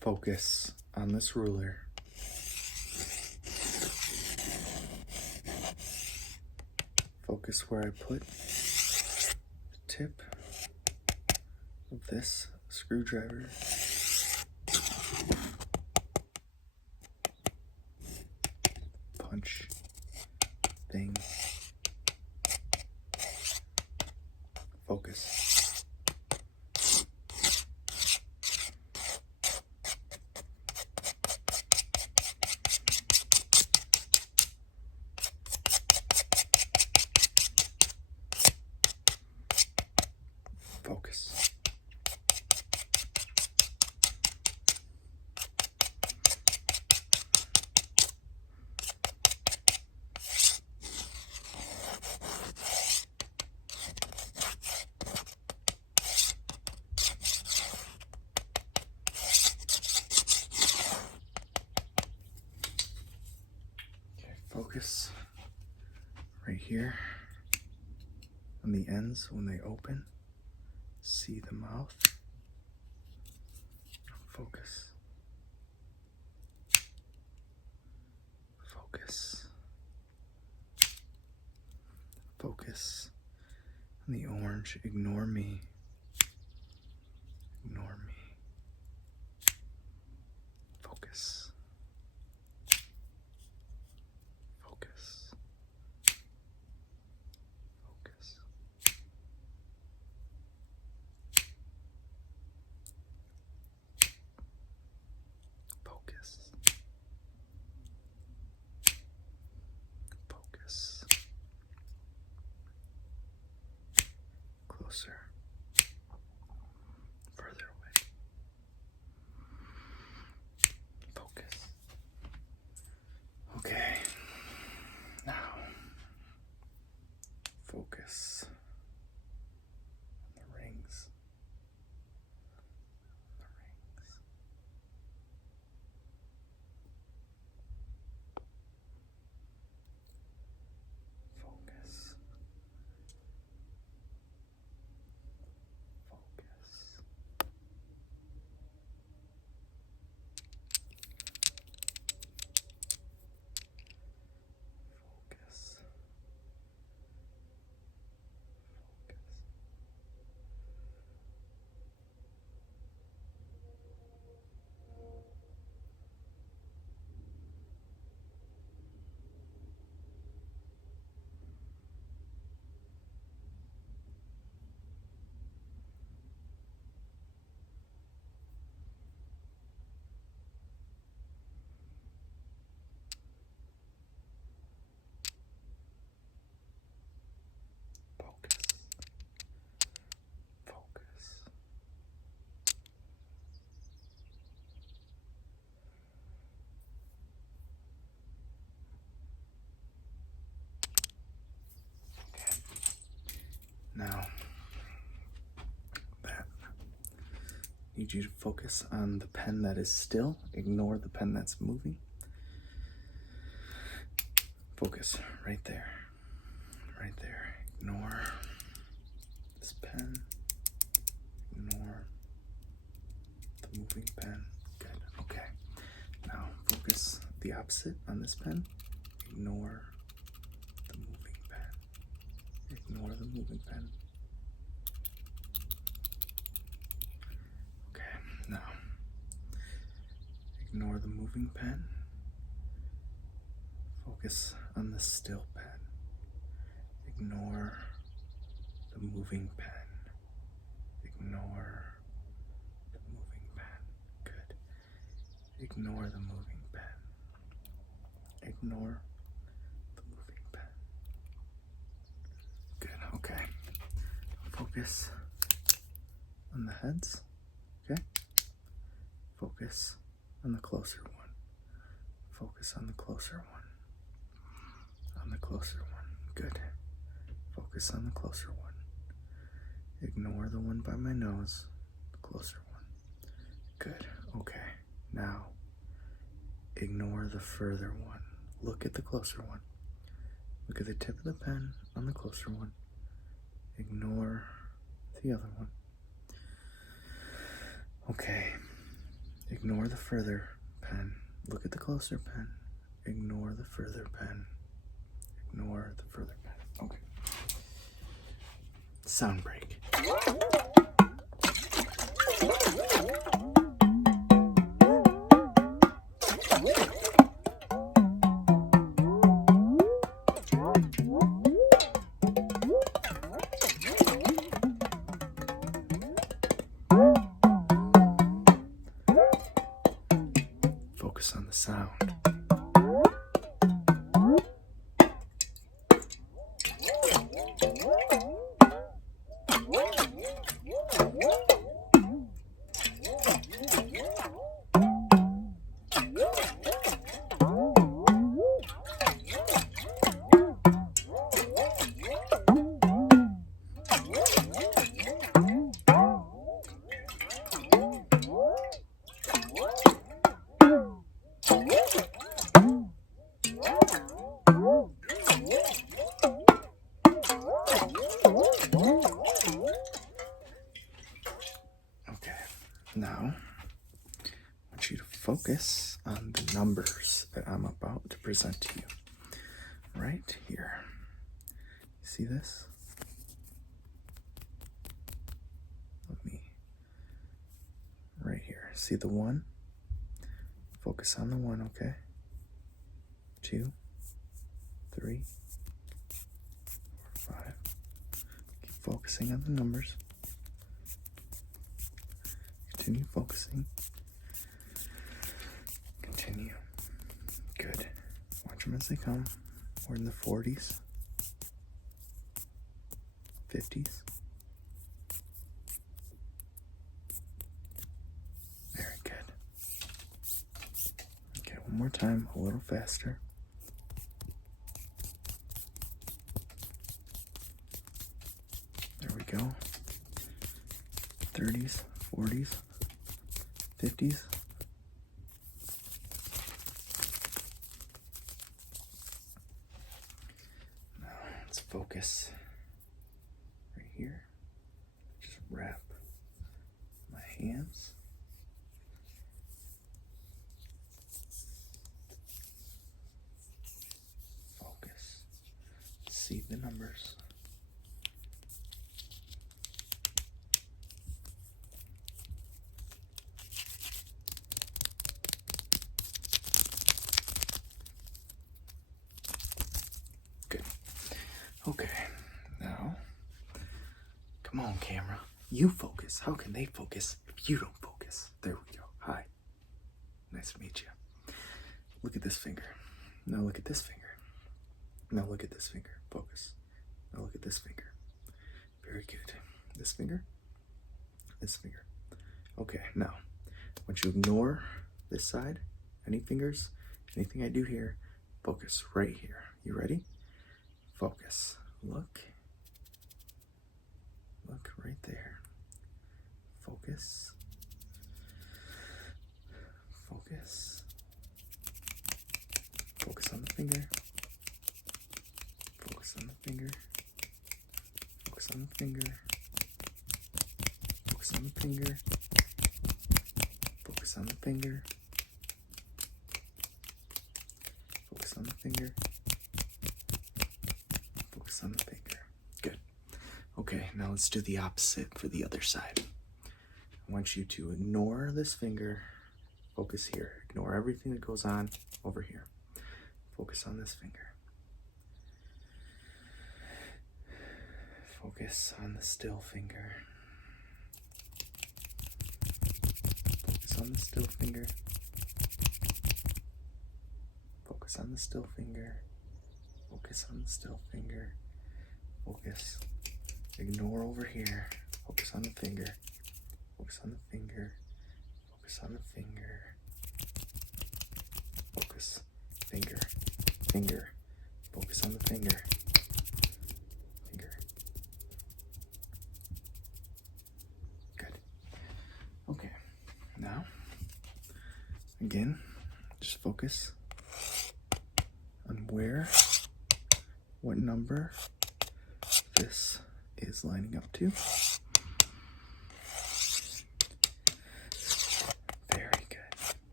Focus on this ruler. Focus where I put the tip of this screwdriver. Punch thing. Focus. Focus. Okay, focus right here on the ends when they open. See the mouth. Focus. Focus. Focus on the orange. Ignore me. Ignore me. Focus. Focus. Focus. Focus. Focus. Closer. Further away. Focus. Okay. Now, focus on the rings. The rings. Focus. Focus. Focus. Focus. Focus. Okay. Now, that. Need you to focus on the pen that is still. Ignore the pen that's moving. Focus right there. Right there. Ignore this pen. Ignore the moving pen. Good. Okay. Now focus the opposite on this pen. Ignore the moving pen. Ignore the moving pen. Okay. Now ignore the moving pen. Focus on the still pen. Ignore the moving pen. Ignore the moving pen. Good. Ignore the moving pen. Ignore the moving pen. Good. Okay. Focus on the heads. Okay. Focus on the closer one. Focus on the closer one. On the closer one. Good. Focus on the closer one. Ignore the one by my nose. The closer one. Good. Okay. Now, ignore the further one. Look at the closer one. Look at the tip of the pen on the closer one. Ignore the other one. Okay. Ignore the further pen. Look at the closer pen. Ignore the further pen. Ignore the further pen. Okay. Sound break. Focus on the sound. Now, I want you to focus on the numbers that I'm about to present to you. Right here. You see this? Right here. See the 1? Focus on the 1, okay? 2, 3, 4, 5. Keep focusing on the numbers. Continue focusing. Continue. Good. Watch them as they come. We're in the 40s, 50s. Very good. Okay, one more time, a little faster. There we go. 30s, 40s, 50s. Now let's focus right here. Just wrap my hands. Focus. See the numbers. Good. Okay, now, come on, camera. You focus. How can they focus if you don't focus? There we go. Hi. Nice to meet you. Look at this finger. Now look at this finger. Now look at this finger. Focus. Now look at this finger. Very good. This finger. This finger. Okay, now, I want you to ignore this side. Any fingers, anything I do here, focus right here. You ready? Focus. Look. Look right there. Focus. Focus. Focus on the finger. Focus on the finger. Focus on the finger. Focus on the finger. Focus on the finger. Focus on the finger. Focus on the finger. Good. Okay, now let's do the opposite for the other side. I want you to ignore this finger. Focus here. Ignore everything that goes on over here. Focus on this finger. Focus on the still finger. Focus on the still finger. Focus on the still finger. Focus on the still finger. Focus. Ignore over here. Focus on the finger. Focus on the finger. Focus on the finger. Focus. Finger. Finger. Focus on the finger. Finger. Good. Okay. Now, again, just focus on what number this is lining up to. Very good.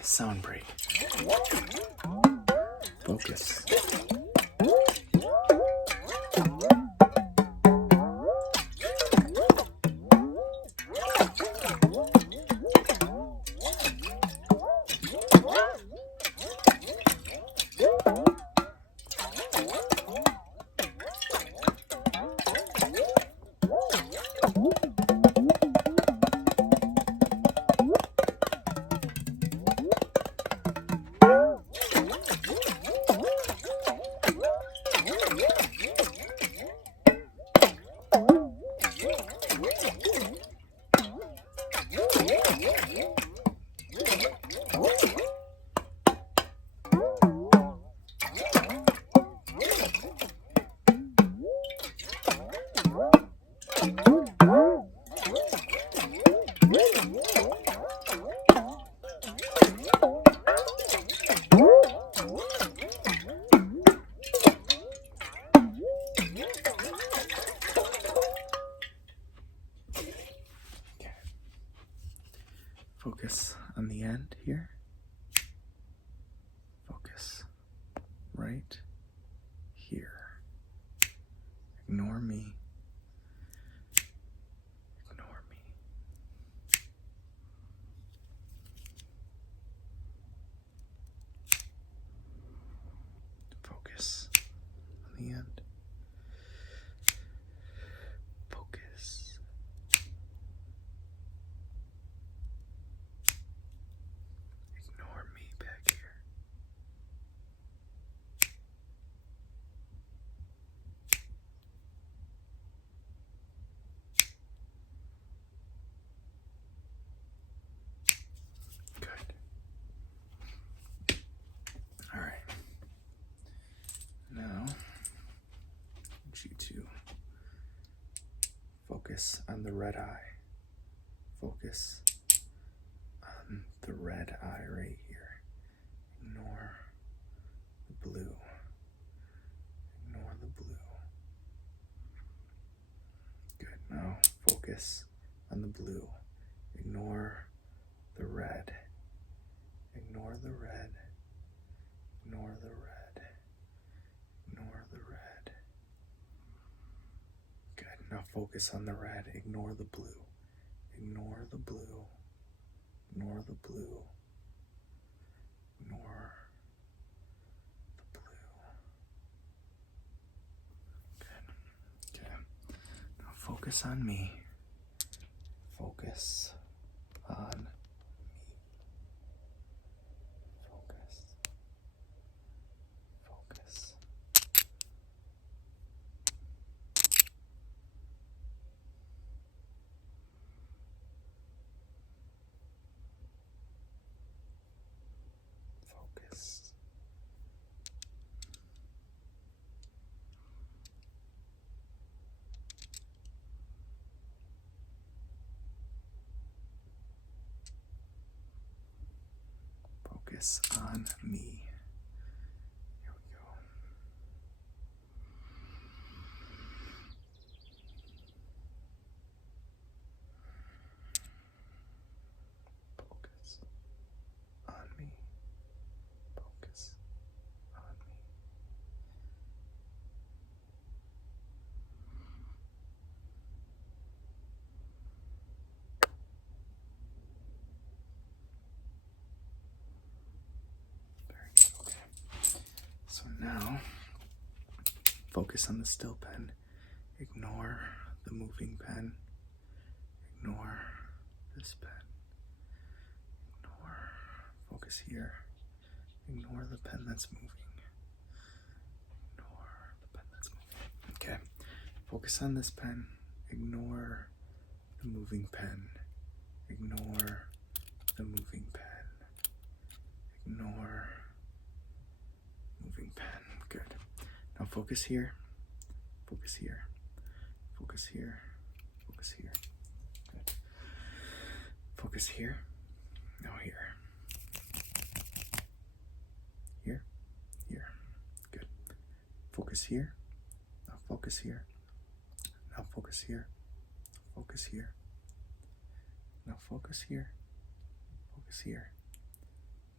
sound break. Focus. Focus on the end here. Focus right here. Ignore me. Ignore me. Focus on the end. Focus. Ignore me back here. Good. All right. Now, I want you to focus on the red eye. Focus on the red eye right here. Ignore the blue. Ignore the blue. Good. Now focus on the blue. Ignore the red. Ignore the red. Ignore the red. Ignore the red. Good. Now focus on the red. Ignore the blue. Ignore the blue. Ignore the blue. Ignore the blue. Good. Okay. Now focus on me. Focus on me. Focus. Focus. Focus. Focus on me. Here we go. Focus on me. Focus on me. Very good. Okay. So now, focus on the still pen. Ignore the moving pen. Ignore this pen. Ignore. Focus here. Ignore the pen that's moving. Ignore the pen that's moving. Okay. Focus on this pen. Ignore the moving pen. Ignore the moving pen. Ignore moving pen. Good. Now focus here. Focus here. Focus here. Focus here. Good. Focus here. Now here. Here. Here. Good. Focus here. Now focus here. Now focus here. Focus here. Now focus here. Focus here.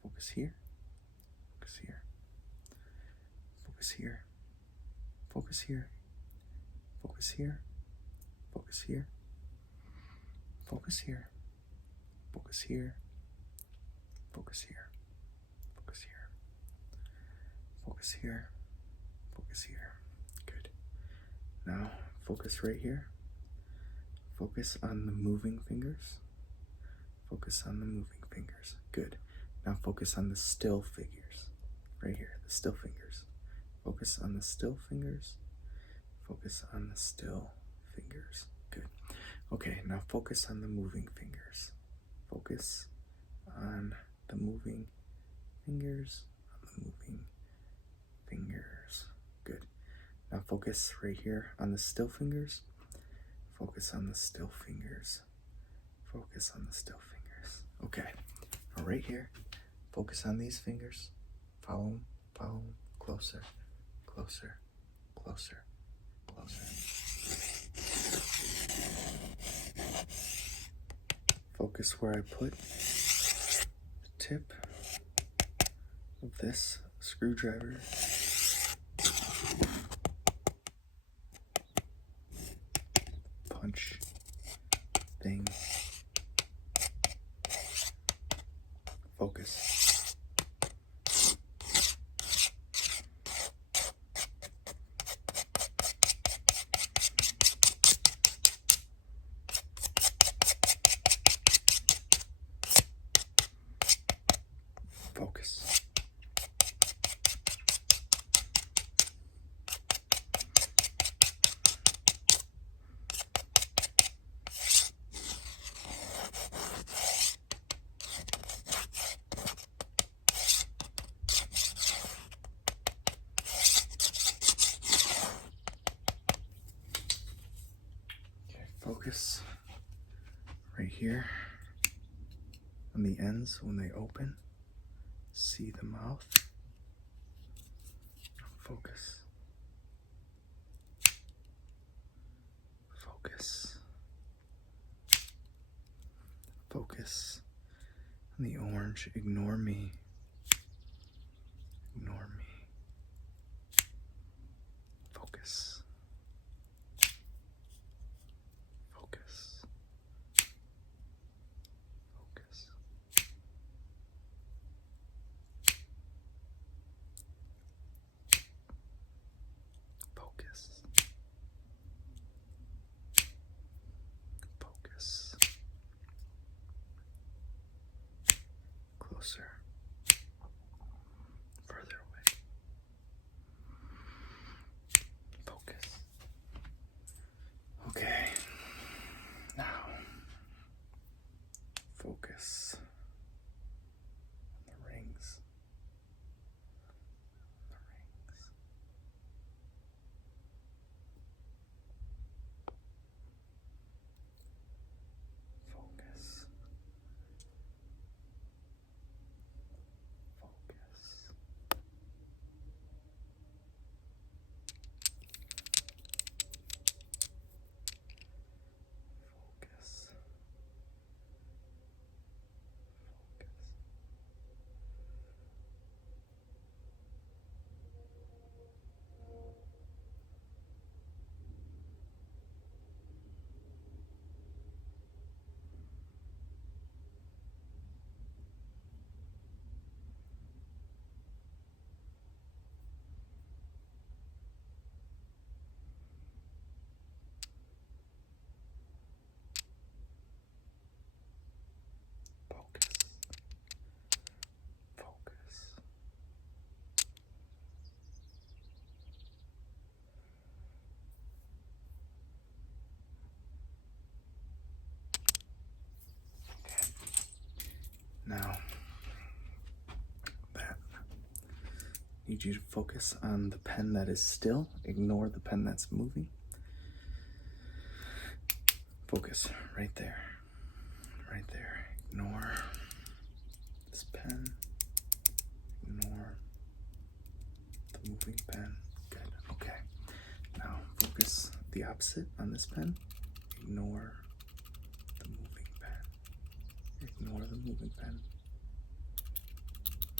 Focus here. Focus here. Focus here. Focus here. Focus here. Focus here. Focus here. Focus here. Focus here. Focus here. Focus here. Focus here. Good. Now focus right here. Focus on the moving fingers. Focus on the moving fingers. Good. Now focus on the still fingers. Right here, the still fingers. Focus on the still fingers. Focus on the still fingers. Good. Okay, now focus on the moving fingers. Focus on the moving fingers. On the moving fingers. Good. Now focus right here on the still fingers. Focus on the still fingers. Focus on the still fingers. Okay. Now right here, focus on these fingers. Follow them. Follow them. Closer. Closer. Closer. Closer. Focus where I put the tip of this screwdriver. Punch thing. Focus. Focus. Focus right here on the ends when they open. See the mouth. Focus. Focus. Focus on the orange. Ignore me. Ignore me. Focus. Focus. Focus. Focus. Focus. Closer. Further away. Focus. Okay. Now, focus on the rings. The rings. Focus. Focus. Focus. Focus. Focus. Okay. Now, that. Need you to focus on the pen that is still. Ignore the pen that's moving. Focus right there. Right there. Ignore this pen. Ignore the moving pen. Good. Okay. Now focus the opposite on this pen. Ignore the moving pen. Ignore the moving pen.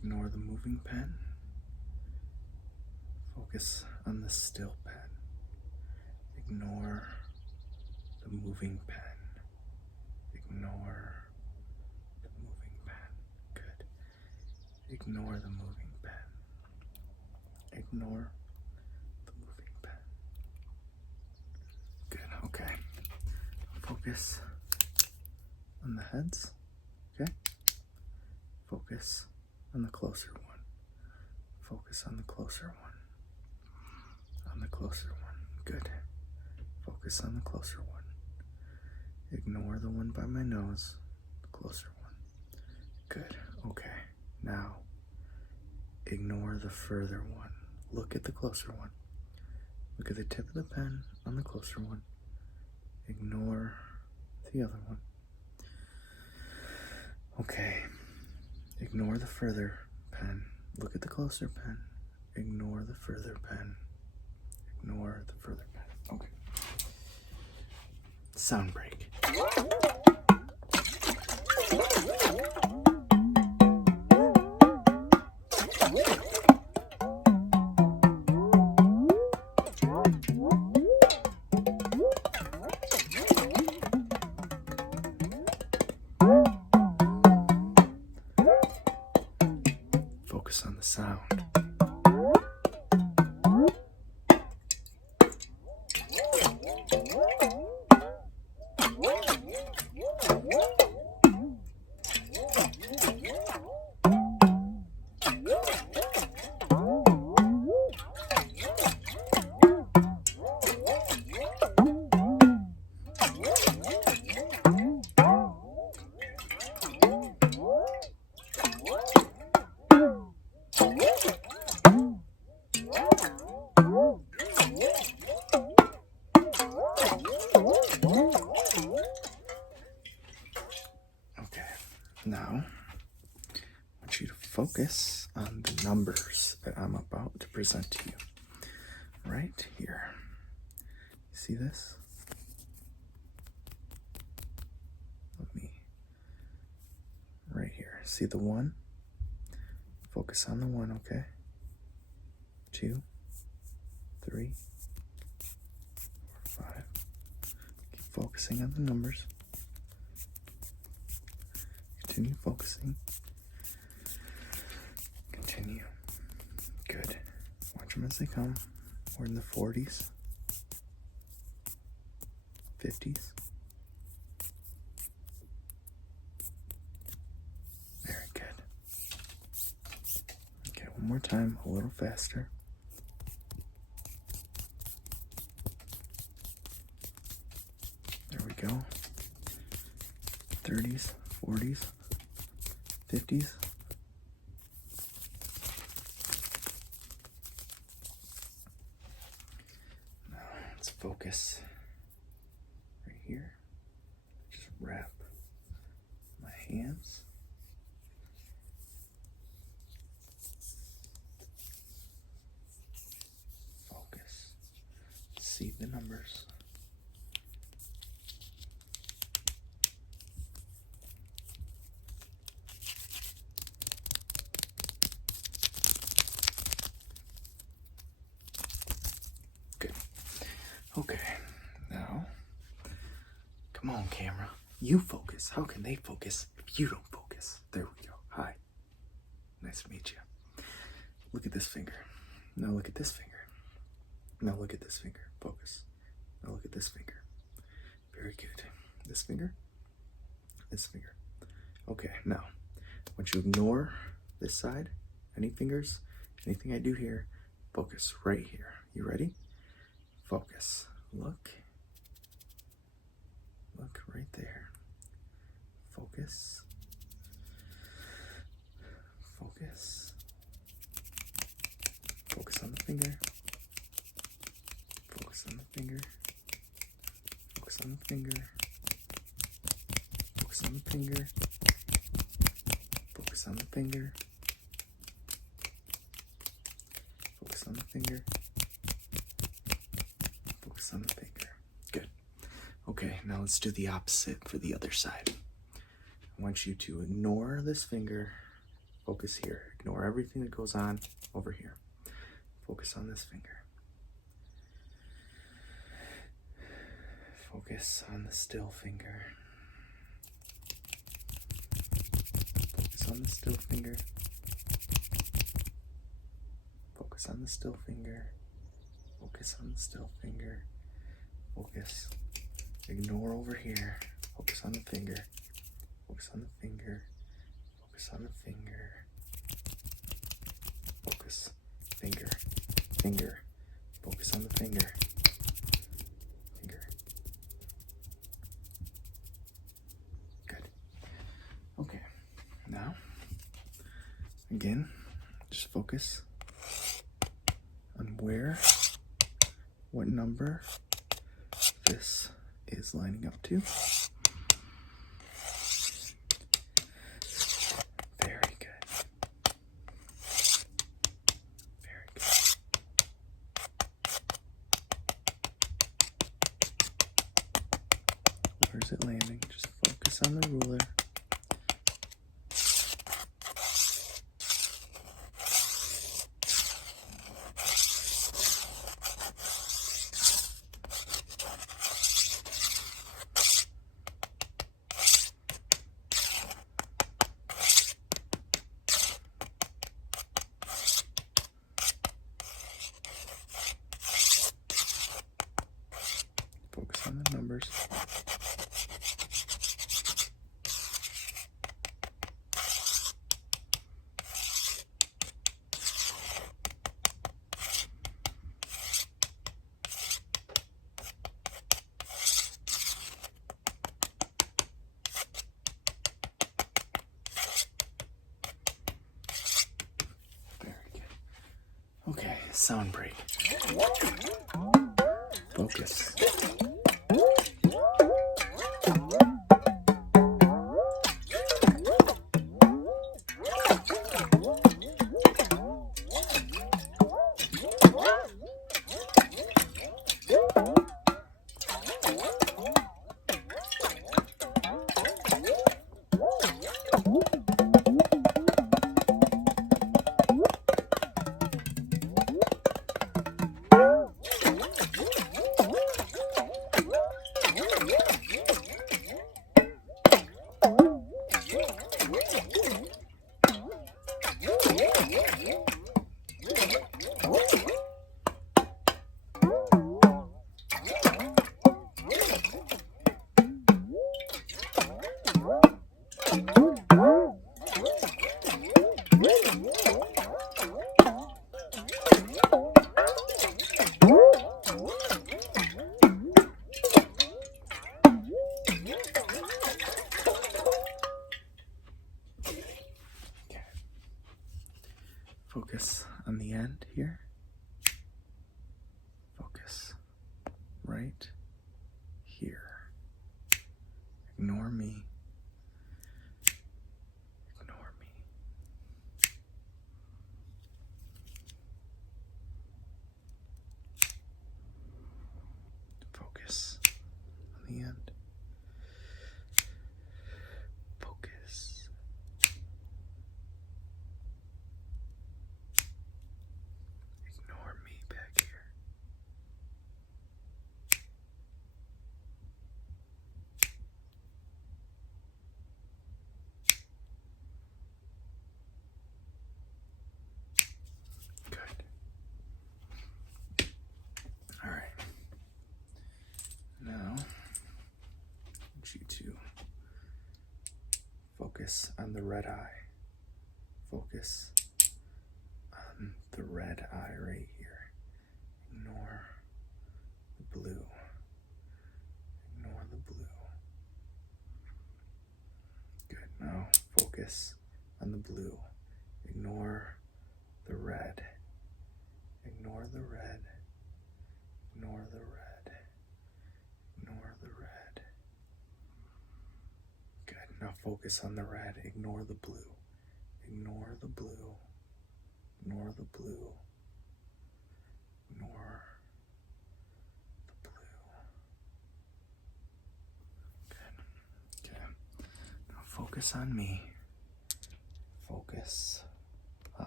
Ignore the moving pen. Focus on the still pen. Ignore the moving pen. Ignore the moving pen. Good. Ignore the moving pen. Ignore the moving pen. Good. Okay. Focus on the heads. Okay. Focus on the closer one. Focus on the closer one. On the closer one. Good. Focus on the closer one. Ignore the one by my nose. The closer one. Good. Okay. Now, ignore the further one. Look at the closer one. Look at the tip of the pen on the closer one. Ignore the other one. Okay. Ignore the further pen. Look at the closer pen. Ignore the further pen. Ignore the further pen. Okay. Sound break. Focus on the sound. Now, I want you to focus on the numbers that I'm about to present to you. Right here. You see this? Right here. See the 1? Focus on the 1, okay? 2, 3, 4, 5. Keep focusing on the numbers. Continue focusing. Continue. Good. Watch them as they come. We're in the 40s, 50s. Very good. Okay, one more time, a little faster. There we go. 30s, 40s, 50s. Now let's focus right here. Just wrap my hands. Focus. See the numbers. Okay, now, come on, camera. You focus. How can they focus if you don't focus? There we go. Hi. Nice to meet you. Look at this finger. Now look at this finger. Now look at this finger. Focus. Now look at this finger. Very good. This finger. This finger. Okay, now, I want you to ignore this side. Any fingers, anything I do here, focus right here. You ready? Focus. Look. Look right there. Focus. Focus. Focus on the finger. Focus on the finger. Focus on the finger. Focus on the finger. Focus on the finger. Focus on the finger. Focus on the finger. Good. Okay, now let's do the opposite for the other side. I want you to ignore this finger. Focus here. Ignore everything that goes on over here. Focus on this finger. Focus on the still finger. Focus on the still finger. Focus on the still finger. Focus on the still finger. Focus. Ignore over here. Focus on the finger. Focus on the finger. Focus on the finger. Focus. Finger. Finger. Focus on the finger. Finger. Good. Okay. Now, again, just focus on what number this is lining up to. Very good. Very good. Where's it landing? Just focus on the ruler. Focus on the numbers. Very good. Okay, sound break. Focus. Focus on the end here. Focus right here. Ignore me. Ignore me. Focus on the end. Focus. Ignore me back here. Good. All right. Now, I want you to focus on the red eye. Focus on the red eye right here. Ignore the blue. Ignore the blue. Good. Now focus on the blue. Ignore the red. Ignore the red. Ignore the red. Ignore the red. Good. Now focus on the red. Ignore the blue. Ignore the blue. Ignore the blue. Ignore the blue. Good. Okay. Now focus on me. Focus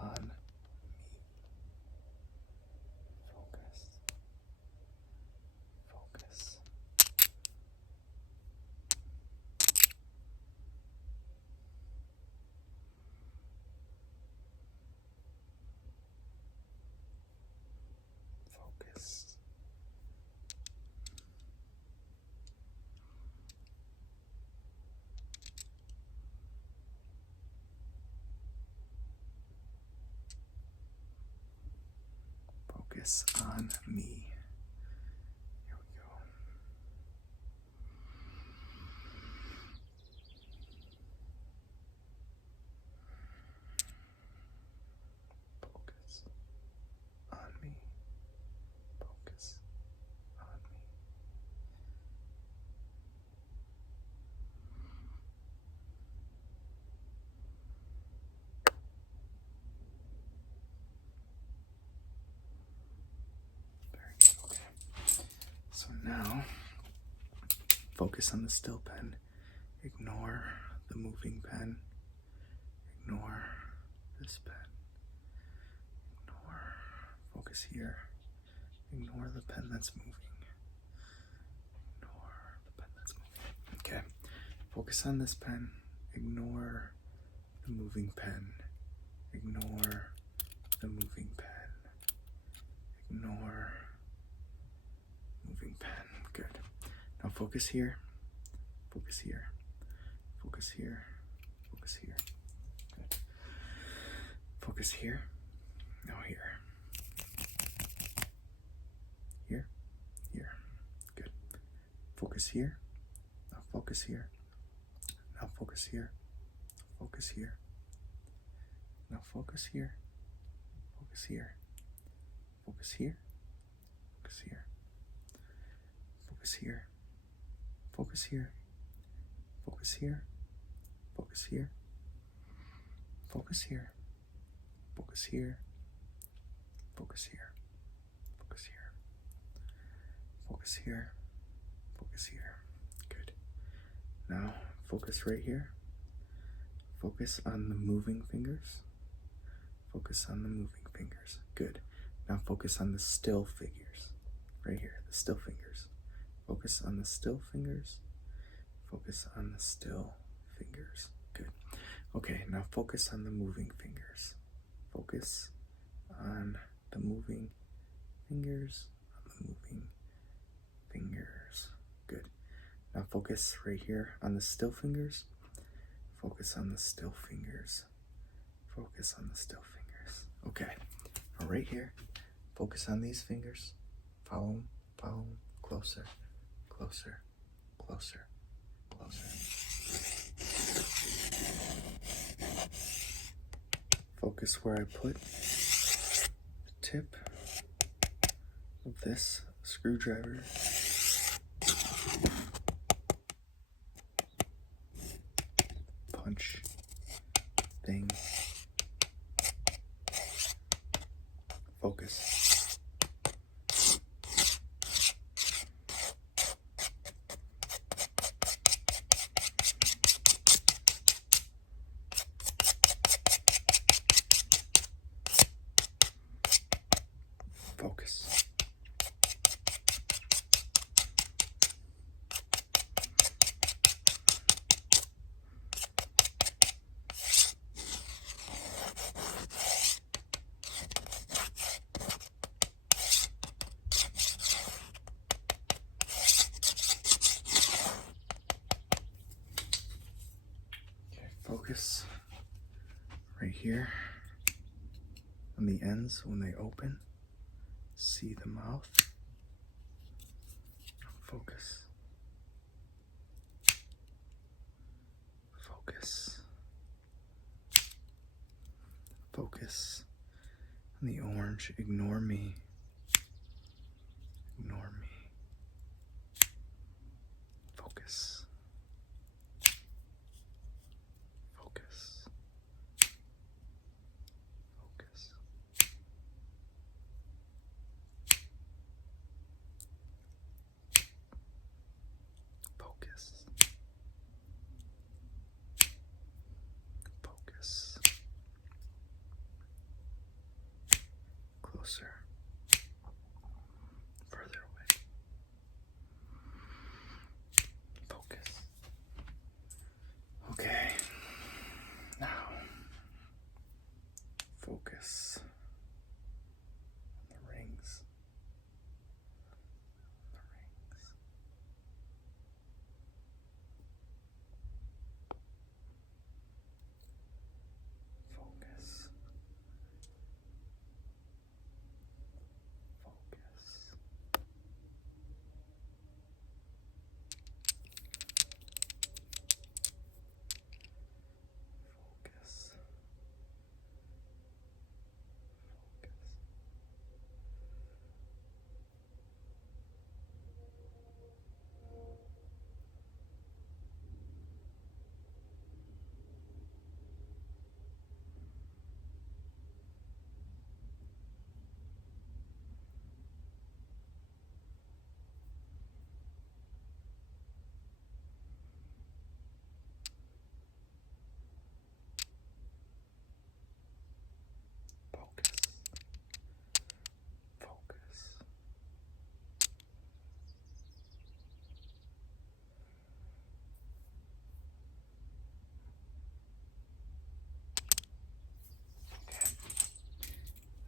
Focus on me. Here we go. Focus on me. Focus on me. Very good. Okay. So now, focus on the still pen. Ignore the moving pen. Ignore this pen. Ignore. Focus here. Ignore the pen that's moving. Ignore the pen that's moving. Okay. Focus on this pen. Ignore the moving pen. Ignore the moving pen. Ignore moving pen. Good. Now focus here. Focus here. Focus here. Focus here. Good. Focus here. Now here. Here. Here. Good. Focus here. Now focus here. Now focus here. Focus here. Now focus here. Focus here. Focus here. Focus here. Focus here. Focus here. Focus here. Focus here. Focus here. Focus here. Focus here. Focus here. Focus here. Focus here. Good. Now focus right here. Focus on the moving fingers. Focus on the moving fingers. Good. Now focus on the still fingers. Right here, the still fingers. Focus on the still fingers. Focus on the still fingers. Good. Okay, now focus on the moving fingers. Focus on the moving fingers. On the moving fingers. Good. Now focus right here on the still fingers. Focus on the still fingers. Focus on the still fingers. Okay. Now right here, focus on these fingers. Follow them. Follow them. Closer. Closer. Closer. Closer. Focus where I put the tip of this screwdriver. Punch thing. Focus. Focus. Focus right here on the ends when they open. See the mouth. Focus. Focus. Focus on the orange. Ignore me. Ignore me. Focus. Focus. Focus. Focus. Focus. Closer. Further away. Focus. Okay. Now, focus on the rings. The rings. Focus.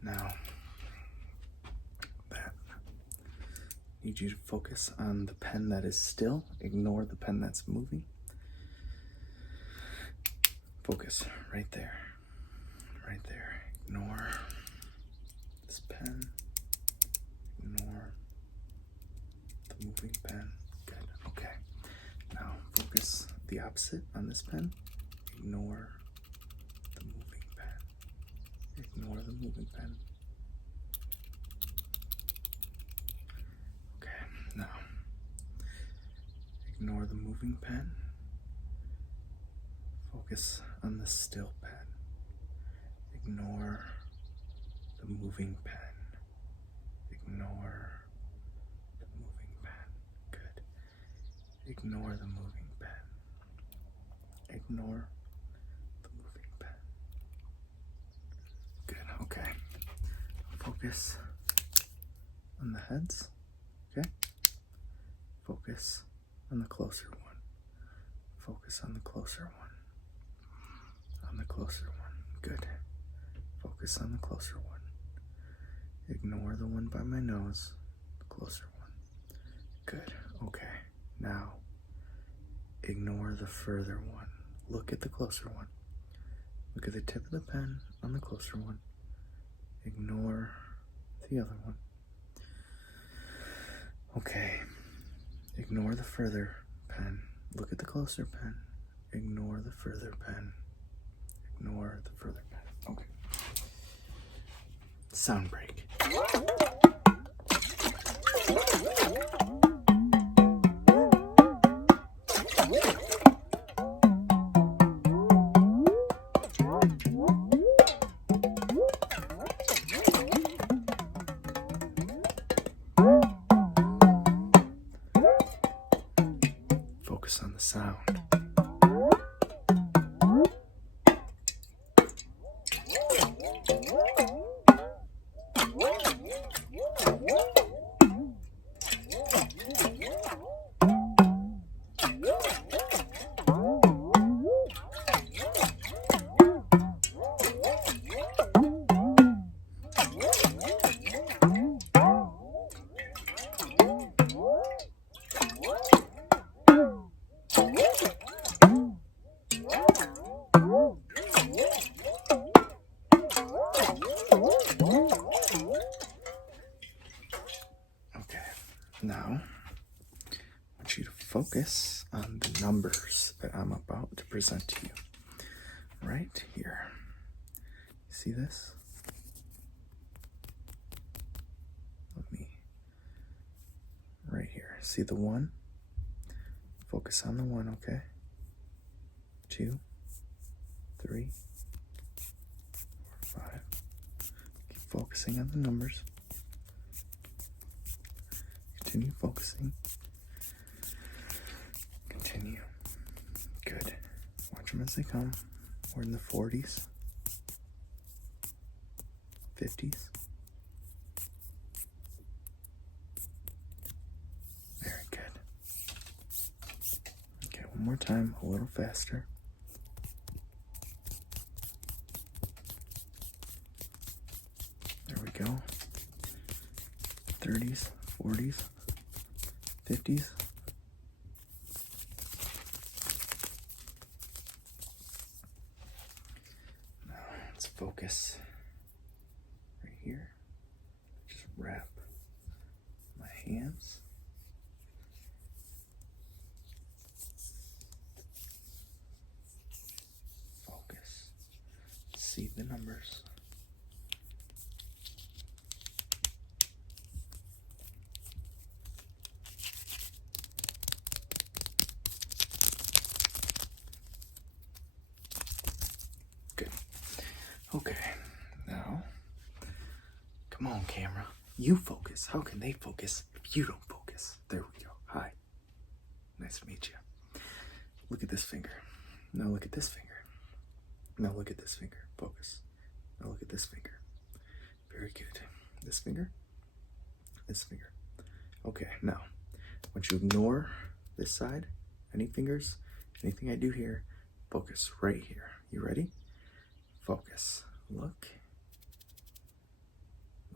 Now, that. Need you to focus on the pen that is still. Ignore the pen that's moving. Focus right there. Right there. Ignore this pen. Ignore the moving pen. Good. Okay. Now focus the opposite on this pen. Ignore the moving pen. Ignore the moving pen. Okay. Now ignore the moving pen. Focus on the still pen. Ignore the moving pen. Ignore the moving pen. Good. Ignore the moving pen. Ignore the moving pen. Good. Okay. Focus on the heads. Okay. Focus on the closer one. Focus on the closer one. On the closer one. Good. Focus on the closer one. Ignore the one by my nose. The closer one. Good. Okay. Now, ignore the further one. Look at the closer one. Look at the tip of the pen on the closer one. Ignore the other one. Okay. Ignore the further pen. Look at the closer pen. Ignore the further pen. Ignore the further pen. Okay. Sound break. Focus on the sound. Now, I want you to focus on the numbers that I'm about to present to you. Right here. You see this? Let me. Right here. See the 1? Focus on the 1, okay? 2, 3, 4, 5. Keep focusing on the numbers. Continue focusing. Continue. Good. Watch them as they come. We're in the 40s, 50s. Very good. Okay, one more time, a little faster. There we go. 30s, 40s. 50s. Now let's focus right here. Just wrap my hands. Focus. See the numbers. Okay, now, come on, camera. You focus. How can they focus if you don't focus? There we go. Hi. Nice to meet you. Look at this finger. Now look at this finger. Now look at this finger. Focus. Now look at this finger. Very good. This finger. This finger. Okay, now, I want you to ignore this side. Any fingers, anything I do here. Focus right here. You ready? Focus. Look.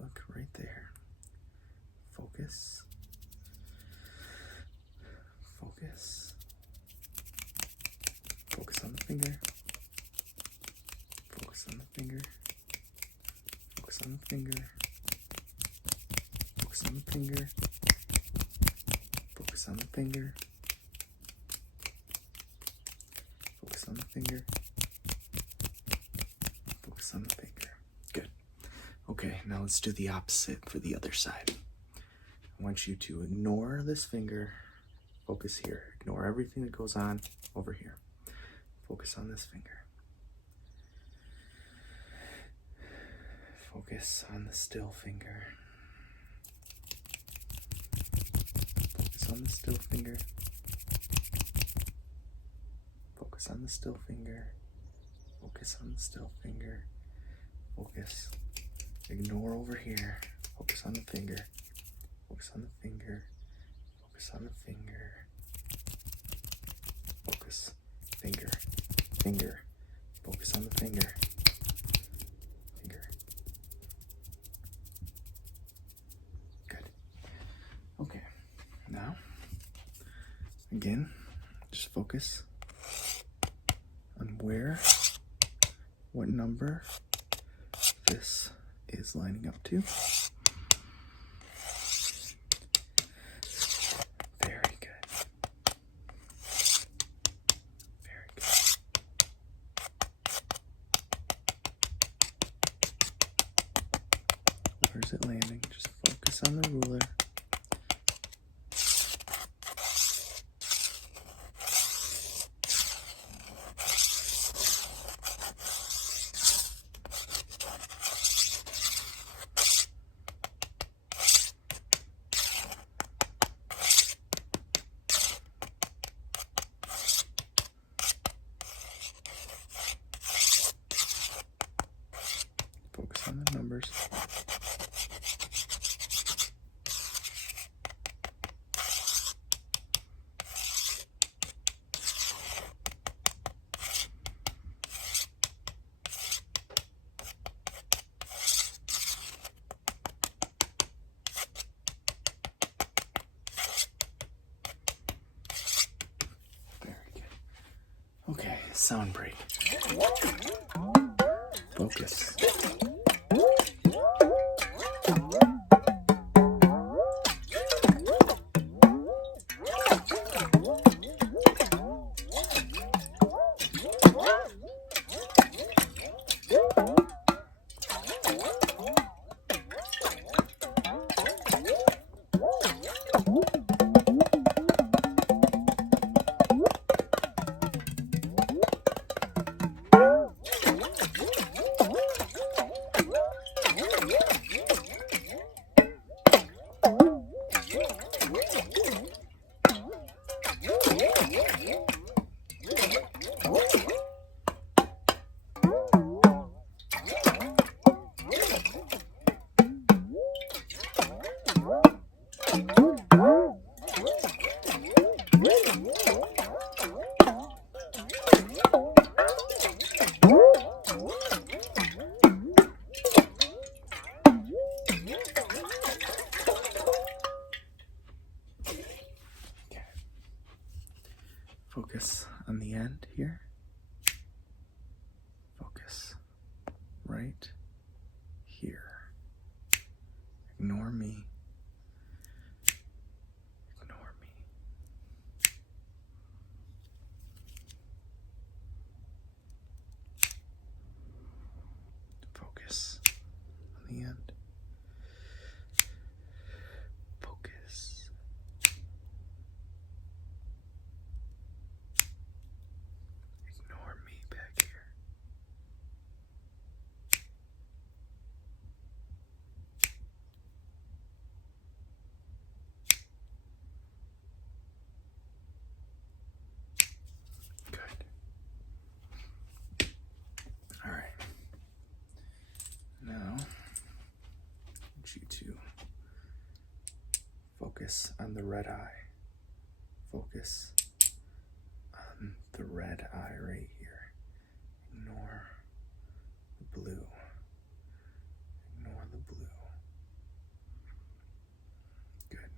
Look right there. Focus. Focus. Focus on the finger. Focus on the finger. Focus on the finger. Focus on the finger. Focus on the finger. Focus on the finger. Focus on the finger. Good. Okay, now let's do the opposite for the other side. I want you to ignore this finger. Focus here. Ignore everything that goes on over here. Focus on this finger. Focus on the still finger. Focus on the still finger. Focus on the still finger. Focus on the still finger. Focus. Ignore over here. Focus on the finger. Focus on the finger. Focus on the finger. Focus. Finger. Finger. Focus on the finger. Finger. Good. Okay. Now, again, just focus on what number this is lining up to. Very good. Very good. Where's it landing? Just focus on the ruler. Focus on the numbers. Very good. Okay, sound break. Focus. Focus on the end here. Focus right here. Ignore me. Ignore me. Focus on the end. Focus. Ignore me back here. Good. All right. Now, I want you to focus on the red eye. Focus on the red eye right here. Ignore the blue. Ignore the blue.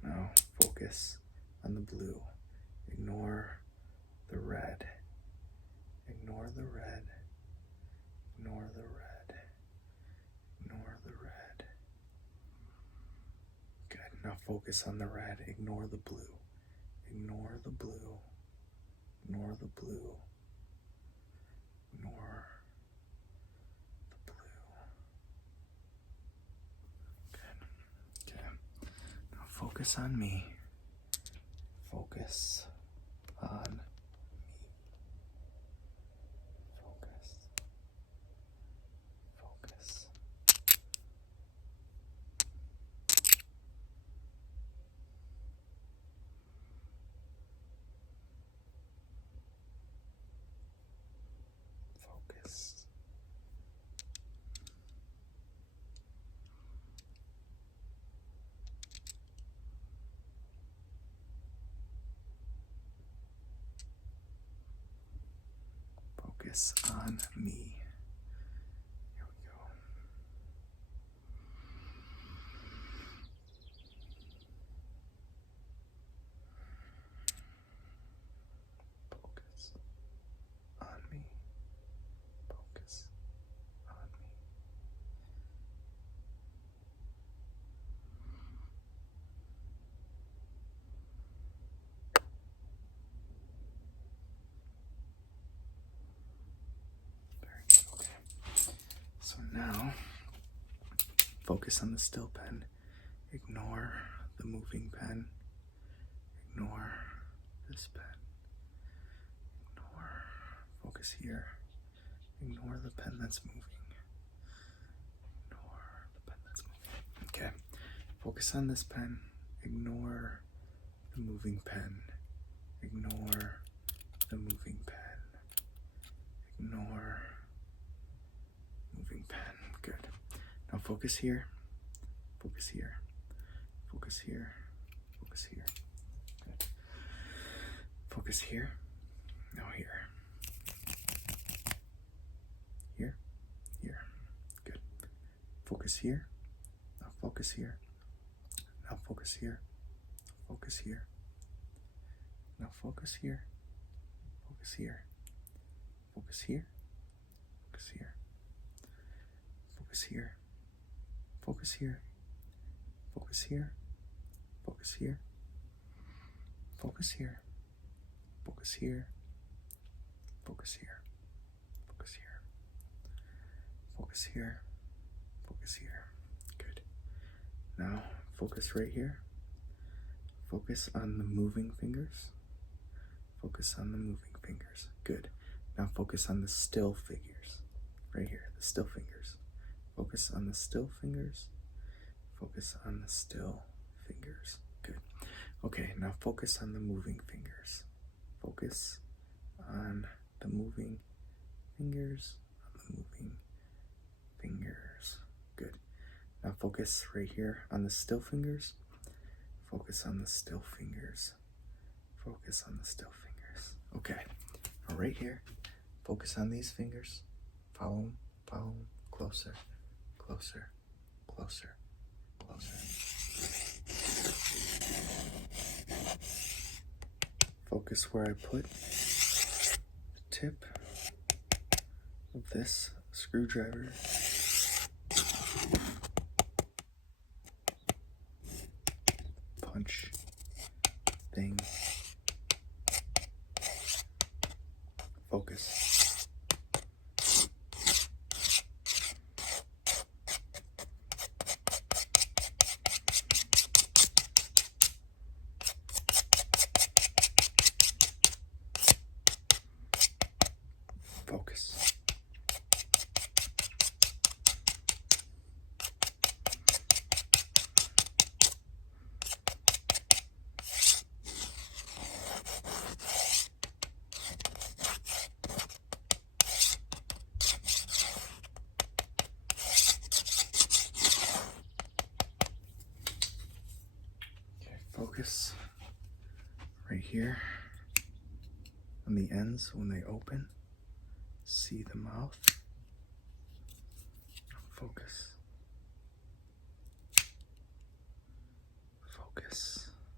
Now focus on the blue. Ignore the red. Ignore the red. Ignore the red. Ignore the red. Good. Now focus on the red. Ignore the blue. Ignore the blue. Ignore the blue. Ignore the blue. Good. Okay. Now focus on me. Focus on me. Focus. Focus. Focus. Focus on me. Here we go. Focus on me. Focus on me. Very good. Okay. So now, focus on the still pen. Ignore the moving pen. Ignore this pen. Ignore. Focus here. Ignore the pen that's moving. Ignore the pen that's moving. Okay. Focus on this pen. Ignore the moving pen. Ignore the moving pen. Ignore moving pen. Good. Now focus here. Focus here. Focus here. Focus here. Good. Focus here. Now here. Here. Here. Good. Focus here. Now focus here. Now focus here. Focus here. Now focus here. Focus here. Focus here. Focus here. Focus here. Focus here. Focus here. Focus here. Focus here. Focus here. Focus here. Focus here. Focus here. Focus here. Good. Now focus right here. Focus on the moving fingers. Focus on the moving fingers. Good. Now focus on the still fingers. Right here, the still fingers. Focus on the still fingers. Focus on the still fingers. Good. Okay, now focus on the moving fingers. Focus on the moving fingers. On the moving fingers. Good. Now focus right here on the still fingers. Focus on the still fingers. Focus on the still fingers. Okay. Now right here, focus on these fingers. Follow them. Follow them. Closer. Closer. Closer. Closer. Focus where I put the tip of this screwdriver. Punch thing. Focus. Focus. Focus right here on the ends when they open. See the mouth. Focus. Focus.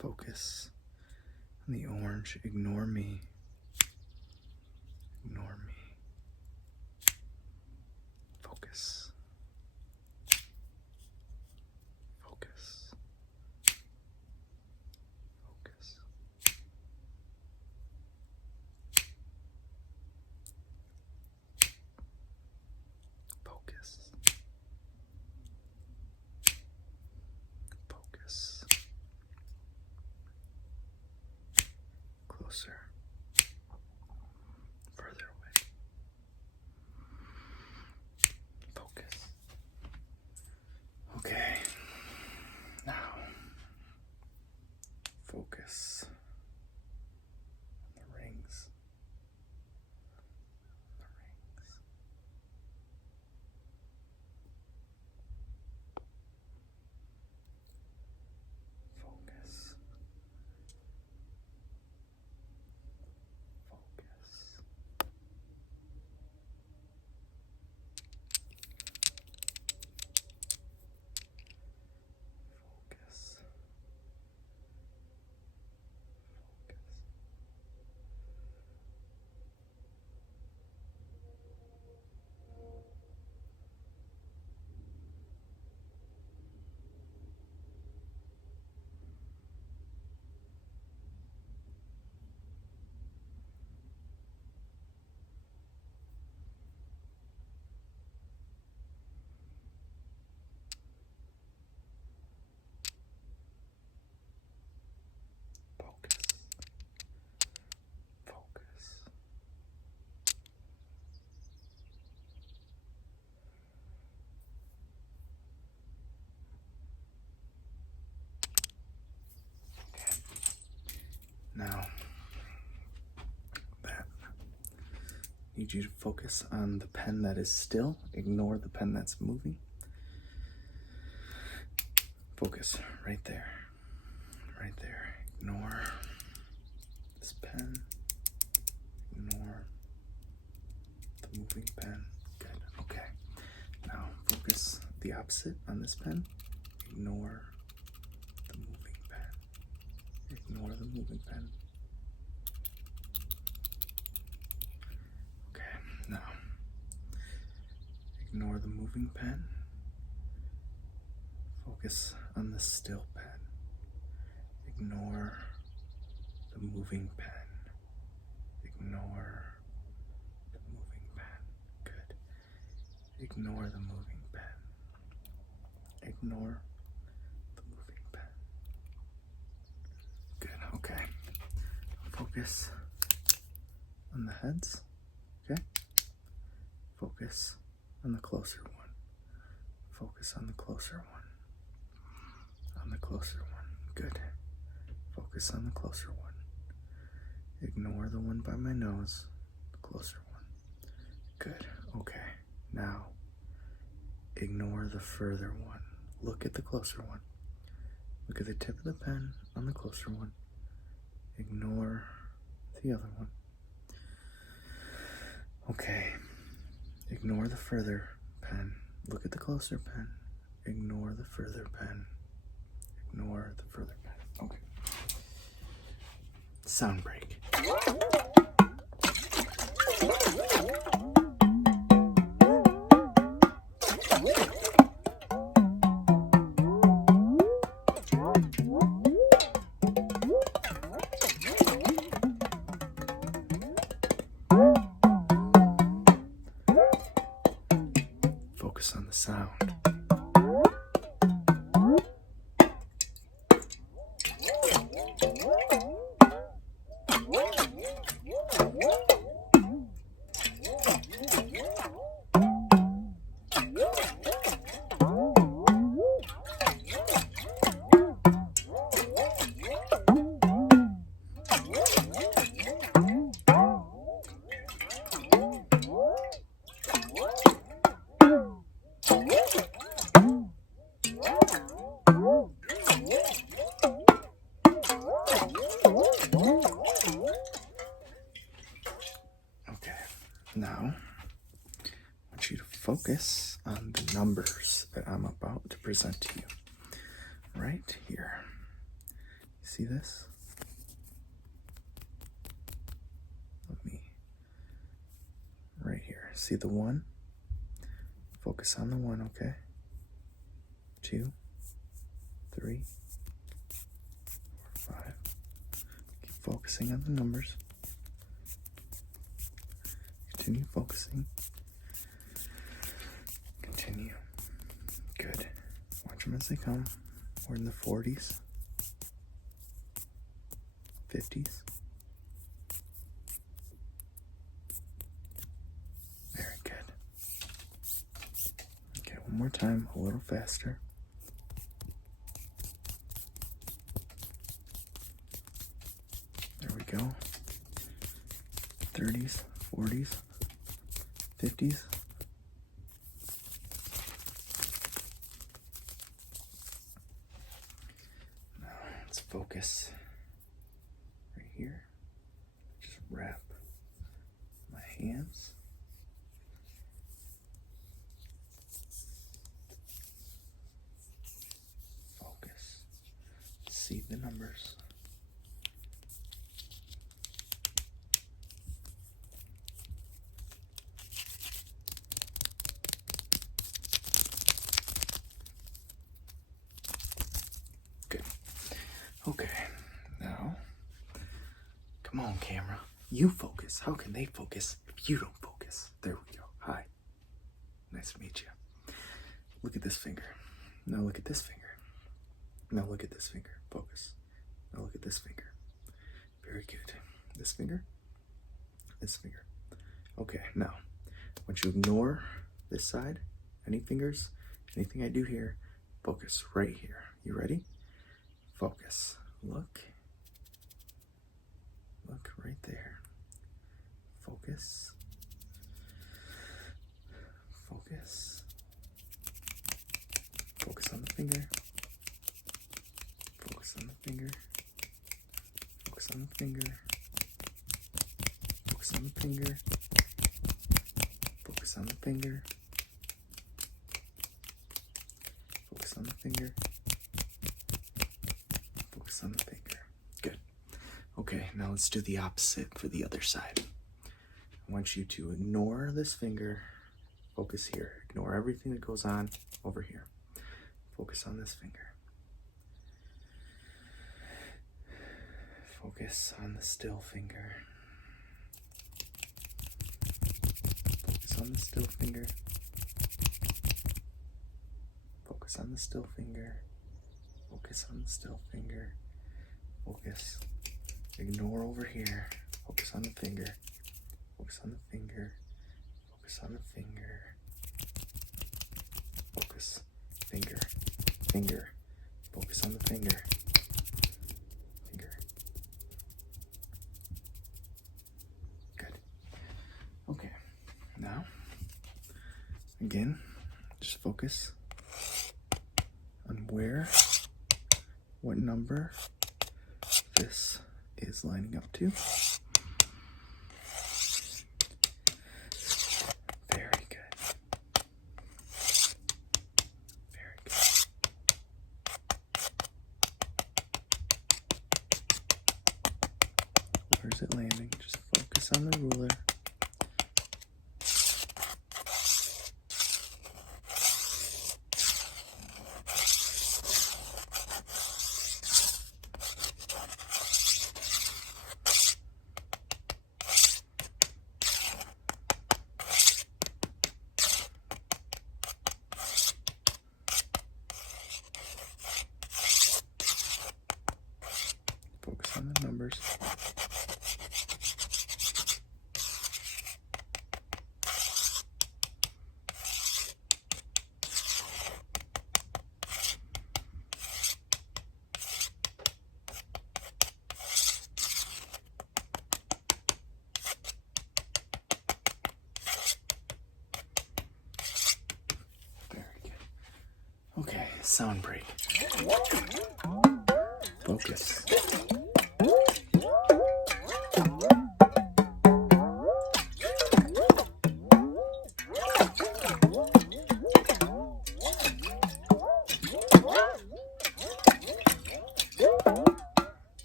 Focus on the orange. Ignore me. Ignore me. Focus. Focus. Focus. Focus. Focus. Closer. Further away. Focus. Okay. Now, focus on the rings. The rings. Focus. Focus. Focus. Focus. Focus. Okay. Now, that. Need you to focus on the pen that is still. Ignore the pen that's moving. Focus right there. Right there. Ignore this pen. Ignore the moving pen. Good. Okay. Now focus the opposite on this pen. Ignore the moving pen. Ignore the moving pen. Okay. Now ignore the moving pen. Focus on the still pen. Ignore the moving pen. Ignore the moving pen. Good. Ignore the moving pen. Ignore the moving pen. Good. Okay. Focus on the heads. Okay. Focus on the closer one. Focus on the closer one. On the closer one. Good. Focus on the closer one. Ignore the one by my nose. The closer one. Good. Okay. Now, ignore the further one. Look at the closer one. Look at the tip of the pen on the closer one. Ignore the other one. Okay. Ignore the further pen. Look at the closer pen. Ignore the further pen. Ignore the further pen. Okay. Sound break. Focus on the sound. Now, I want you to focus on the numbers that I'm about to present to you. Right here. see this? Let me, right here. See the 1? Focus on the 1, okay? 2, 3, 4, 5. Keep focusing on the numbers. Continue focusing. Continue. Good. Watch them as they come. We're in the 40s, 50s. Very good. Okay, one more time, a little faster. There we go. 30s, 40s, 50s. Now let's focus right here. Just wrap my hands. Focus. See the numbers. Good. Okay, now, come on, camera. You focus. How can they focus if you don't focus? There we go. Hi. Nice to meet you. Look at this finger. Now look at this finger. Now look at this finger. Focus. Now look at this finger. Very good. This finger. This finger. Okay, now, I want you to ignore this side. Any fingers, anything I do here, focus right here. You ready? Focus. Look. Look right there. Focus. Focus. Focus on the finger. Focus on the finger. Focus on the finger. Focus on the finger. Focus on the finger. Focus on the finger. Focus on the finger. Good. Okay, now let's do the opposite for the other side. I want you to ignore this finger. Focus here. Ignore everything that goes on over here. Focus on this finger. Focus on the still finger. Focus on the still finger. Focus on the still finger. Focus on the still finger. Focus. Ignore over here. Focus on the finger. Focus on the finger. Focus on the finger. Focus. Finger. Finger. Focus on the finger. Finger. Good. Okay. Now, again, just focus on what number this is lining up to. Very good. Very good. Where's it landing? Just focus on the ruler. Focus on the numbers. Very good. Okay, sound break. Focus.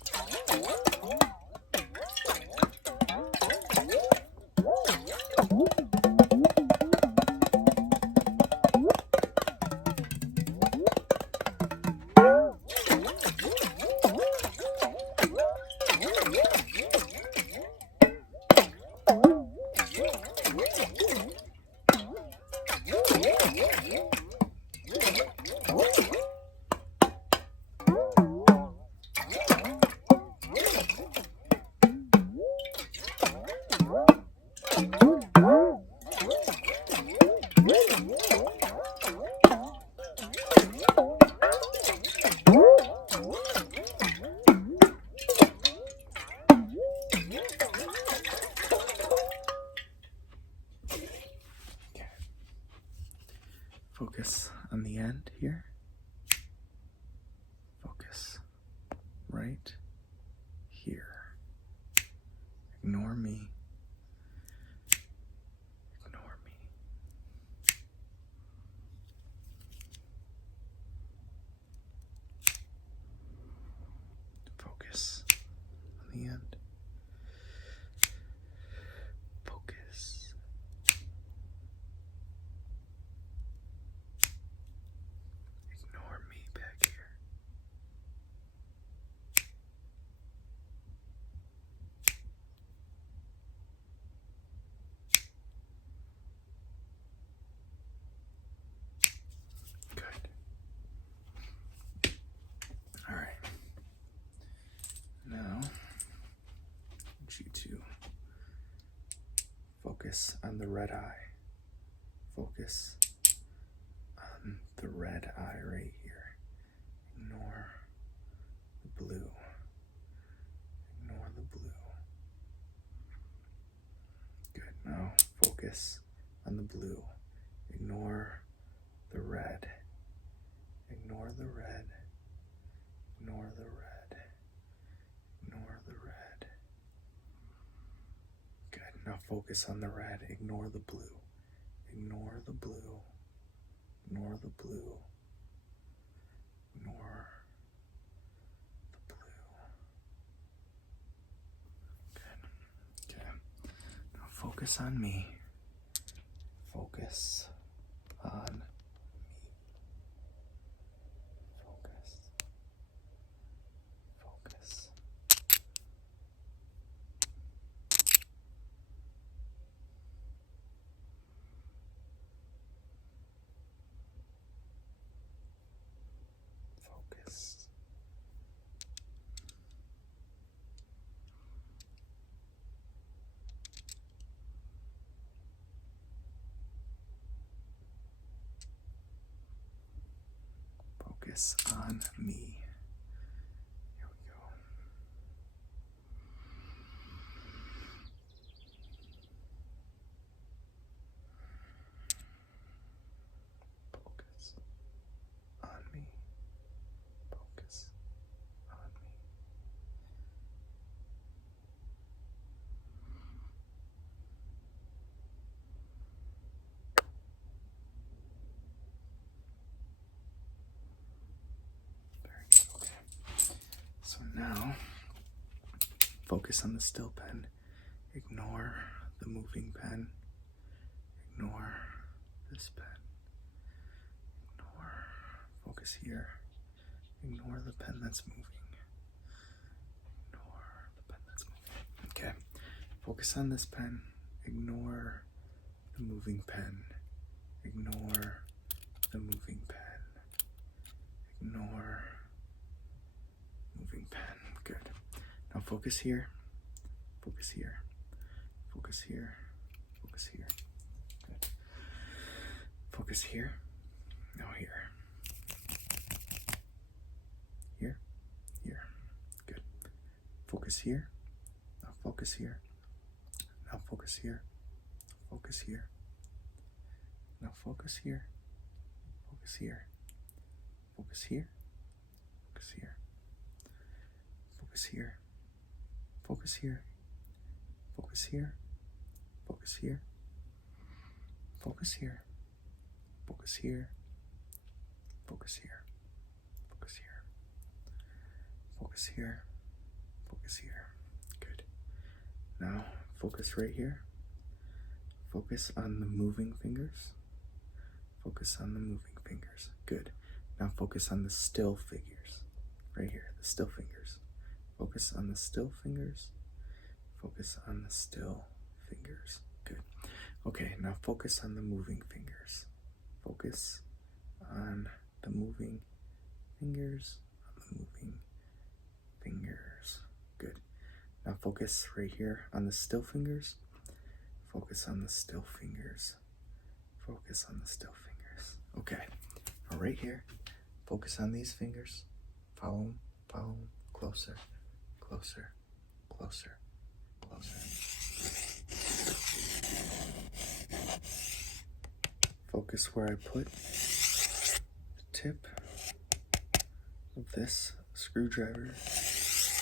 right here. Ignore me. Ignore me. Focus on the end. Focus. Ignore me back here. Good. All right. Now, I want you to focus on the red eye. Focus on the red eye right here. Ignore the blue. Ignore the blue. Good. Now focus on the blue. Ignore the red. Ignore the red. Ignore the red. Ignore the red. Good. Now focus on the red. Ignore the blue. Ignore the blue. Ignore the blue. Ignore the blue. Good. Okay. Now focus on me. Focus on me. Focus. Focus. Focus. Focus on me. Here we go. Focus on me. Focus on me. Very good. Okay. So now, focus on the still pen. Ignore the moving pen. Ignore this pen. Ignore. Focus here. Ignore the pen that's moving. Ignore the pen that's moving. Okay. Focus on this pen. Ignore the moving pen. Ignore the moving pen. Ignore moving pen. Good. Now focus here. Focus here. Focus here. Focus here. Good. Focus here. Now here. Here. Here. Good. Focus here. Now focus here. Now focus here. Focus here. Now focus here. Focus here. Focus here. Focus here. Focus here. Focus here. Focus here. Focus here. Focus here. Focus here. Focus here. Focus here. Focus here. Focus here. Good. Now focus right here. Focus on the moving fingers. Focus on the moving fingers. Good. Now focus on the still fingers. Right here, the still fingers. Focus on the still fingers. Focus on the still fingers. Good. Okay, now focus on the moving fingers. Focus on the moving fingers. On the moving fingers. Good. Now focus right here on the still fingers. Focus on the still fingers. Focus on the still fingers. Okay. Now right here, focus on these fingers. Follow them. Follow them. Closer. Closer. Closer. Closer. Focus where I put the tip of this screwdriver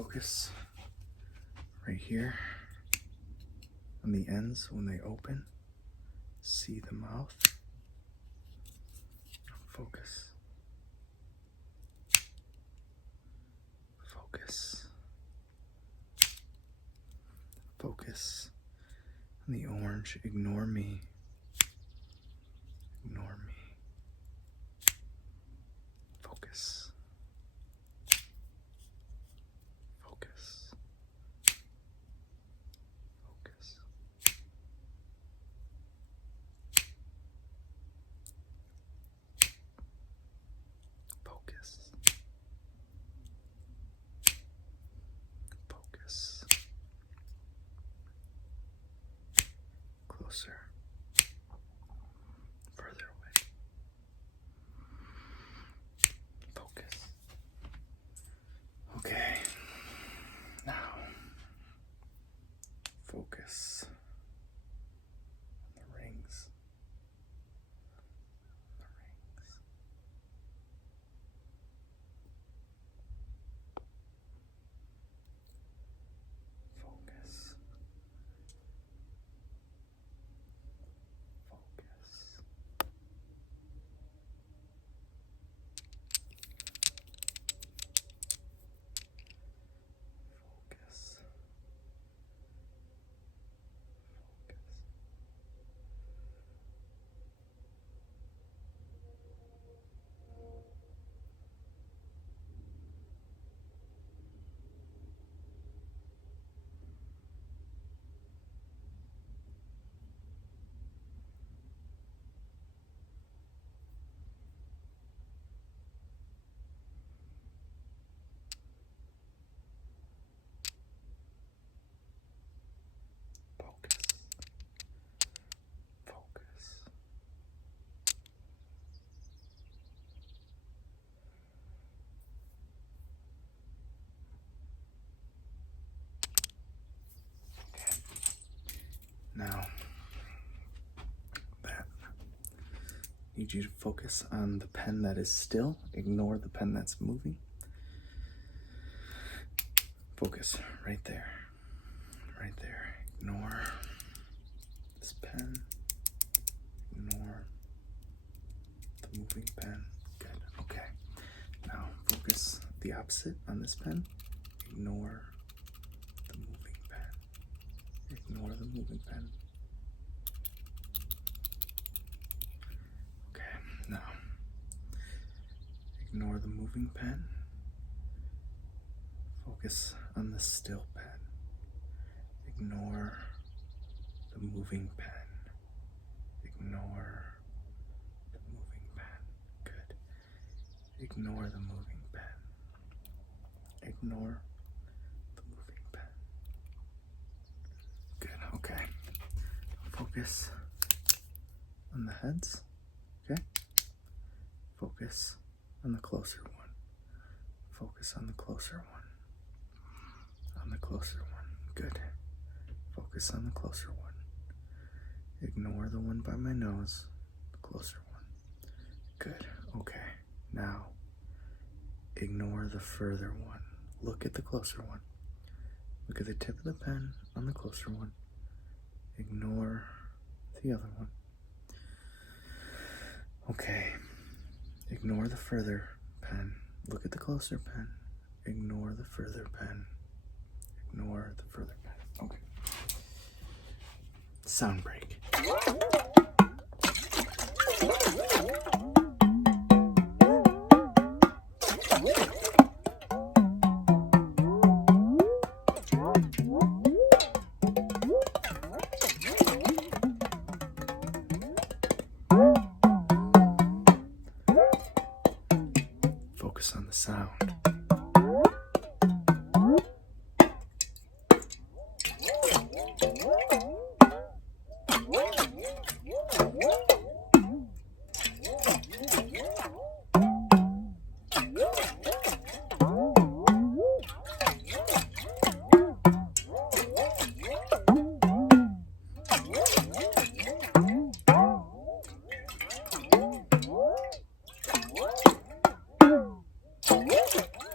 Focus right here on the ends when they open. See the mouth. Focus. Focus. Focus on the orange. Ignore me. Ignore me. Focus. Focus. Focus. Focus. Focus. Closer. Further away. Focus. Okay. Now, focus on the rings. The rings. Focus. Focus. Focus. Focus. Focus. Okay. Now, that. Need you to focus on the pen that is still. Ignore the pen that's moving. Focus right there. Right there. Ignore this pen. Ignore the moving pen. Good. Okay. Now focus the opposite on this pen. Ignore the moving pen. Ignore the moving pen. Okay. Now ignore the moving pen. Focus on the still pen. Ignore the moving pen. Ignore the moving pen. Good. Ignore the moving pen. Ignore the moving pen. Good. Okay. Focus on the heads. Okay. Focus on the closer one. Focus on the closer one. On the closer one. Good. Focus on the closer one. Ignore the one by my nose. The closer one. Good. Okay. Now, ignore the further one. Look at the closer one. Look at the tip of the pen on the closer one. Ignore the other one. Okay. Ignore the further pen. Look at the closer pen. Ignore the further pen. Ignore the further pen. Okay. Sound break. Focus on the sound.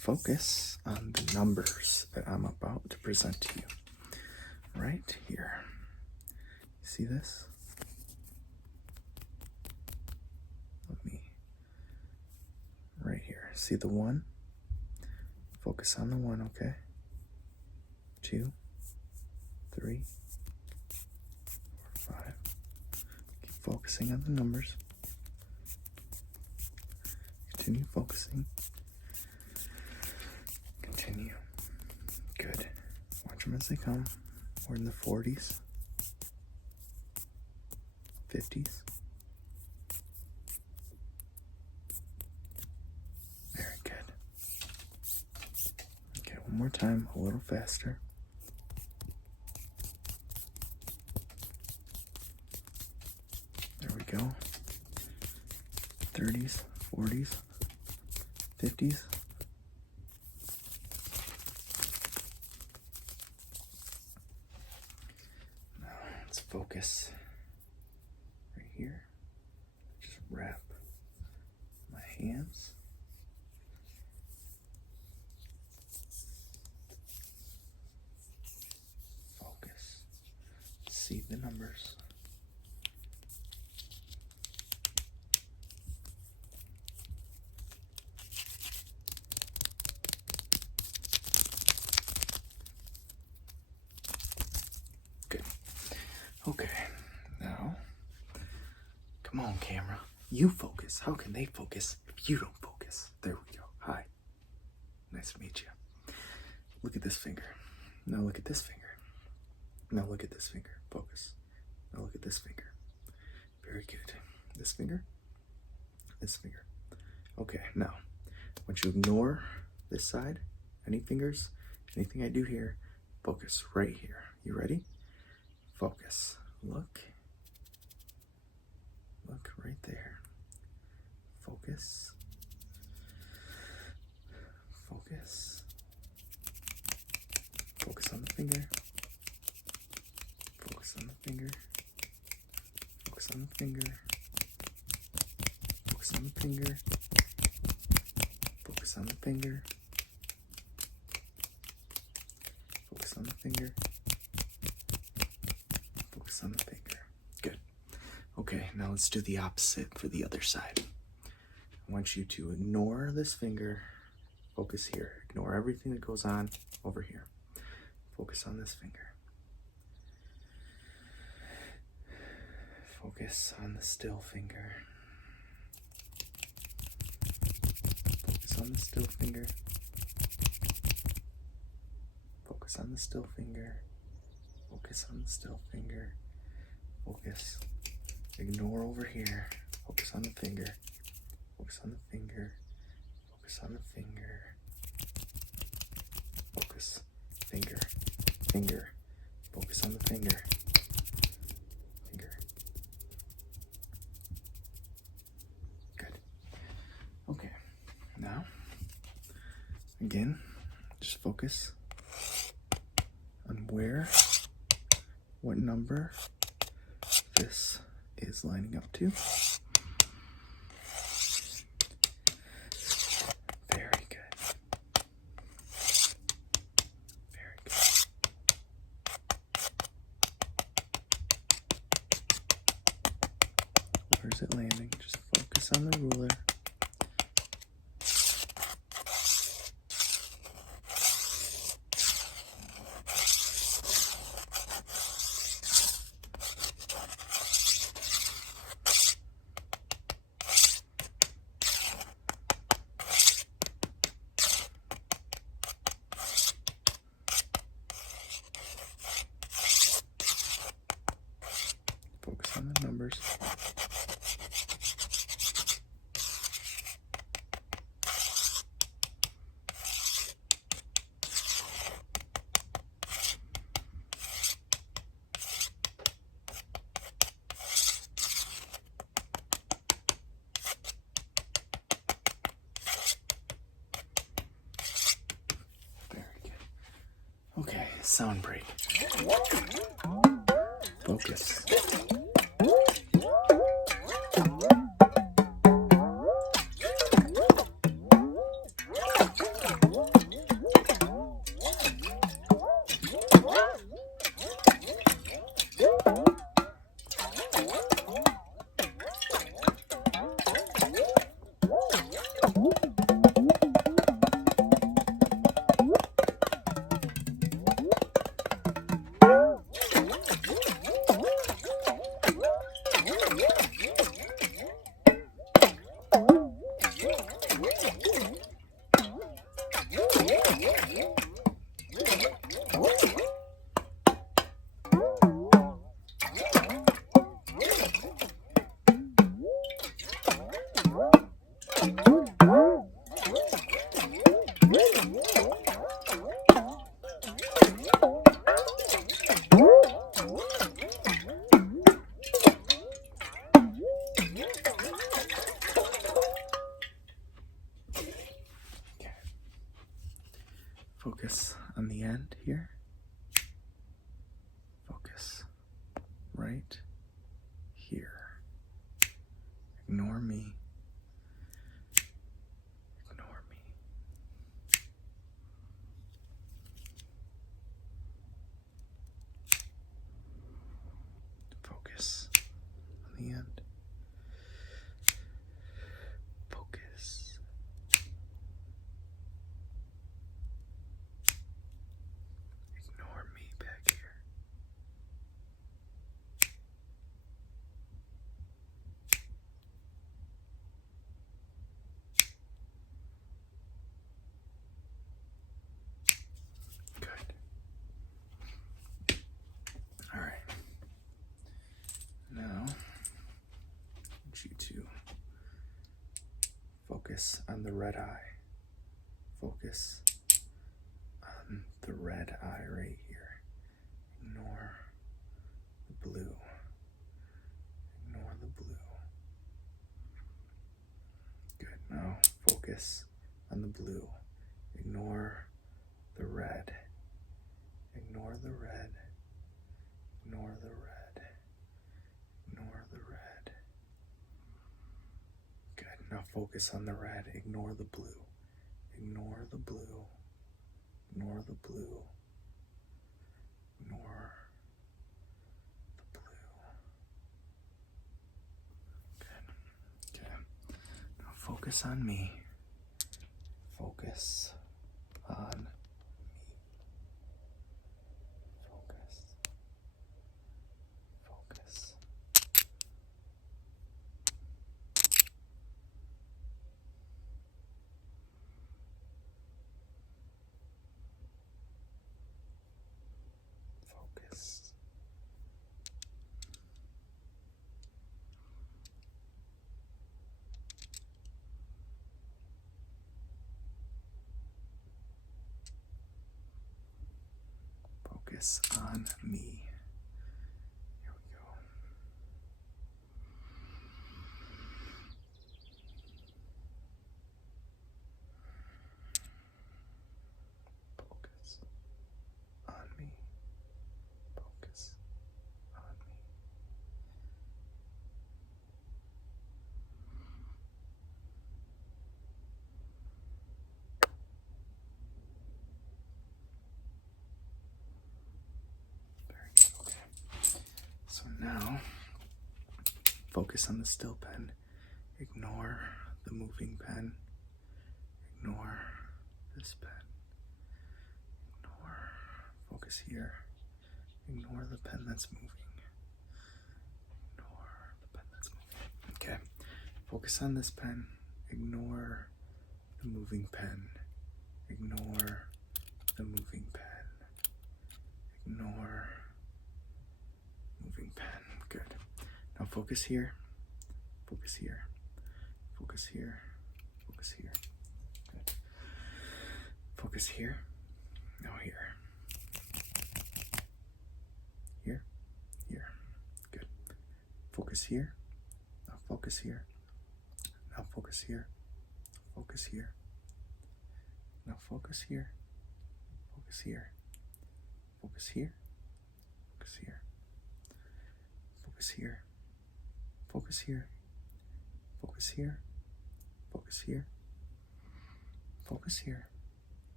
focus on the numbers that I'm about to present to you. Right here. See this? Right here. See the 1? Focus on the 1, okay? 2, 3, 4, 5. Keep focusing on the numbers. Continue focusing. Continue. Good. Watch them as they come. We're in the 40s, 50s. Very good. Okay, one more time, a little faster. There we go. 30s, 40s, 50s. Now let's focus right here. Just wrap my hands. Focus. See the numbers. Good. Okay, now, come on, camera. You focus. How can they focus if you don't focus? There we go. Hi. Nice to meet you. Look at this finger. Now look at this finger. Now look at this finger. Focus. Now look at this finger. Very good. This finger. This finger. Okay, now, I want you to ignore this side. Any fingers, anything I do here, focus right here. You ready? Focus. Look. Look right there. Focus. Focus. Focus on the finger. Focus on the finger. Focus on the finger. Focus on the finger. Focus on the finger. Focus on the finger. Focus on the finger. Good. Okay, now let's do the opposite for the other side. I want you to ignore this finger. Focus here. Ignore everything that goes on over here. Focus on this finger. Focus on the still finger. Focus on the still finger. Focus on the still finger. Focus on the still finger. Focus. Ignore over here. Focus on the finger. Focus on the finger. Focus on the finger. Focus. Finger. Finger. Focus on the finger. Finger. Good. Okay. Now, again, just focus on what number this is lining up to. Very good. Very good. Where's it landing? Just focus on the ruler. Focus on the numbers. Very good. Okay, sound break. Focus. Focus on the end here. Focus right here. Ignore me. Ignore me. Focus on the end. Focus. Ignore me back here. Good. All right. Now, I want you to focus on the red eye. Focus on the red eye right here. Ignore the blue. Ignore the blue. Good. Now focus on the blue. Ignore the red. Ignore the red. Ignore the red. Ignore the red. Good. Now focus on the red. Ignore the blue. Ignore the blue. Ignore the blue. Ignore the blue. Good. Okay. Now focus on me. Focus on me. Focus. Focus. Focus. Focus on me. Here we go. Focus on me. Focus on me. Very good. Okay. So now, focus on the still pen. Ignore the moving pen. Ignore this pen. Ignore. Focus here. Ignore the pen that's moving. Ignore the pen that's moving. Okay. Focus on this pen. Ignore the moving pen. Ignore the moving pen. Ignore moving pen. Good. Now focus here. Focus here. Focus here. Focus here. Good. Focus here. Now here. Here. Here. Good. Focus here. Now focus here. Now focus here. Focus here. Now focus here. Focus here. Focus here. Focus here. Focus here. Focus here. Focus here. Focus here. Focus here.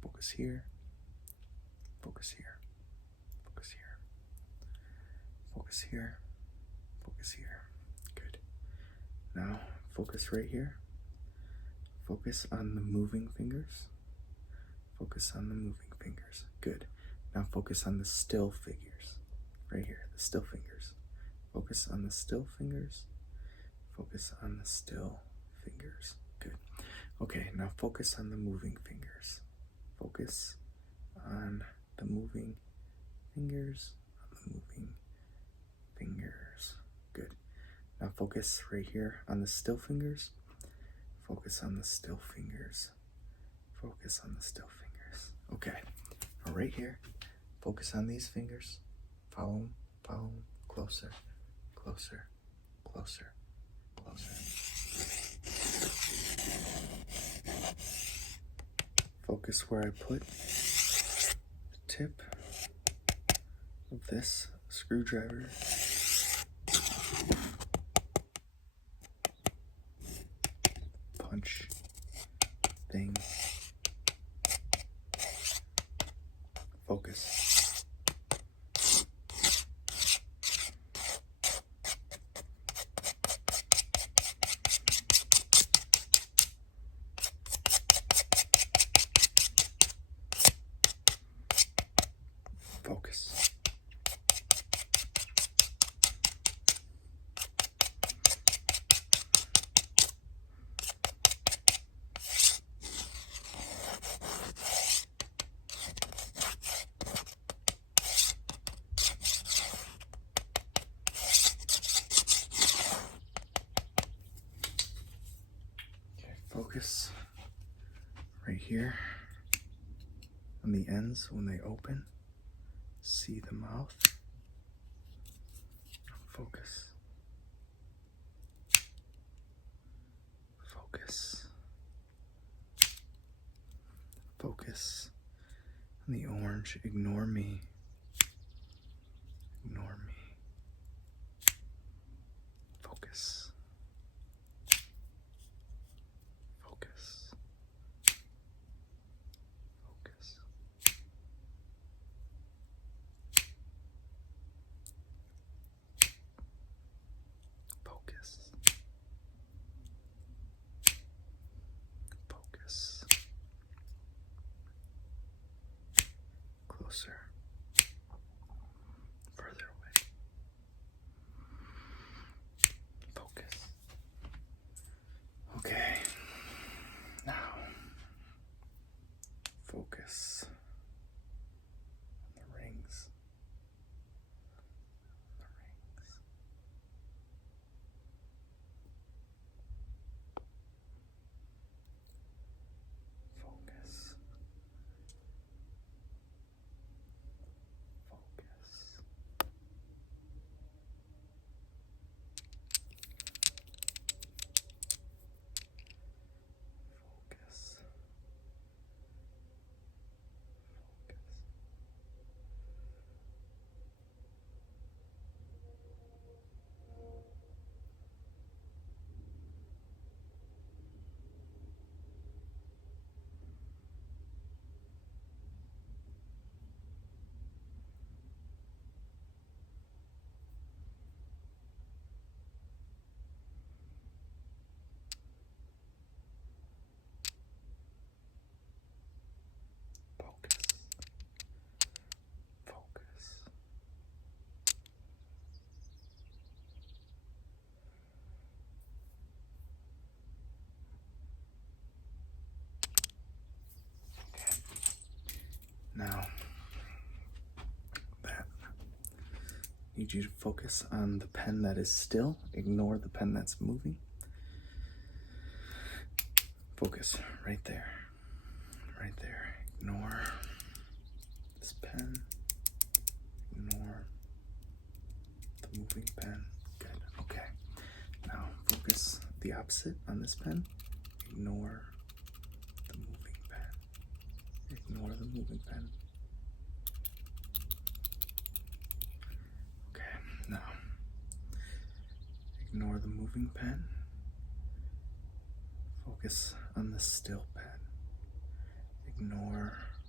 Focus here. Focus here. Focus here. Focus here. Focus here. Good. Now focus right here. Focus on the moving fingers. Focus on the moving fingers. Good. Now focus on the still fingers. Right here, the still fingers. Focus on the still fingers. Focus on the still fingers. Good. Okay, now focus on the moving fingers. Focus on the moving fingers. On the moving fingers. Good. Now focus right here on the still fingers. Focus on the still fingers. Focus on the still fingers. Okay. Now right here, focus on these fingers. Follow them. Follow them. Closer. Closer. Closer. Closer. Focus where I put the tip of this screwdriver. Punch thing. Focus. Focus. Okay, focus right here on the ends when they open. See the mouth. Focus. Focus. Focus on the orange. Ignore me. Ignore me. Focus. Focus. Focus. Focus. Focus. Closer. Further away. Focus. Okay. Now, focus on the rings. The rings. Focus. Focus. Focus. Focus. Focus. Okay. Now, that. Need you to focus on the pen that is still. Ignore the pen that's moving. Focus right there. Right there. Ignore this pen. Ignore the moving pen. Good. Okay. Now focus the opposite on this pen. Ignore the moving pen. Ignore the moving pen. Okay. Now ignore the moving pen. Focus on the still pen. Ignore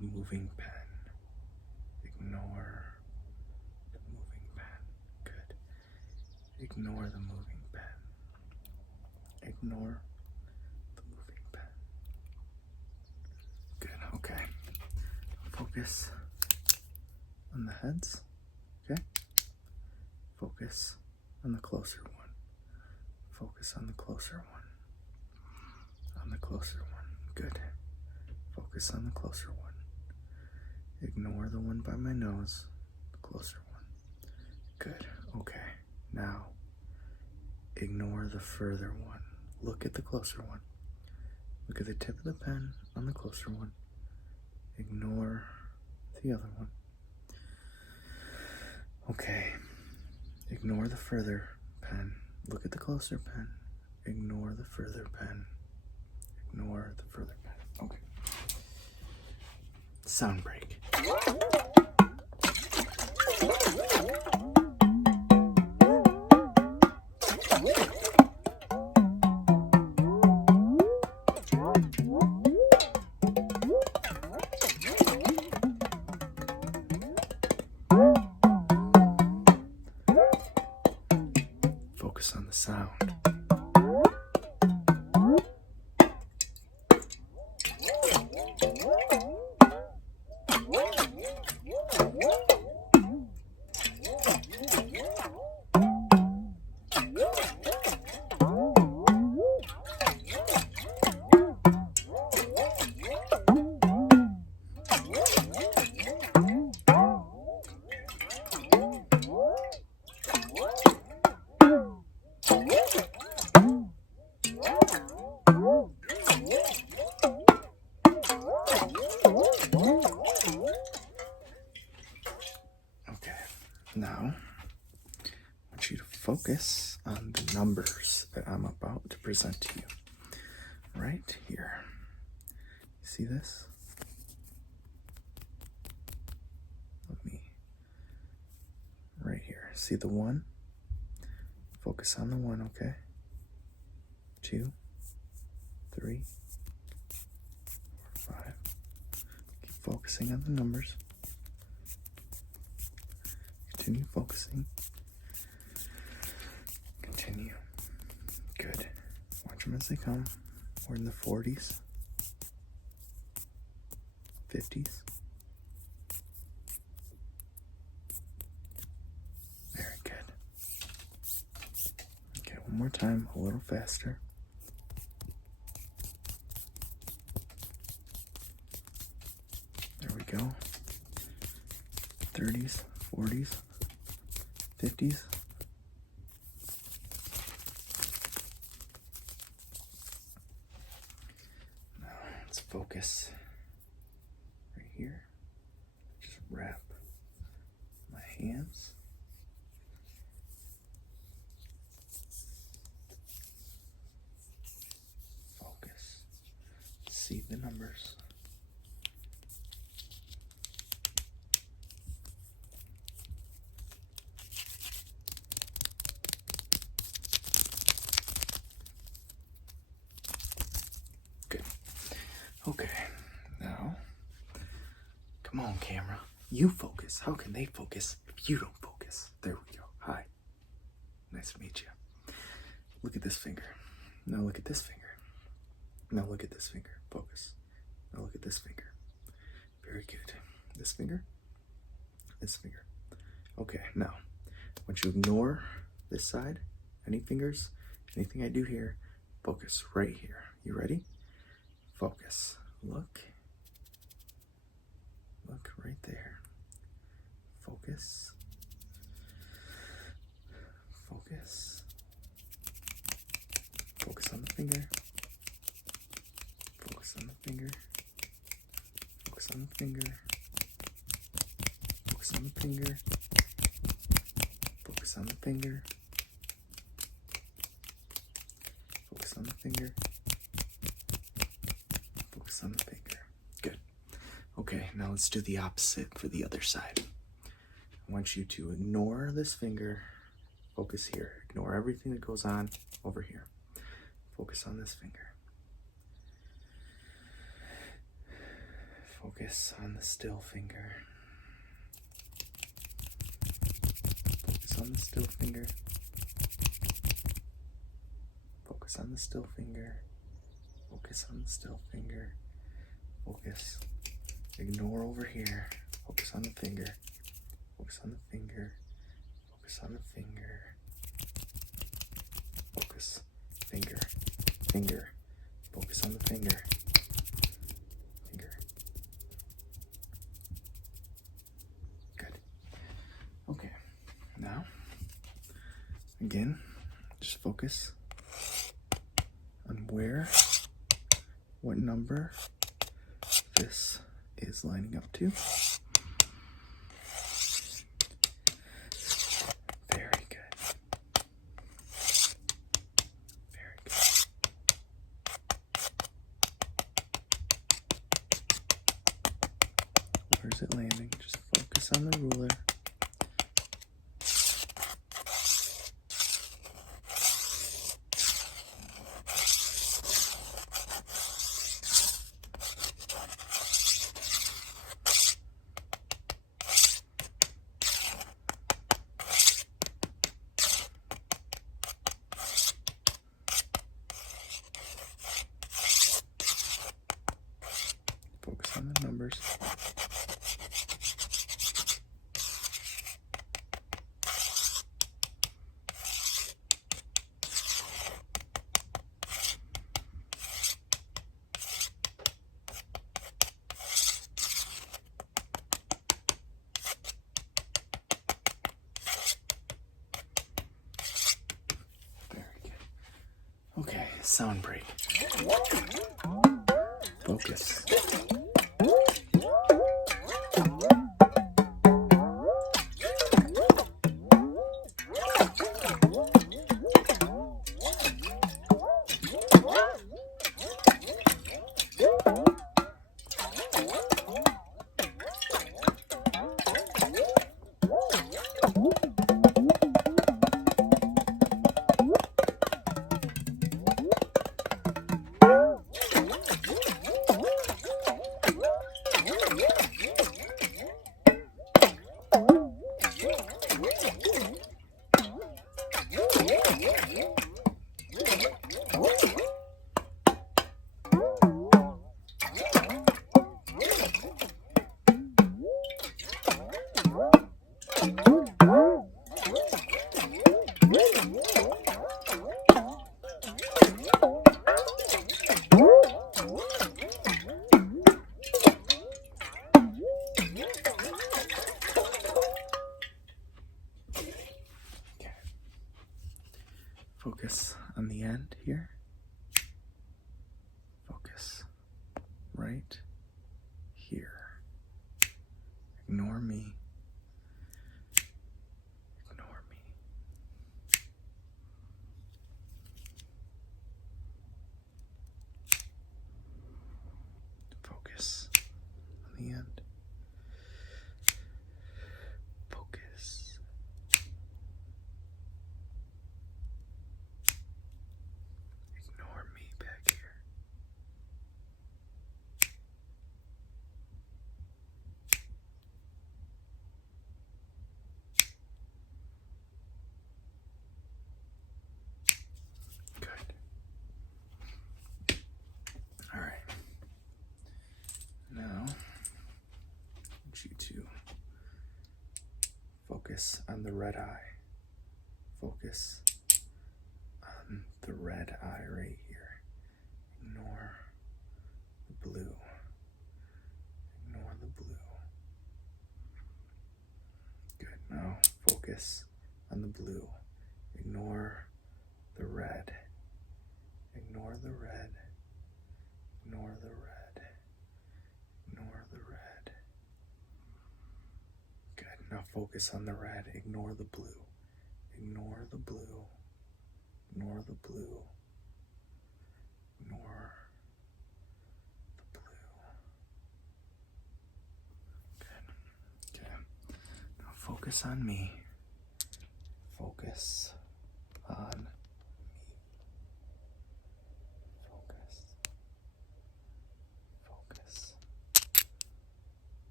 the moving pen. Ignore the moving pen. Good. Ignore the moving pen. Ignore the moving pen. Good. Okay. Focus on the heads. Okay. Focus on the closer one. Focus on the closer one. On the closer one. Good. Focus on the closer one. Ignore the one by my nose. The closer one. Good. Okay. Now, ignore the further one. Look at the closer one. Look at the tip of the pen on the closer one. Ignore the other one. Okay. Ignore the further pen. Look at the closer pen. Ignore the further pen. Ignore the further pen. Okay. Sound break. Focus on the sound. Now, I want you to focus on the numbers that I'm about to present to you. Right here. You see this? Let me. Right here. See the 1? Focus on the 1, okay? 2, 3, 4, 5. Keep focusing on the numbers. Continue focusing. Continue. Good. Watch them as they come. We're in the 40s, 50s. Very good. Okay, one more time, a little faster. There we go. 30s, 40s. 50s. Now let's focus right here. Just wrap my hands. Focus. See the numbers. Okay, now, come on, camera. You focus. How can they focus if you don't focus? There we go. Hi. Nice to meet you. Look at this finger. Now look at this finger. Now look at this finger. Focus. Now look at this finger. Very good. This finger. This finger. Okay, now, I want you to ignore this side. Any fingers, anything I do here, focus right here. You ready? Focus. Look. Look right there. Focus. Focus. Focus on the finger. Focus on the finger. Focus on the finger. Focus on the finger. Focus on the finger. Focus on the finger. Focus on the finger. Good. Okay, now let's do the opposite for the other side. I want you to ignore this finger. Focus here. Ignore everything that goes on over here. Focus on this finger. Focus on the still finger. Focus on the still finger. Focus on the still finger. Focus on the still finger. Focus. Ignore over here. Focus on the finger. Focus on the finger. Focus on the finger. Focus. Finger. Finger. Focus on the finger. Finger. Good. Okay. Now, again, just focus on what number this is lining up to. Very good. Very good. Where's it landing? Just focus on the ruler. Focus on the numbers. Very good. Okay, sound break. Focus. Focus on the end here. Focus right here. Ignore me. Ignore me. Focus on the end. Focus. Ignore me back here. Good. All right. Now, I want you to focus on the red eye. Focus on the red eye right here. Ignore the blue. Ignore the blue. Good. Now focus on the blue. Ignore the red. Ignore the red. Ignore the red. Ignore the red. Good. Now focus on the red. Ignore the blue. Ignore the blue. Ignore the blue. Ignore the blue. Good. Okay. Now focus on me. Focus on me. Focus. Focus.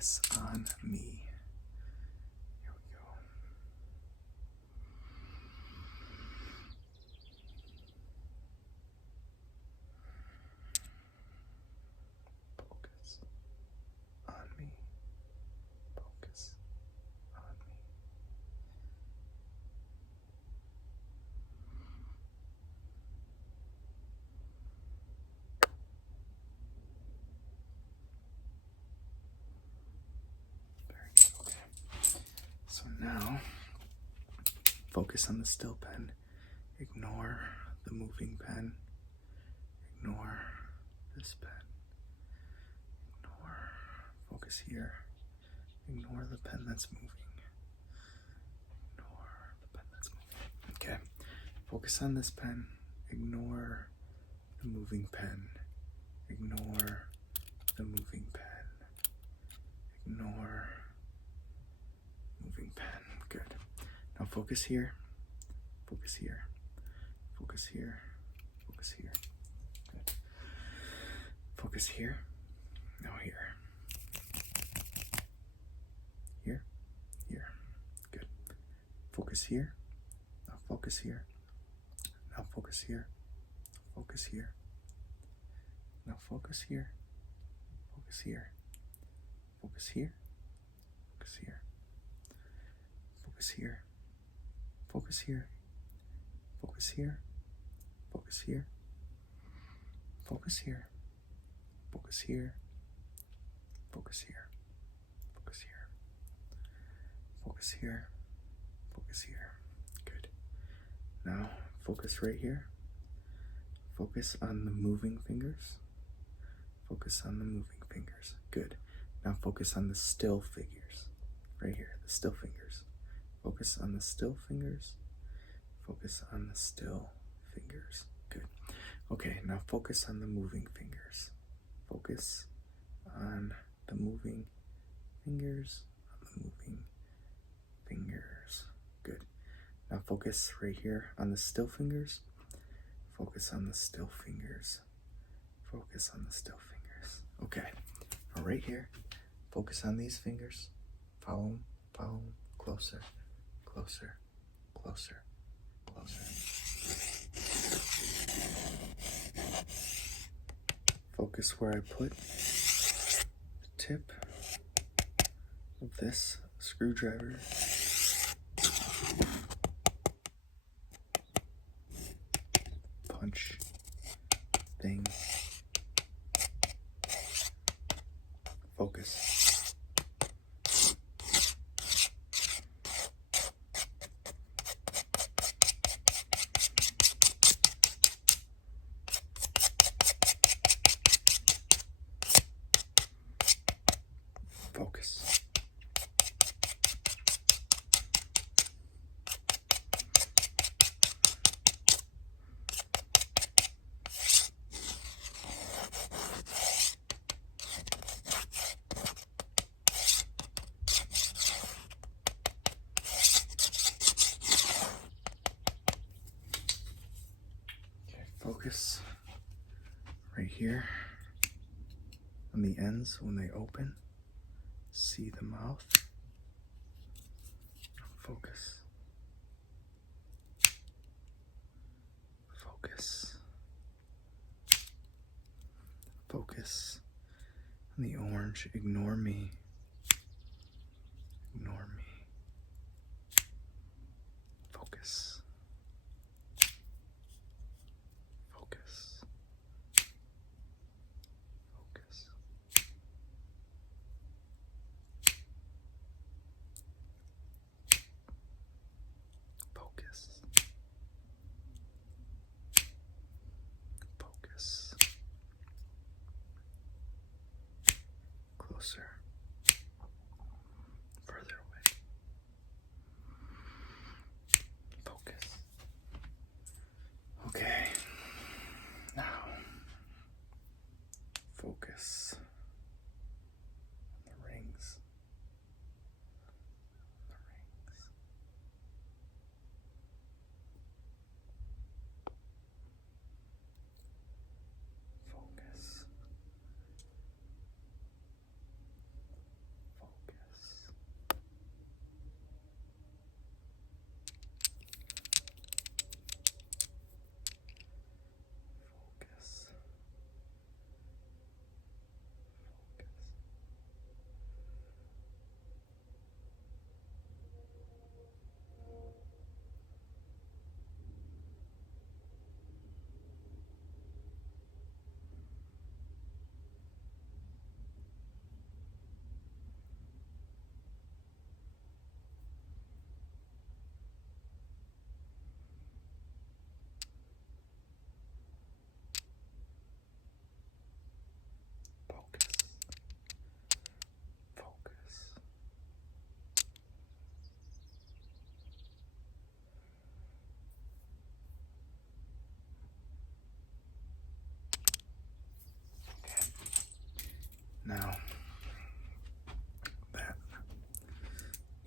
Focus on me. Here we go. Focus on me. Focus on me. Very good. Okay. So now, focus on the still pen. Ignore the moving pen. Ignore this pen. Ignore. Focus here. Ignore the pen that's moving. Ignore the pen that's moving. Okay. Focus on this pen. Ignore the moving pen. Ignore the moving pen. Ignore moving pen. Good. Now focus here. Focus here. Focus here. Focus here. Good. Focus here. Now here. Here. Here. Good. Focus here. Now focus here. Now focus here. Focus here. Now focus here. Focus here. Focus here. Focus here. Focus here. Focus here. Focus here. Focus here. Focus here. Focus here. Focus here. Focus here. Focus here. Focus here. Good. Now focus right here. Focus on the moving fingers. Focus on the moving fingers. Good. Now focus on the still fingers. Right here, the still fingers. Focus on the still fingers. Focus on the still fingers. Good. Okay, now focus on the moving fingers. Focus on the moving fingers. On the moving fingers. Good. Now focus right here on the still fingers. Focus on the still fingers. Focus on the still fingers. Okay. Now right here, focus on these fingers. Follow them. Follow them. Closer. Closer. Closer. Closer. Focus where I put the tip of this screwdriver. Punch thing. Focus. Focus. Focus right here on the ends when they open. See the mouth. Focus. Focus. Focus on the orange. Ignore me. Ignore me. Focus. Focus. Focus. Focus. Focus. Closer. Further away. Focus. Okay. Now, focus on the rings. The rings.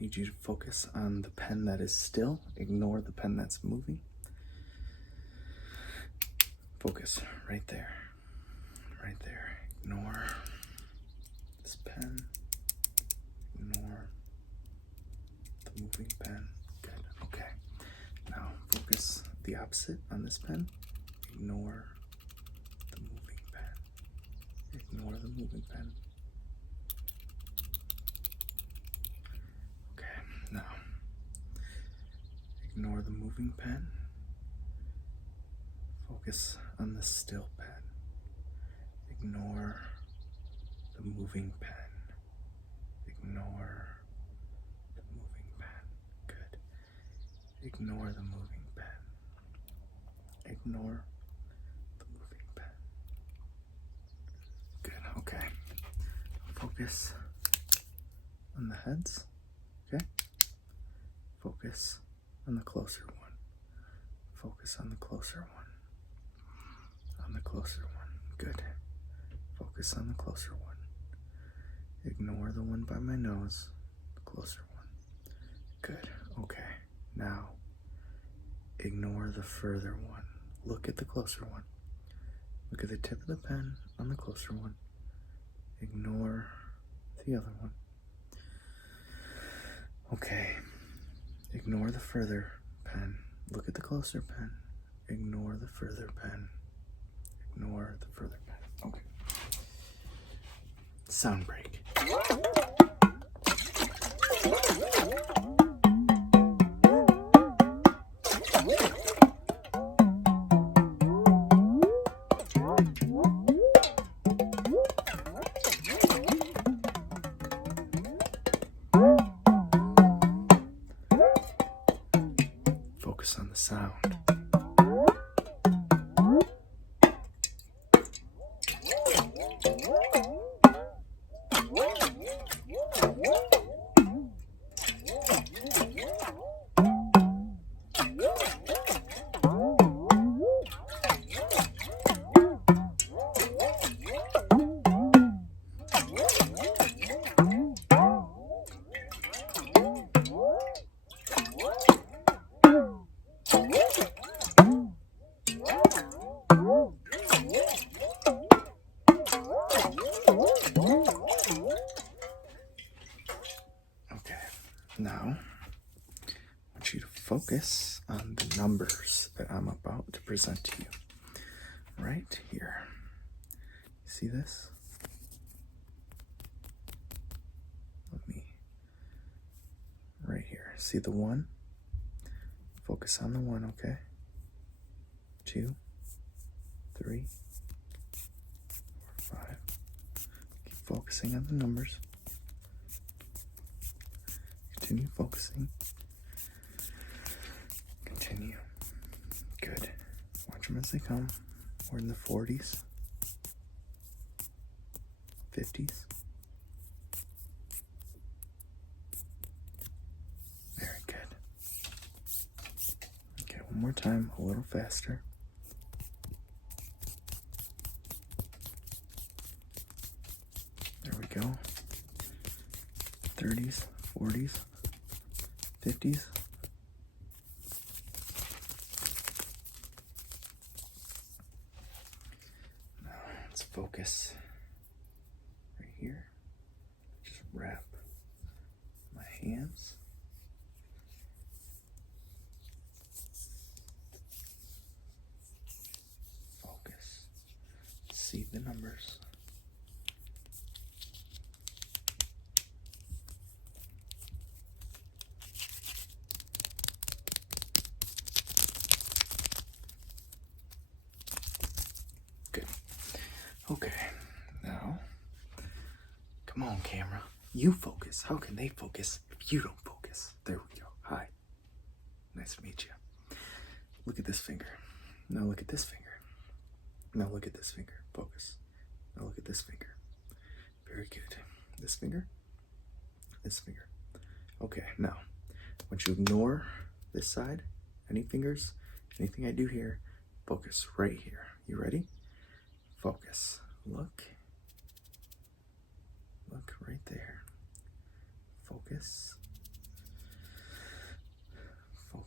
need you to focus on the pen that is still. Ignore the pen that's moving. Focus right there. Right there. Ignore this pen. Ignore the moving pen. Good. Okay. Now focus the opposite on this pen. Ignore the moving pen. Ignore the moving pen. Okay. Now ignore the moving pen. Focus on the still pen. Ignore the moving pen. Ignore the moving pen. Good. Ignore the moving pen. Ignore the moving pen. Good. Okay. Focus on the heads. Okay. Focus on the closer one. Focus on the closer one. On the closer one. Good. Focus on the closer one. Ignore the one by my nose. The closer one. Good. Okay. Now, ignore the further one. Look at the closer one. Look at the tip of the pen on the closer one. Ignore the other one. Okay. Ignore the further pen. Look at the closer pen. Ignore the further pen. Ignore the further pen. Okay. Sound break. Focus on the sound. Now, I want you to focus on the numbers that I'm about to present to you. Right here. You see this? Right here. See the 1? Focus on the 1, okay? 2, 3, 4, 5. Keep focusing on the numbers. Continue focusing. Continue. Good. Watch them as they come. We're in the 40s, 50s. Very good. Okay, one more time, a little faster. There we go. 30s, 40s, 50s. Now let's focus right here. Just wrap my hands. Focus. See the numbers. Good. Okay, now, come on, camera. You focus. How can they focus if you don't focus? There we go. Hi. Nice to meet you. Look at this finger. Now look at this finger. Now look at this finger. Focus. Now look at this finger. Very good. This finger. This finger. Okay, now, I want you to ignore this side. Any fingers, anything I do here, focus right here. You ready? Focus. Look. Look right there. Focus.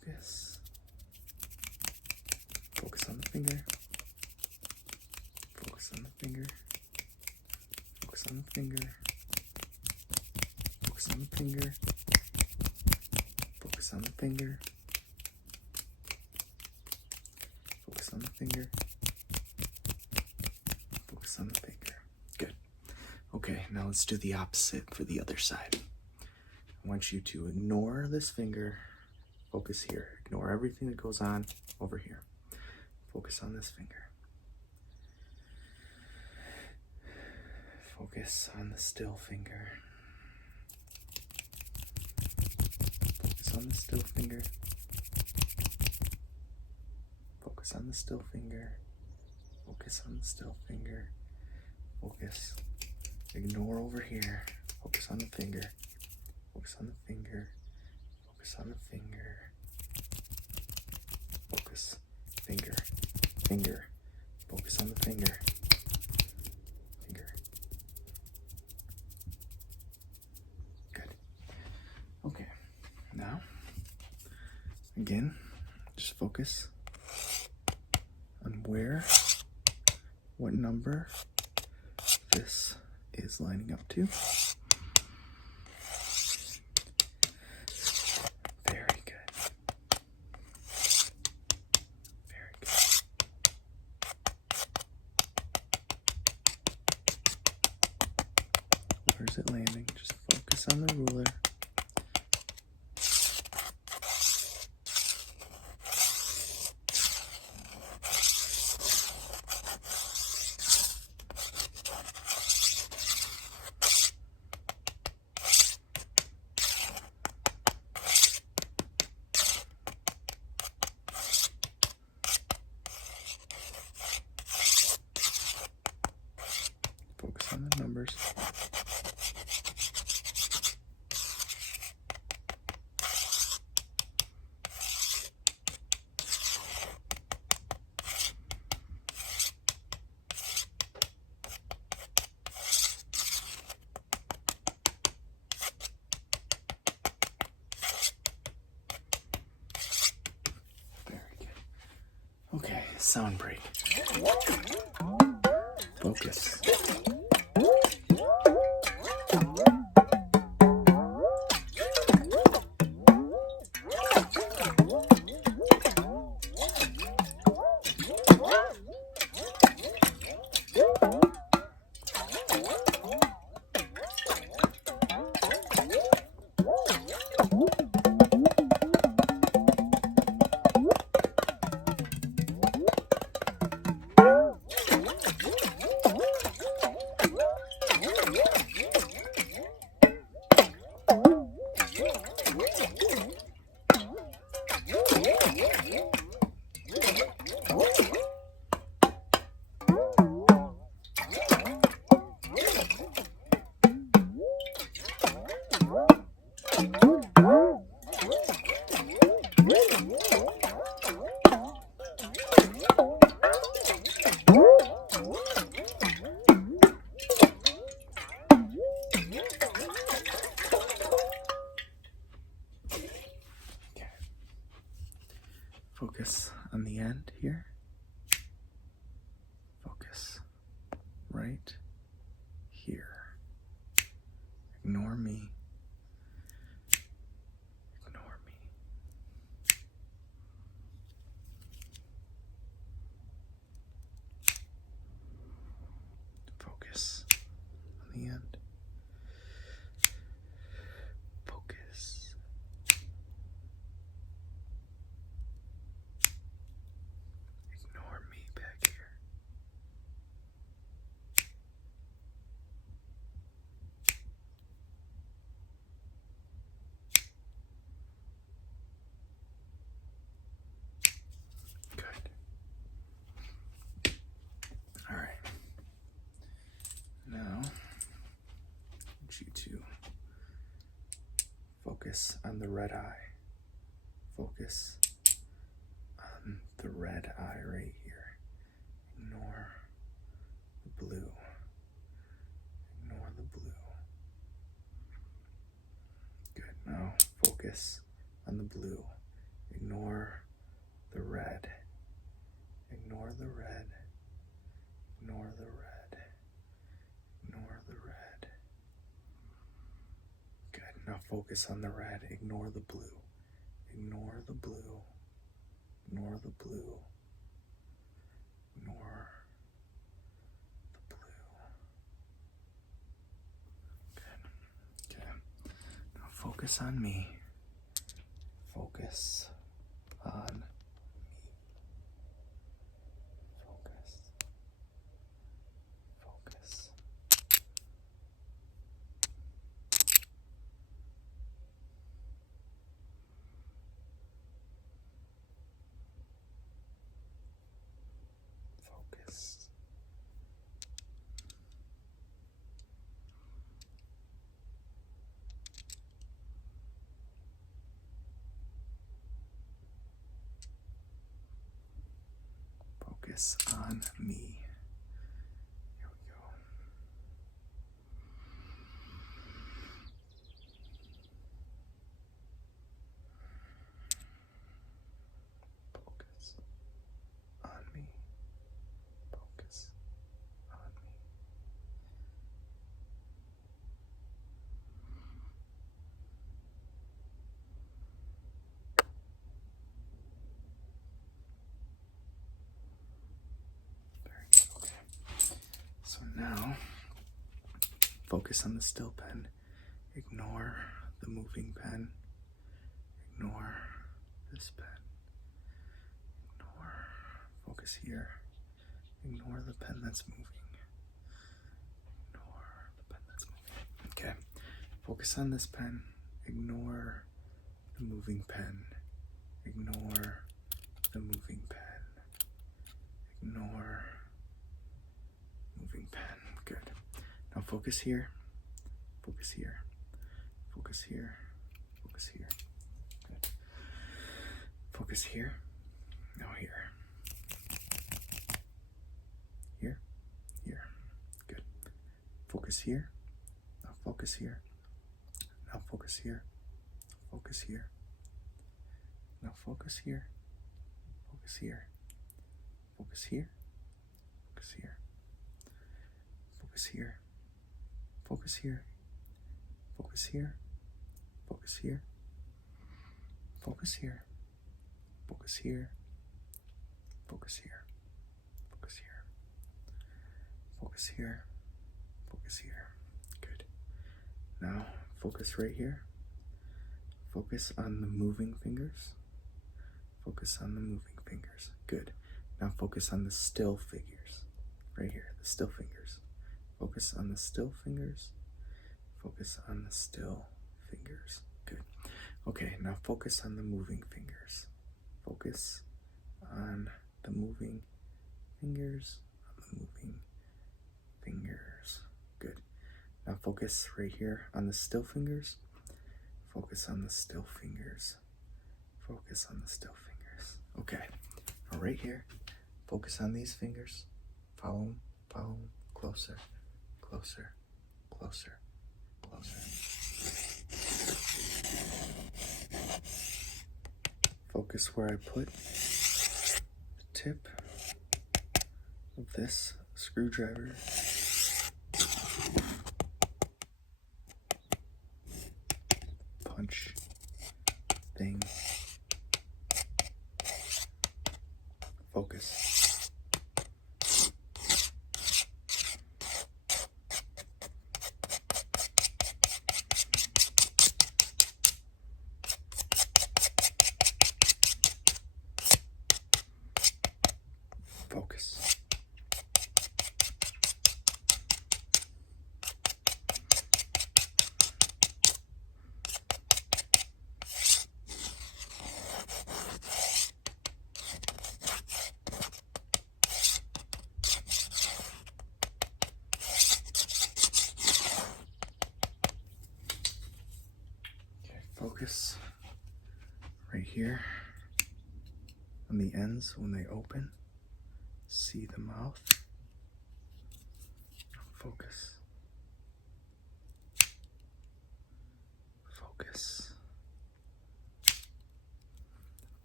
Focus. Focus on the finger. Focus on the finger. Focus on the finger. Focus on the finger. Focus on the finger. Focus on the finger. Focus on the finger. Good. Okay, now let's do the opposite for the other side. I want you to ignore this finger. Focus here. Ignore everything that goes on over here. Focus on this finger. Focus on the still finger. Focus on the still finger. Focus on the still finger. Focus on the still finger. Focus. Ignore over here. Focus on the finger. Focus on the finger. Focus on the finger. Focus. Finger. Finger. Focus on the finger. Finger. Good. Okay. Now, again, just focus on what number this is lining up to. Very good. Very good. Where's it landing? Just focus on the ruler. Focus on the numbers. Very good. Okay, sound break. Focus. Focus on the end here. Focus right here. Ignore me. Ignore me. Focus on the end. Focus. Ignore me back here. Good. All right. Now, I want you to focus on the red eye. Focus on the red eye right here. Ignore the blue. Ignore the blue. Good. Now focus on the blue. Ignore the red. Ignore the red. Ignore the red. Ignore the red. Good. Now focus on the red. Ignore the blue. Ignore the blue. Ignore the blue. Ignore the blue. Good. Okay. Now focus on me. Focus on me. Focus. Focus. Focus. Focus on me. Here we go. Focus on me. Focus on me. Very good. Okay. So now, focus on the still pen. Ignore the moving pen. Ignore this pen. Ignore. Focus here. Ignore the pen that's moving. Ignore the pen that's moving. Okay. Focus on this pen. Ignore the moving pen. Ignore the moving pen. Ignore moving pen. Good. Now focus here. Focus here. Focus here. Focus here. Good. Focus here. Now here. Here. Here. Good. Focus here. Now focus here. Now focus here. Focus here. Now focus here. Focus here. Focus here. Focus here. Focus here. Focus here. Focus here. Focus here. Focus here. Focus here. Focus here. Focus here. Focus here. Focus here. Good. Now focus right here. Focus on the moving fingers. Focus on the moving fingers. Good. Now focus on the still fingers. Right here, the still fingers. Focus on the still fingers. Focus on the still fingers. Good. Okay, now focus on the moving fingers. Focus on the moving fingers. On the moving fingers. Good. Now focus right here on the still fingers. Focus on the still fingers. Focus on the still fingers. Okay. Now right here, focus on these fingers. Follow them. Follow them. Closer. Closer. Closer. Closer. Focus where I put the tip of this screwdriver. Punch thing. Focus. Focus. Focus right here on the ends when they open. See the mouth. Focus. Focus.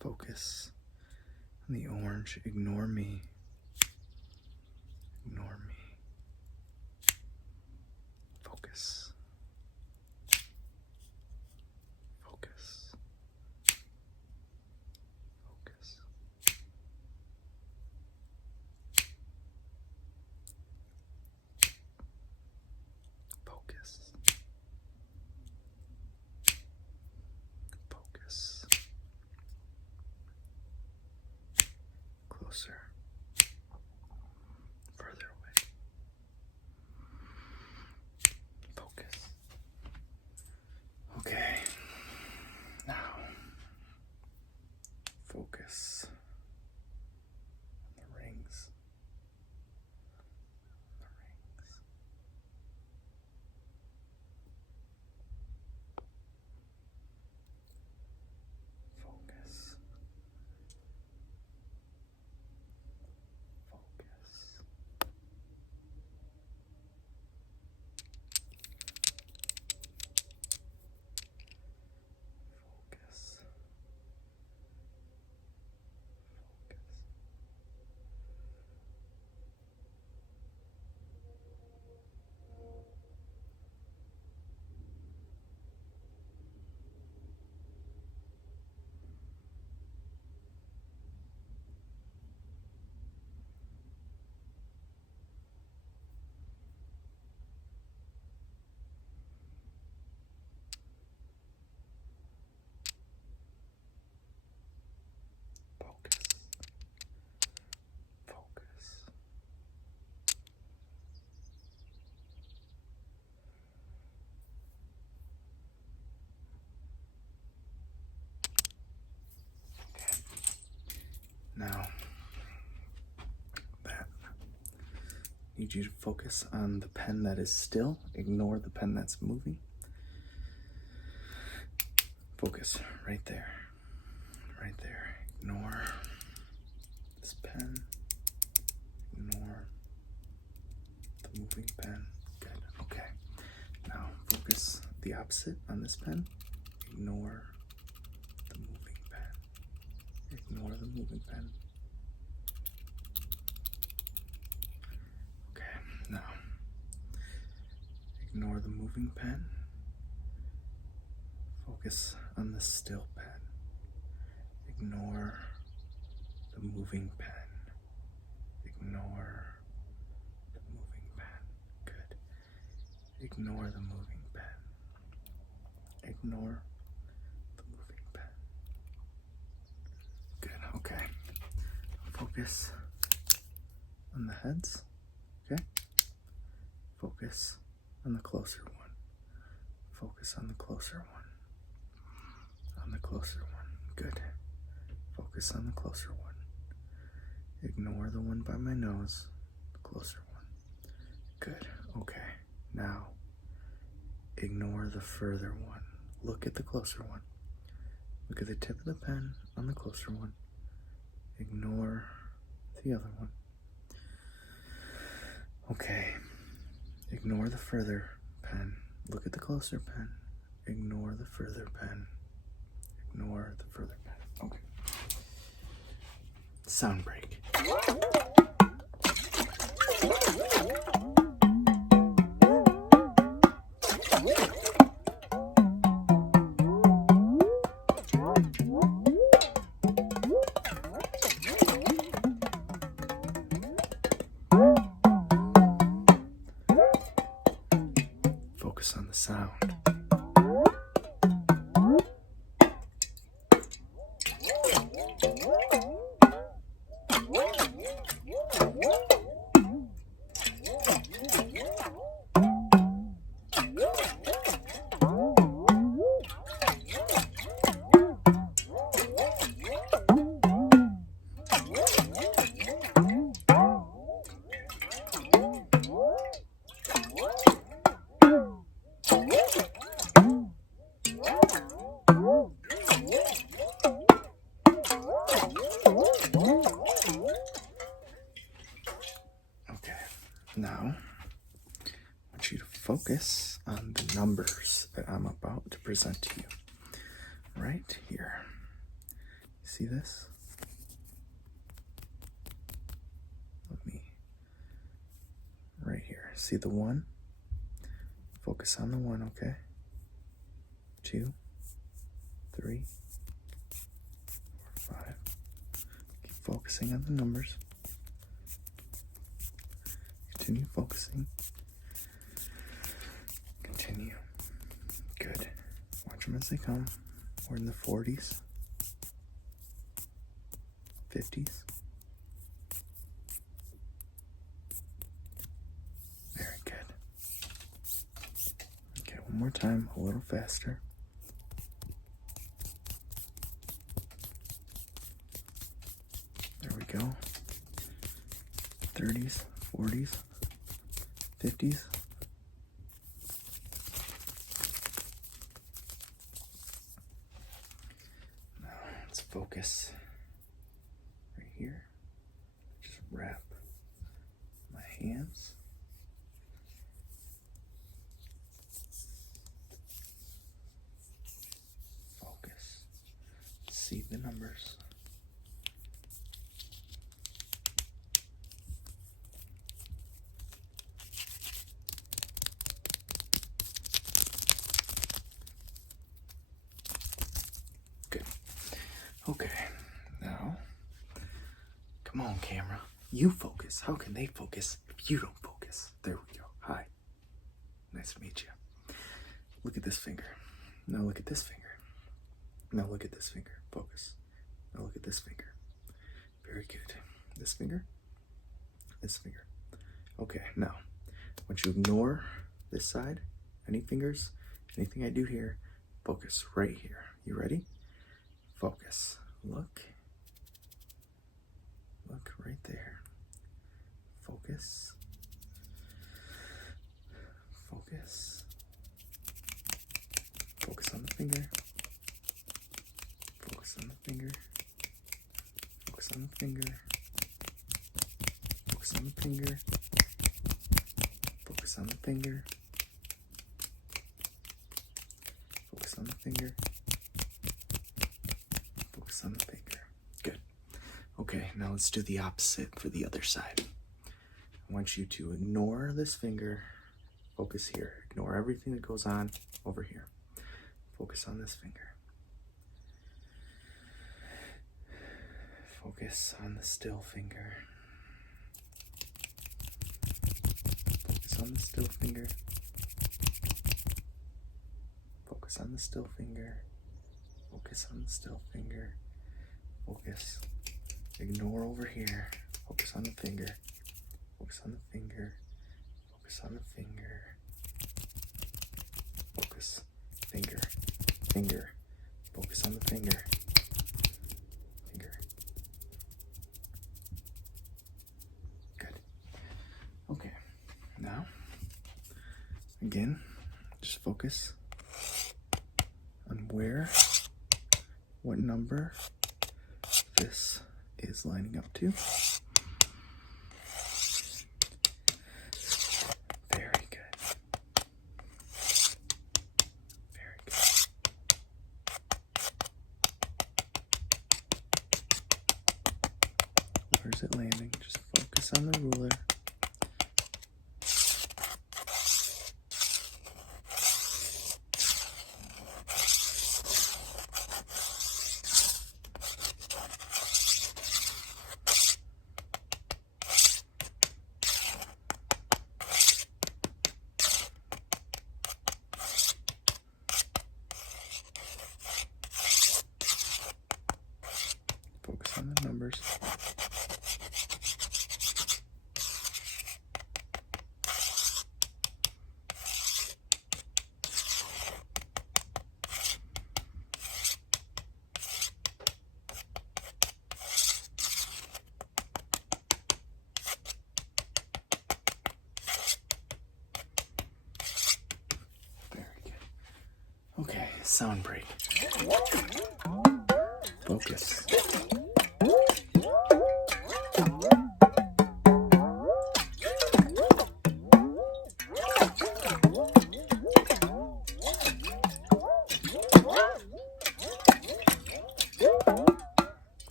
Focus on the orange. Ignore me. Ignore me. Focus. Focus. Focus. Focus. Focus. Closer. Further away. Focus. Okay. Now, focus on the rings. The rings. Focus. Focus. Focus. Focus. Focus. Okay. Now, that. Need you to focus on the pen that is still. Ignore the pen that's moving. Focus right there. Right there. Ignore this pen. Ignore the moving pen. Good. Okay. Now focus the opposite on this pen. Ignore the moving pen. Ignore the moving pen. Okay. Now ignore the moving pen. Focus on the still pen. Ignore the moving pen. Ignore the moving pen. Good. Ignore the moving pen. Ignore the moving pen. Good. Okay. Focus on the heads. Okay. Focus on the closer one. Focus on the closer one. On the closer one. Good. Focus on the closer one. Ignore the one by my nose. The closer one. Good. Okay. Now, ignore the further one. Look at the closer one. Look at the tip of the pen on the closer one. Ignore the other one. Okay. Ignore the further pen. Look at the closer pen. Ignore the further pen. Ignore the further pen. Okay. Sound break. Focus on the sound. Now, I want you to focus on the numbers that I'm about to present to you. Right here. see this? Let me, right here. See the 1? Focus on the 1, okay? 2, 3, 4, 5. Keep focusing on the numbers. Continue focusing. Continue. Good. Watch them as they come. We're in the 40s, 50s. Very good. Okay, one more time, a little faster. There we go. 30s, 40s, 50s. Now let's focus right here. Just wrap my hands. Focus. See the numbers. Good. Okay, now, come on, camera. You focus. How can they focus if you don't focus? There we go. Hi. Nice to meet you. Look at this finger. Now look at this finger. Now look at this finger. Focus. Now look at this finger. Very good. This finger. This finger. Okay, now, I want you to ignore this side. Any fingers, anything I do here, focus right here. You ready? Focus. Look. Look right there. Focus. Focus. Focus on the finger. Focus on the finger. Focus on the finger. Focus on the finger. Focus on the finger. Focus on the finger. Focus on the finger. Good. Okay, now let's do the opposite for the other side. I want you to ignore this finger. Focus here. Ignore everything that goes on over here. Focus on this finger. Focus on the still finger. Focus on the still finger. Focus on the still finger. Focus on the still finger. Focus. Ignore over here. Focus on the finger. Focus on the finger. Focus on the finger. Focus. Finger. Finger. Focus on the finger. Finger. Good. Okay. Now, again, just focus on what number this is lining up to. Very good. Very good. Where's it landing? Just focus on the ruler. Focus on the numbers. Very good. Okay, sound break. Focus.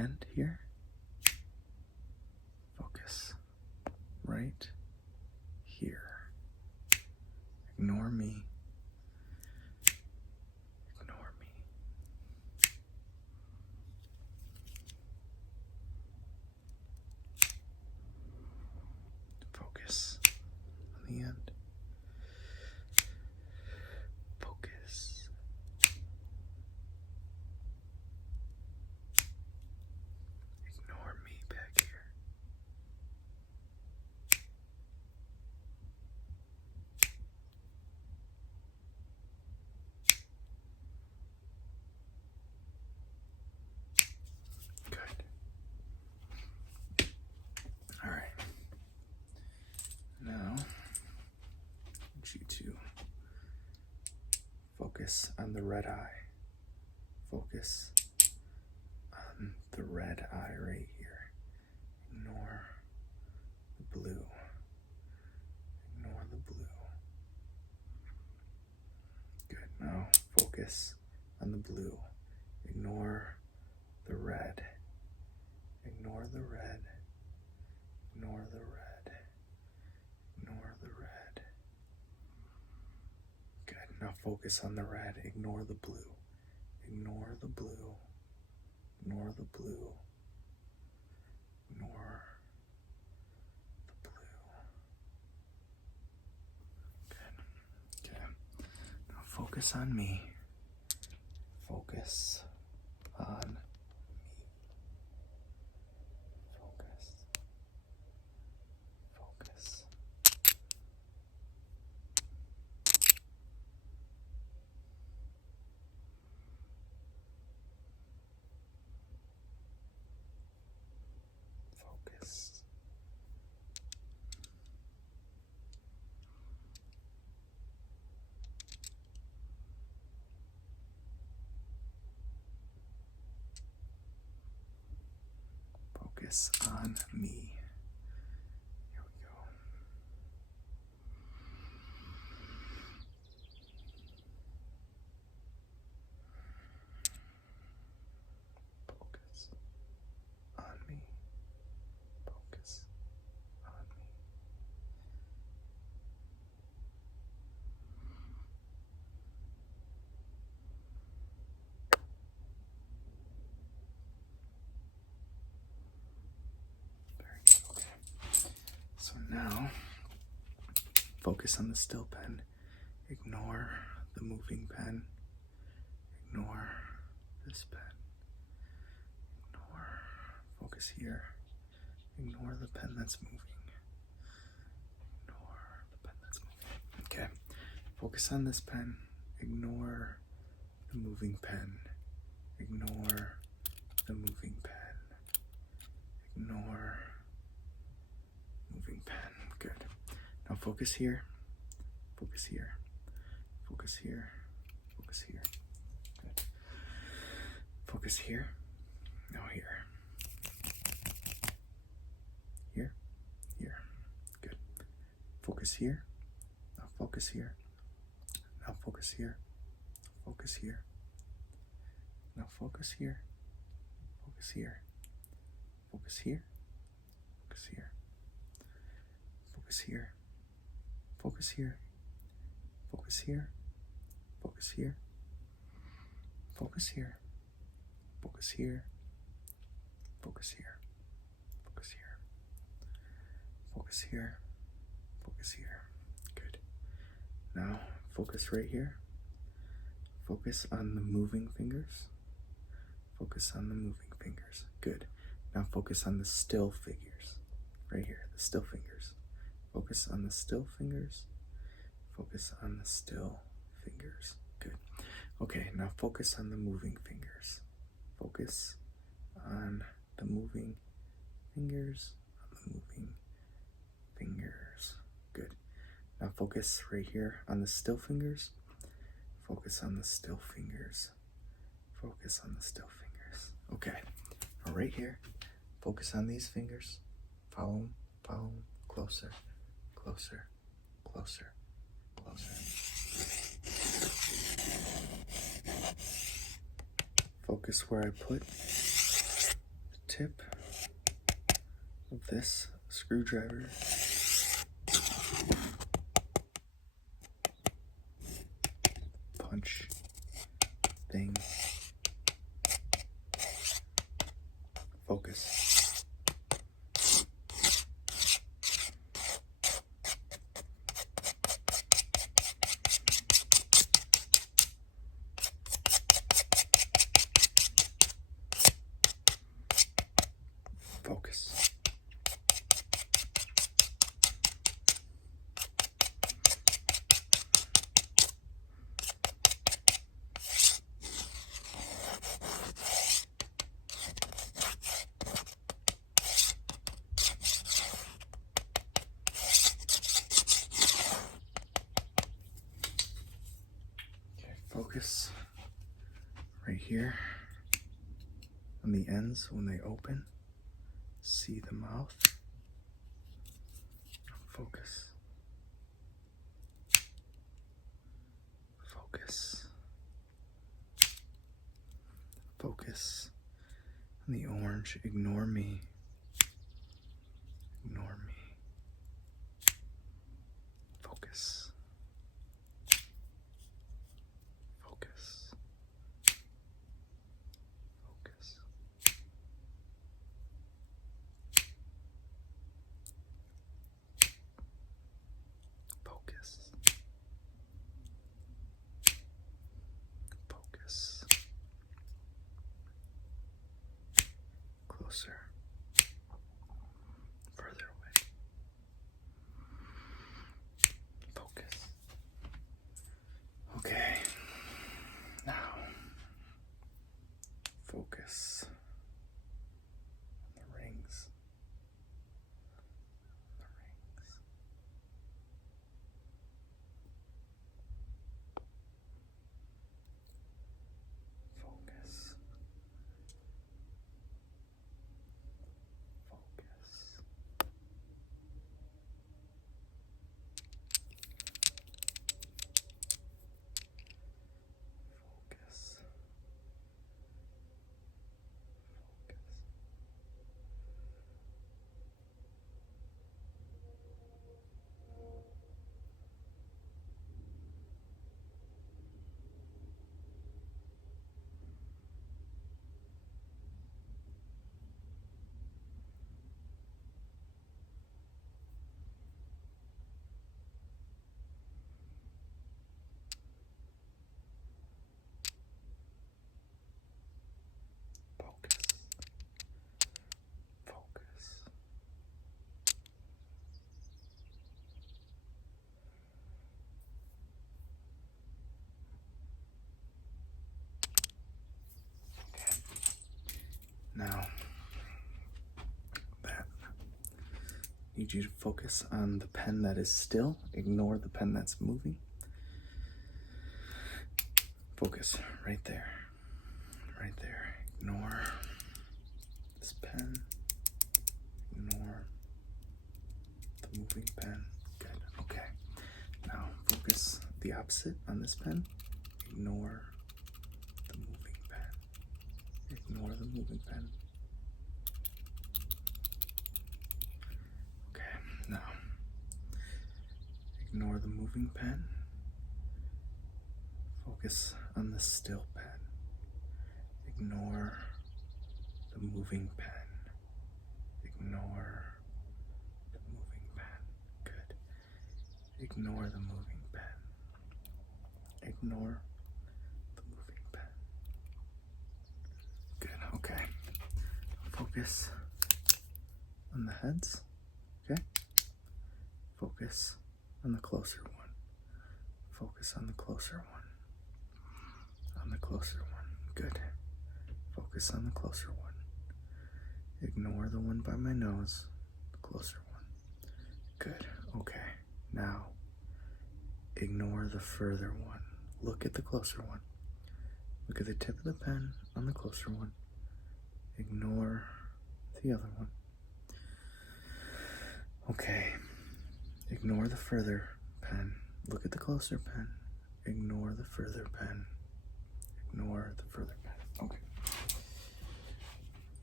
end here. Focus right here. Ignore me. Ignore me. Focus on the end. Focus. Ignore me back here. Good. All right. Now, I want you to focus on the red eye. Focus on the red eye right here. Ignore the blue. Ignore the blue. Good. Now focus on the blue. Ignore the red. Ignore the red. Ignore the red. Ignore the red. Good. Now focus on the red. Ignore the blue. Ignore the blue. Ignore the blue. Ignore the blue. Good. Okay. Now focus on me. Focus on me. Focus. Focus. Focus. Focus on me. Here we go. Focus on me. Focus on me. Very good. Okay. So now, focus on the still pen. Ignore the moving pen. Ignore this pen. Ignore. Focus here. Ignore the pen that's moving. Ignore the pen that's moving. Okay. Focus on this pen. Ignore the moving pen. Ignore the moving pen. Ignore moving pen. Good. Now focus here. Focus here. Focus here. Focus here. Good. Focus here. Now here. Here. Here. Good. Focus here. Now focus here. Now focus here. Focus here. Now focus here. Focus here. Focus here. Focus here. Focus here. Focus here. Focus here. Focus here. Focus here. Focus here. Focus here. Focus here. Focus here. Focus here. Good. Now focus right here. Focus on the moving fingers. Focus on the moving fingers. Good. Now focus on the still fingers. Right here, the still fingers. Focus on the still fingers. Focus on the still fingers. Good. Okay, now focus on the moving fingers. Focus on the moving fingers. On the moving fingers. Good. Now focus right here on the still fingers. Focus on the still fingers. Focus on the still fingers. Okay. Now right here, focus on these fingers. Follow them. Follow them. Closer. Closer. Closer. Closer. Focus where I put the tip of this screwdriver punch thing. Focus. Focus. Focus right here on the ends when they open. See the mouth. Focus. Focus. Focus on the orange. Ignore me. Ignore me. Focus. Focus. Focus. Focus. Focus. Closer. Further away. Focus. Okay. Now, focus on the rings. The rings. Focus. Focus. Focus. Focus. Focus. Okay. Now, that. Need you to focus on the pen that is still. Ignore the pen that's moving. Focus right there. Right there. Ignore this pen. Ignore the moving pen. Good. Okay. Now focus the opposite on this pen. Ignore the moving pen. Ignore the moving pen. Okay. Now ignore the moving pen. Focus on the still pen. Ignore the moving pen. Ignore the moving pen. Good. Ignore the moving pen. Ignore the moving pen. Good. Okay. Focus on the heads. Okay. Focus on the closer one. Focus on the closer one. On the closer one. Good. Focus on the closer one. Ignore the one by my nose. The closer one. Good. Okay. Now, ignore the further one. Look at the closer one. Look at the tip of the pen on the closer one. Ignore the other one. Okay. Ignore the further pen. Look at the closer pen. Ignore the further pen. Ignore the further pen. Okay.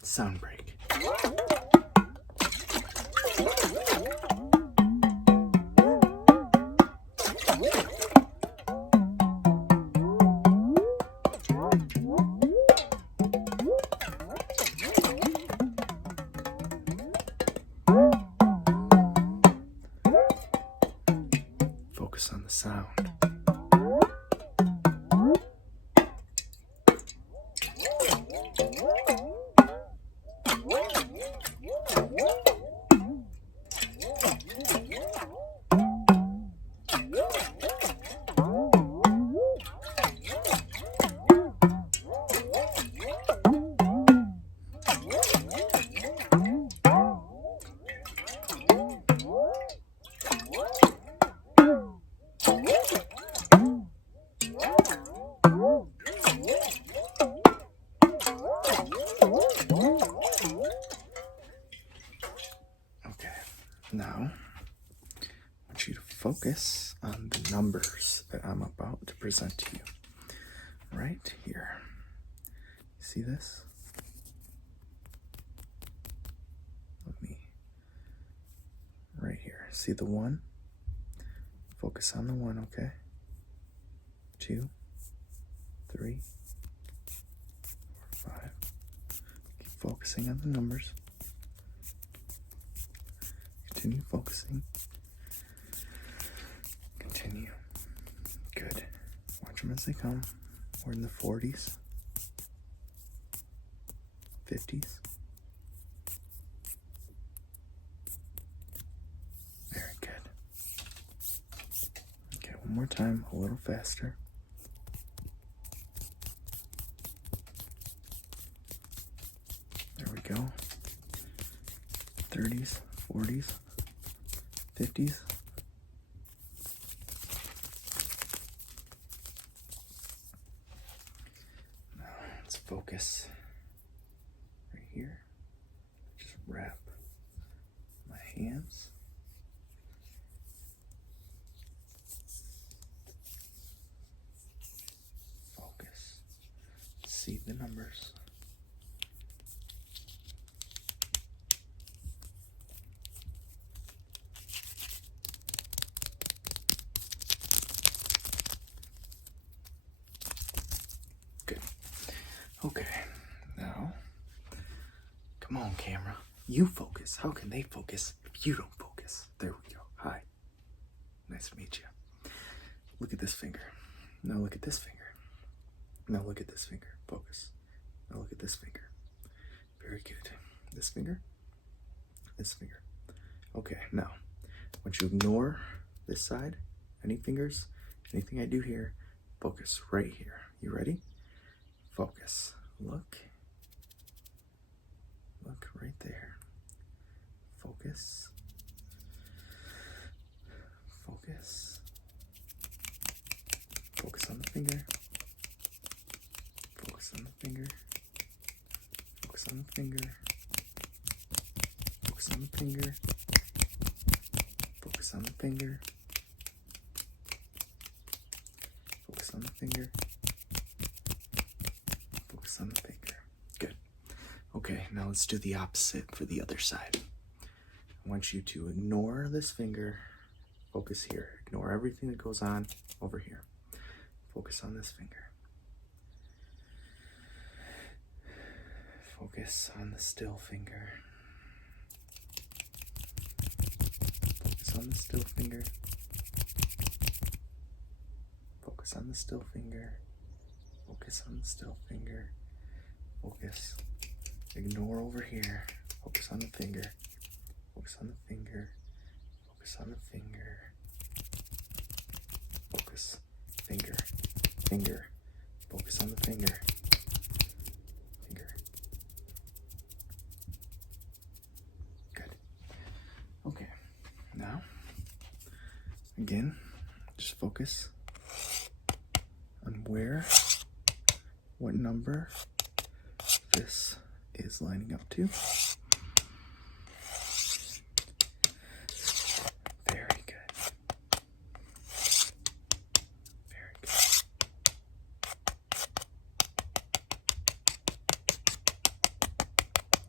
Sound break. Focus on the sound. Now, I want you to focus on the numbers that I'm about to present to you. Right here. You see this? Let me. Right here. See the 1? Focus on the 1, okay? 2, 3, 4, 5. Keep focusing on the numbers. Continue focusing. Continue. Good. Watch them as they come. We're in the 40s, 50s. Very good. Okay, one more time, a little faster. There we go. 30s, 40s. 50s. Now let's focus right here. Just wrap my hands. Focus. See the numbers. Okay, now, come on, camera. You focus. How can they focus if you don't focus? There we go. Hi. Nice to meet you. Look at this finger. Now look at this finger. Now look at this finger. Focus. Now look at this finger. Very good. This finger. This finger. Okay, now, I want you to ignore this side. Any fingers, anything I do here, focus right here. You ready? Focus. Look. Look right there. Focus. Focus. Focus on the finger. Focus on the finger. Focus on the finger. Focus on the finger. Focus on the finger. Focus on the finger. Focus on the finger. Good. Okay, now let's do the opposite for the other side. I want you to ignore this finger. Focus here. Ignore everything that goes on over here. Focus on this finger. Focus on the still finger. Focus on the still finger. Focus on the still finger. Focus on the still finger. Focus. Ignore over here. Focus on the finger. Focus on the finger. Focus on the finger. Focus. Finger. Finger. Focus on the finger. Finger. Good. Okay. Now, again, just focus on what number this is lining up to. Very good. Very good.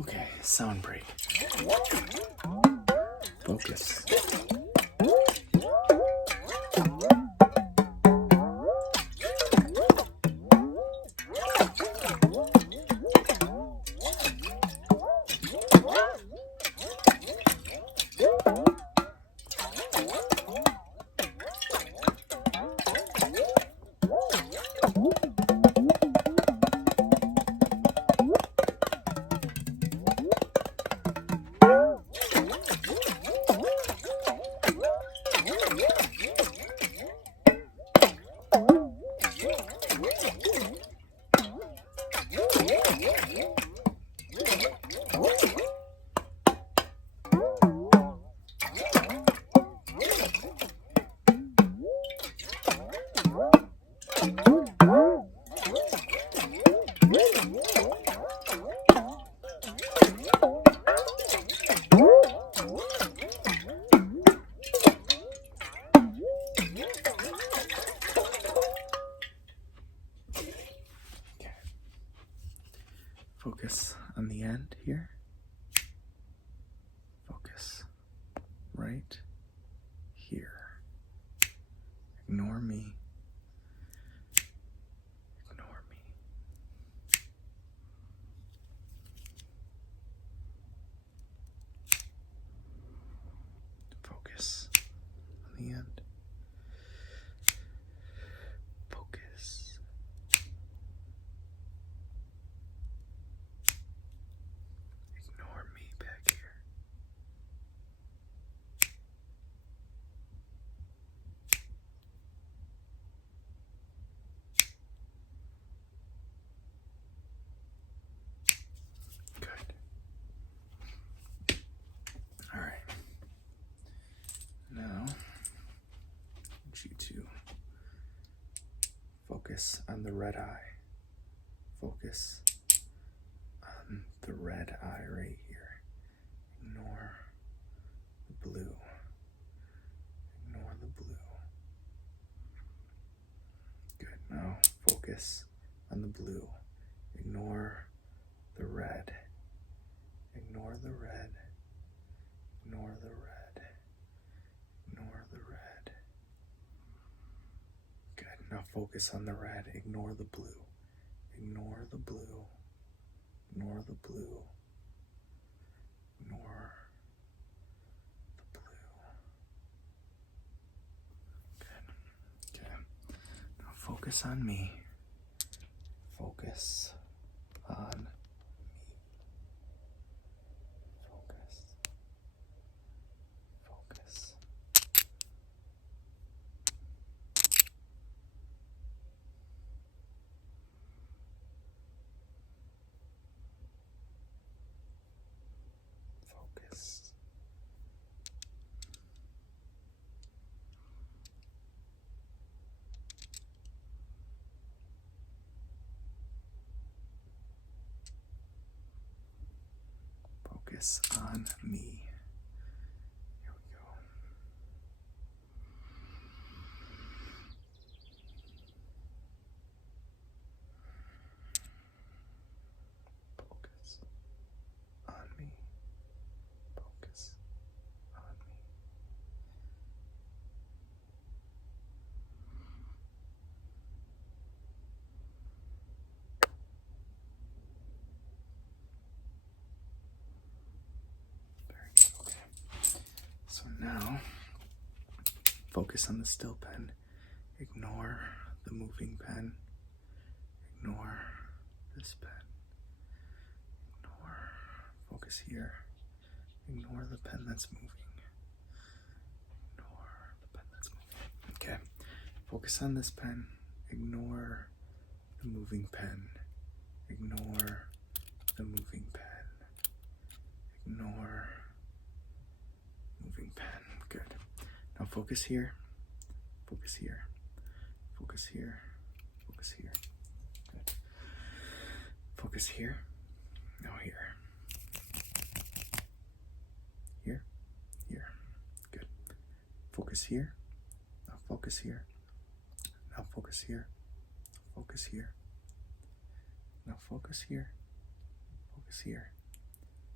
Okay, sound break. Focus. Focus on the end here. Focus right here. Ignore me. Ignore me. Focus on the end. Focus. Ignore me back here. Good. All right. Now, I want you to focus on the red eye. Focus on the red eye right here. Ignore the blue. Ignore the blue. Good. Now focus on the blue. Ignore the red. Ignore the red. Ignore the red. Ignore the red. Good. Now focus on the red. Ignore the blue. Ignore the blue. Ignore the blue. Ignore the blue. Good. Okay. Now focus on me. Focus on me. Focus. Focus. Focus. Focus on me. Here we go. Focus on me. Focus on me. Very good. Okay. So now, focus on the still pen. Ignore the moving pen. Ignore this pen. Ignore. Focus here. Ignore the pen that's moving. Ignore the pen that's moving. Okay. Focus on this pen. Ignore the moving pen. Ignore the moving pen. Ignore moving pen. Good. Now focus here. Focus here. Focus here. Focus here. Good. Focus here. Now here. Here. Here. Good. Focus here. Now focus here. Now focus here. Focus here. Now focus here. Focus here.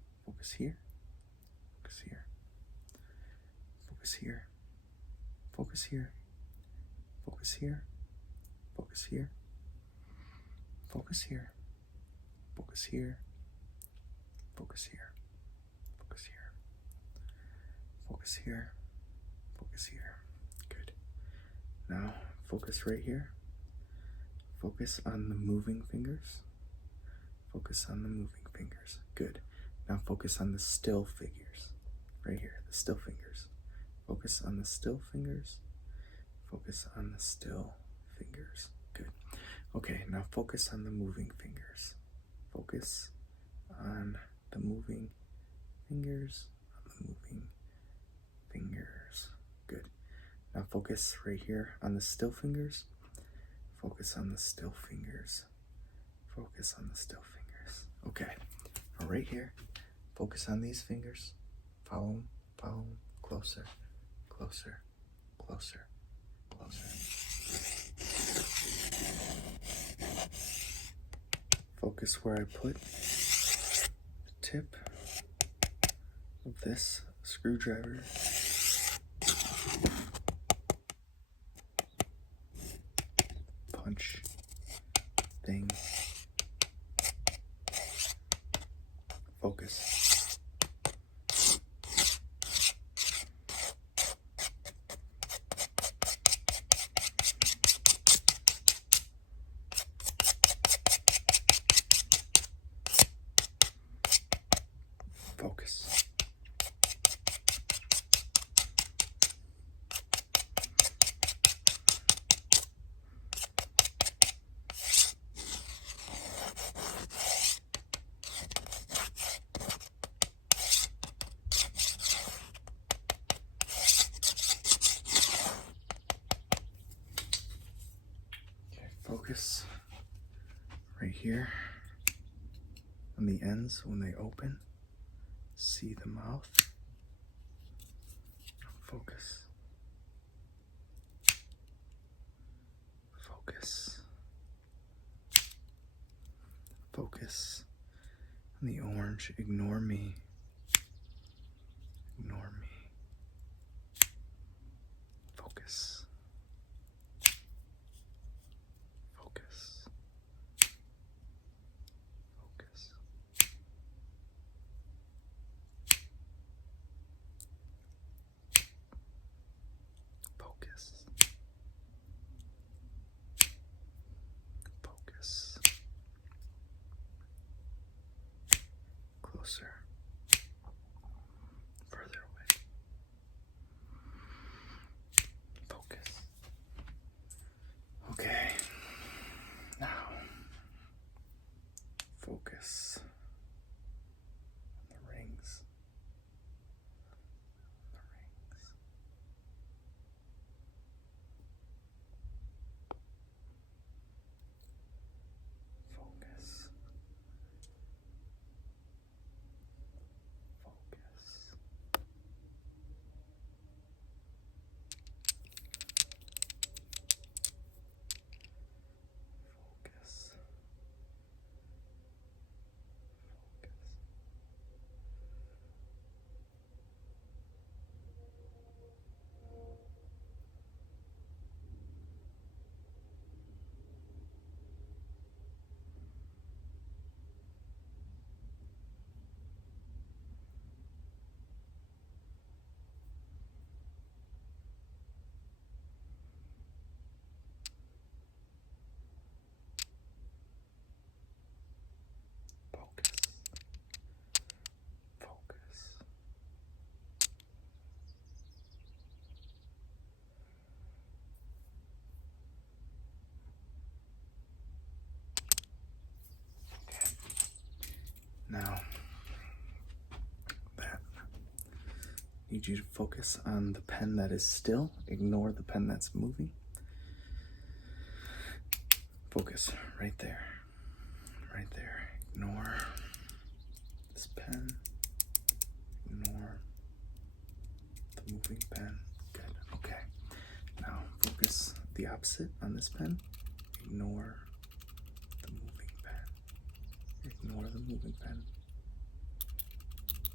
Focus here. Focus here. Focus here. Focus here. Focus here. Focus here. Focus here. Focus here. Focus here. Focus here. Focus here. Focus here. Good. Now focus right here. Focus on the moving fingers. Focus on the moving fingers. Good. Now focus on the still fingers. Right here, the still fingers. Focus on the still fingers. Focus on the still fingers. Good. Okay, now focus on the moving fingers. Focus on the moving fingers. On the moving fingers. Good. Now focus right here on the still fingers. Focus on the still fingers. Focus on the still fingers. Okay. Now right here, focus on these fingers. Follow them. Follow them. Closer. Closer. Closer. Closer. Focus where I put the tip of this screwdriver. Punch thing. Focus. Focus. Okay, focus right here on the ends when they open. See the mouth. Focus. Focus. Focus on the orange. Ignore me. Ignore me. Focus. Focus. Focus. Focus. Focus. Closer. Further away. Focus. Okay. Now, focus on the rings. The rings. Focus. Focus. Focus. Focus. Focus. Okay. Now, that. Need you to focus on the pen that is still. Ignore the pen that's moving. Focus right there. Right there. Ignore this pen. Ignore the moving pen. Good. Okay. Now focus the opposite on this pen. Ignore the moving pen. Ignore the moving pen.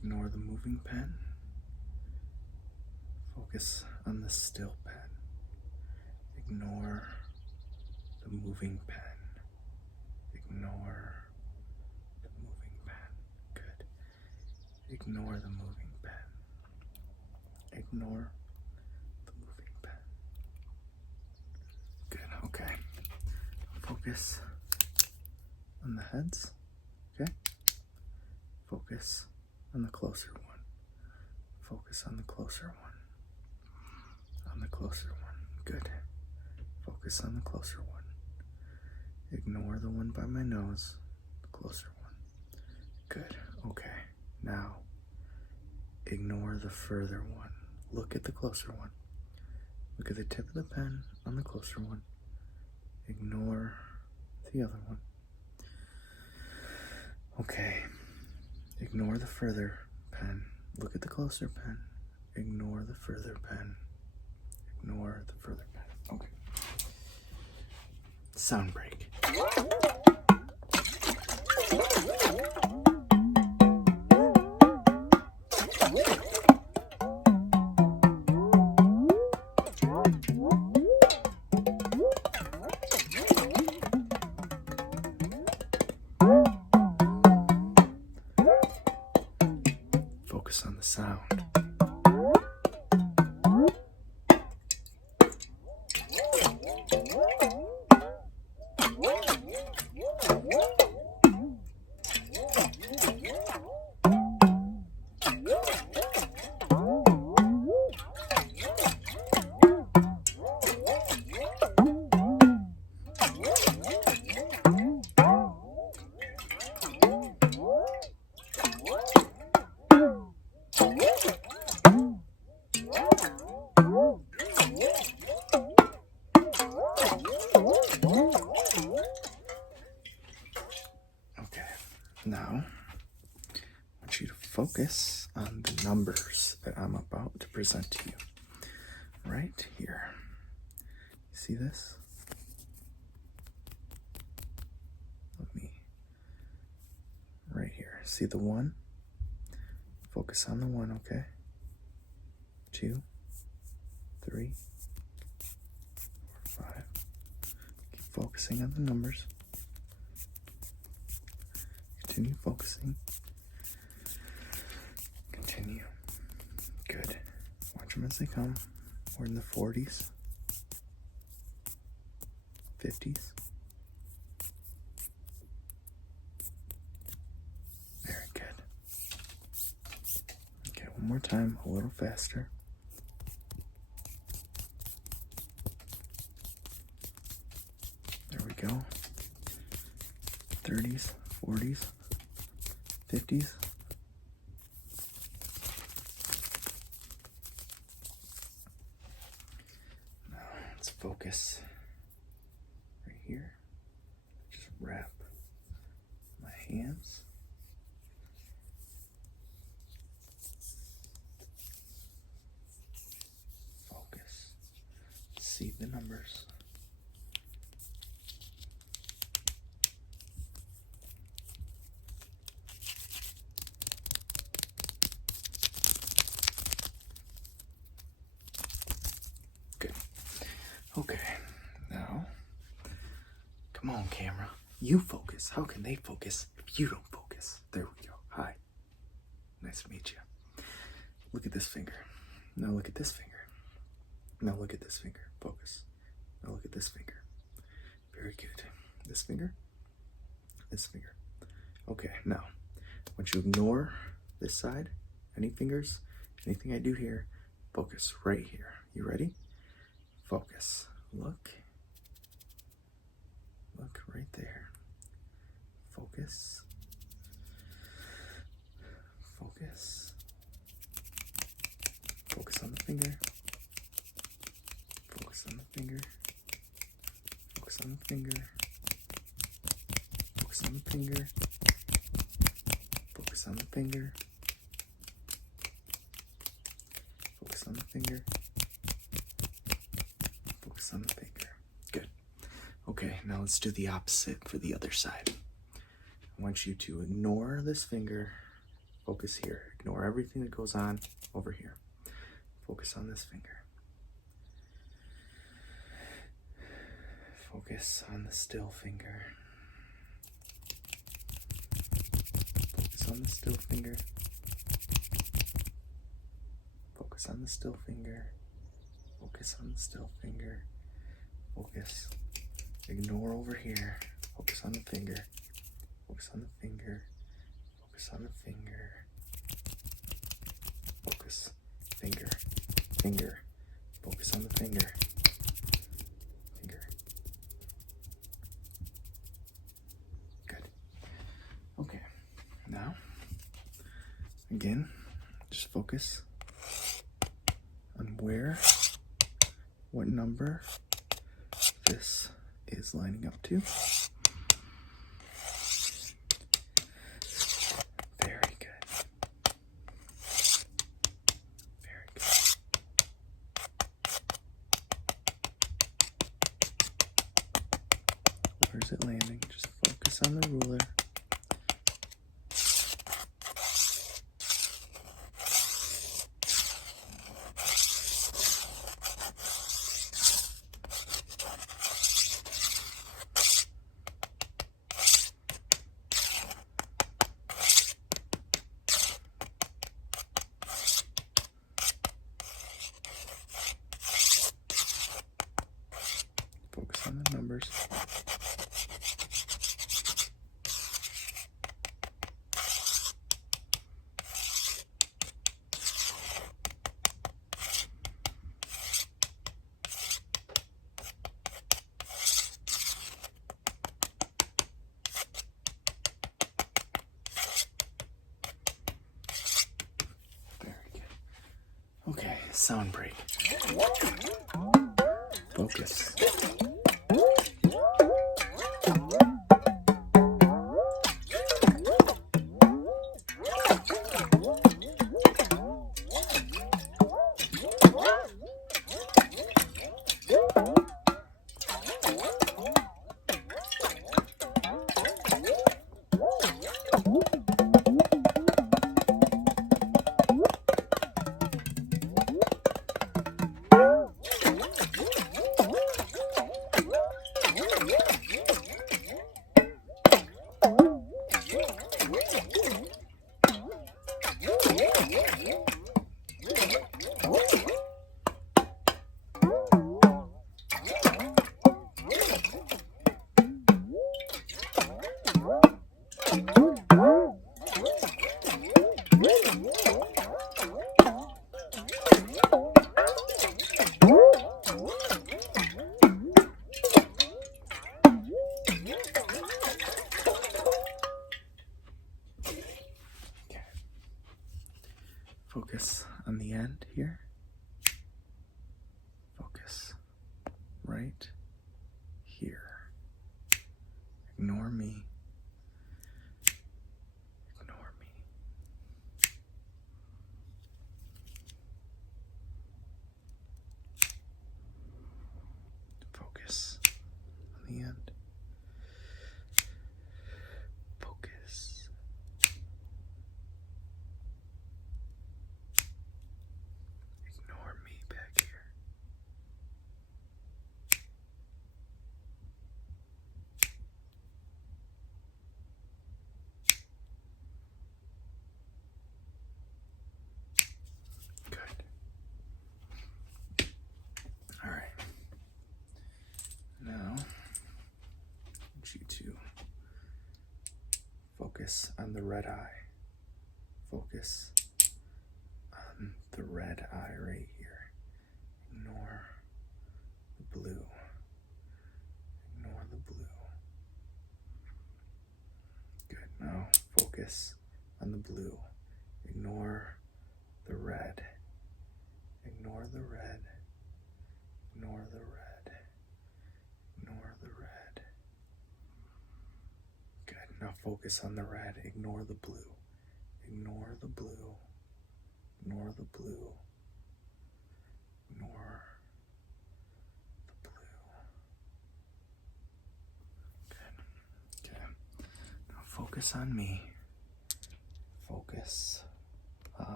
Ignore the moving pen. Focus on the still pen. Ignore the moving pen. Ignore the moving pen. Good. Ignore the moving pen. Ignore the moving pen. Good. Okay. Focus on the heads. Okay. Focus on the closer one. Focus on the closer one. On the closer one. Good. Focus on the closer one. Ignore the one by my nose. The closer one. Good. Okay. Now, ignore the further one. Look at the closer one. Look at the tip of the pen on the closer one. Ignore the other one. Okay. Ignore the further pen. Look at the closer pen. Ignore the further pen. Ignore the further pen. Okay. Sound break. Focus on the sound. Now, I want you to focus on the numbers that I'm about to present to you. Right here. You see this? Right here. See the 1? Focus on the 1, okay? 2, 3, 4, 5. Keep focusing on the numbers. Continue focusing. Continue. Good. Watch them as they come. We're in the 40s, 50s. Very good. Okay, one more time, a little faster. There we go. 30s, 40s, 50s. Now let's focus right here. Just wrap my hands. Focus. See the numbers. Good. Okay, now, come on, camera. You focus. How can they focus if you don't focus? There we go. Hi. Nice to meet you. Look at this finger. Now look at this finger. Now look at this finger. Focus. Now look at this finger. Very good. This finger. This finger. Okay, now, I want you to ignore this side. Any fingers, anything I do here. Focus right here. You ready? Focus. Look. Look right there. Focus. Focus. Focus on the finger. Focus on the finger. Focus on the finger. Focus on the finger. Focus on the finger. Focus on the finger. Focus on the finger. Good. Okay, now let's do the opposite for the other side. I want you to ignore this finger. Focus here. Ignore everything that goes on over here. Focus on this finger. Focus on the still finger. Focus on the still finger. Focus on the still finger. Focus on the still finger. Focus. Ignore over here. Focus on the finger. Focus on the finger. Focus on the finger. Focus. Finger. Finger. Focus on the finger. Finger. Good. Okay. Now, again, just focus on what number this is lining up to. Very good. Very good. Where's it landing? Just focus on the ruler. Focus on the numbers. Very good. Okay, sound break. Focus. Focus on the end here. Focus right here. Ignore me. Ignore me. Focus on the end. Focus. Ignore me back here. Good. All right. Now, I want you to focus on the red eye. Focus on the red eye right here. Ignore the blue. Ignore the blue. Good. Now focus on the blue. Ignore the red. Ignore the red. Ignore the red. Ignore the red. Good. Now focus on the red. Ignore the blue. Ignore the blue. Ignore the blue. Ignore the blue. Good. Okay. Now focus on me. Focus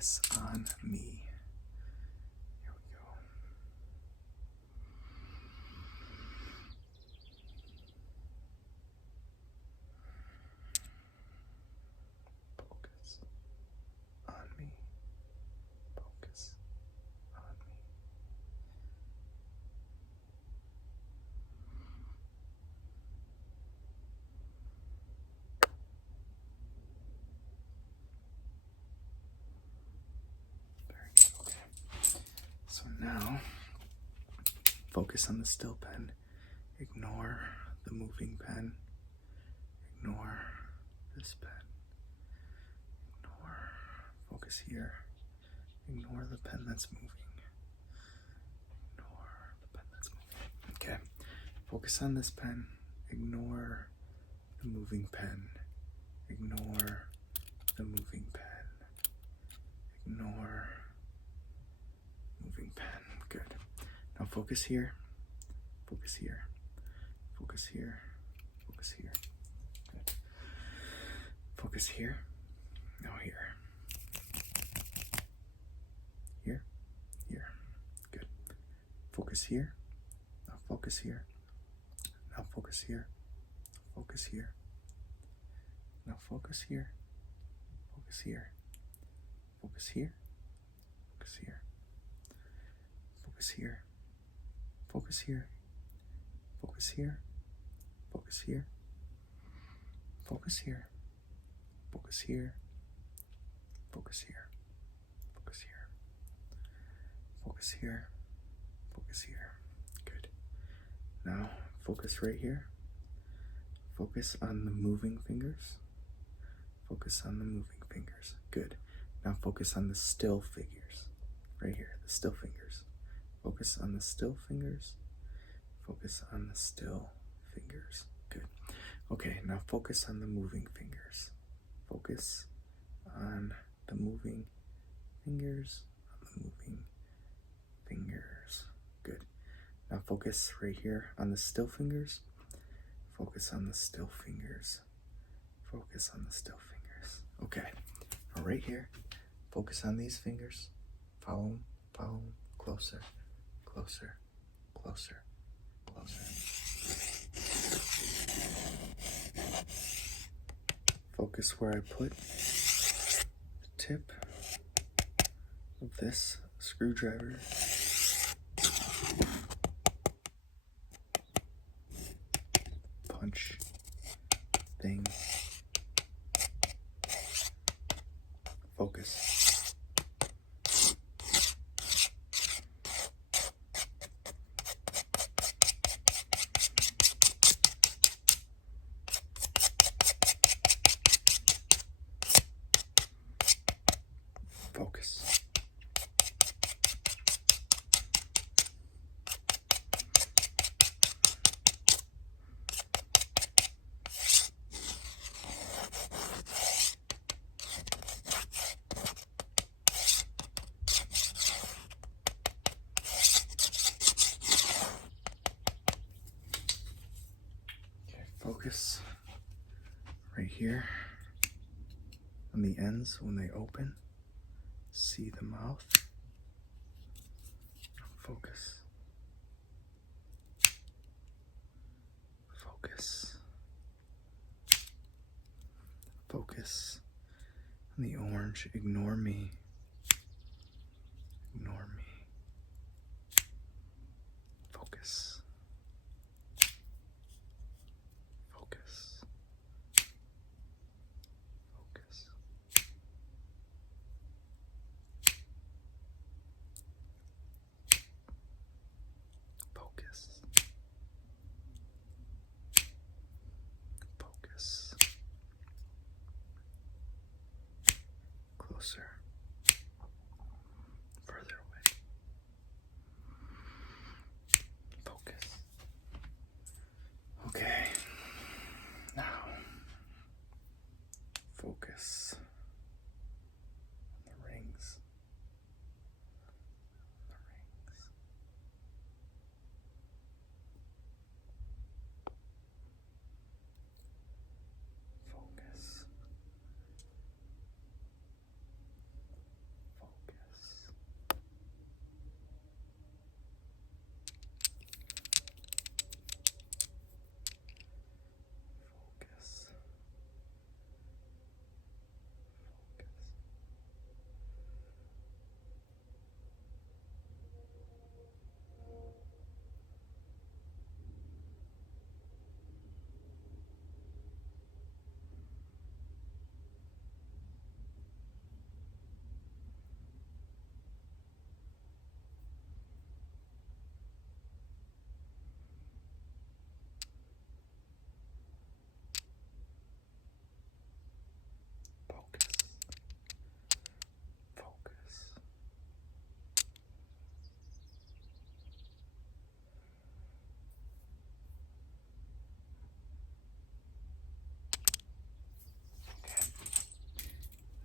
Focus on me. Here we go. Focus on me. Focus on me. Very good. Okay. So now, focus on the still pen. Ignore the moving pen. Ignore this pen. Ignore. Focus here. Ignore the pen that's moving. Ignore the pen that's moving. Okay. Focus on this pen. Ignore the moving pen. Ignore the moving pen. Ignore moving pen. Good. Now focus here. Focus here. Focus here. Focus here. Good. Focus here. Now here. Here. Here. Good. Focus here. Now focus here. Now focus here. Focus here. Now focus here. Focus here. Focus here. Focus here. Focus here. Focus here. Focus here. Focus here. Focus here. Focus here. Focus here. Focus here. Focus here. Focus here. Good. Now focus right here. Focus on the moving fingers. Focus on the moving fingers. Good. Now focus on the still fingers. Right here, the still fingers. Focus on the still fingers. Focus on the still fingers. Good. Okay, now focus on the moving fingers. Focus on the moving fingers. On the moving fingers. Good. Now focus right here on the still fingers. Focus on the still fingers. Focus on the still fingers. Okay. Now right here, focus on these fingers. Follow them. Follow them. Closer. Closer. Closer. Closer. Focus where I put the tip of this screwdriver. Punch thing. Focus. Focus. Focus right here on the ends when they open. See the mouth. Focus. Focus. Focus on the orange. Ignore me. Ignore me. Focus. Focus. Focus. Focus. Focus. Closer. Further away. Focus.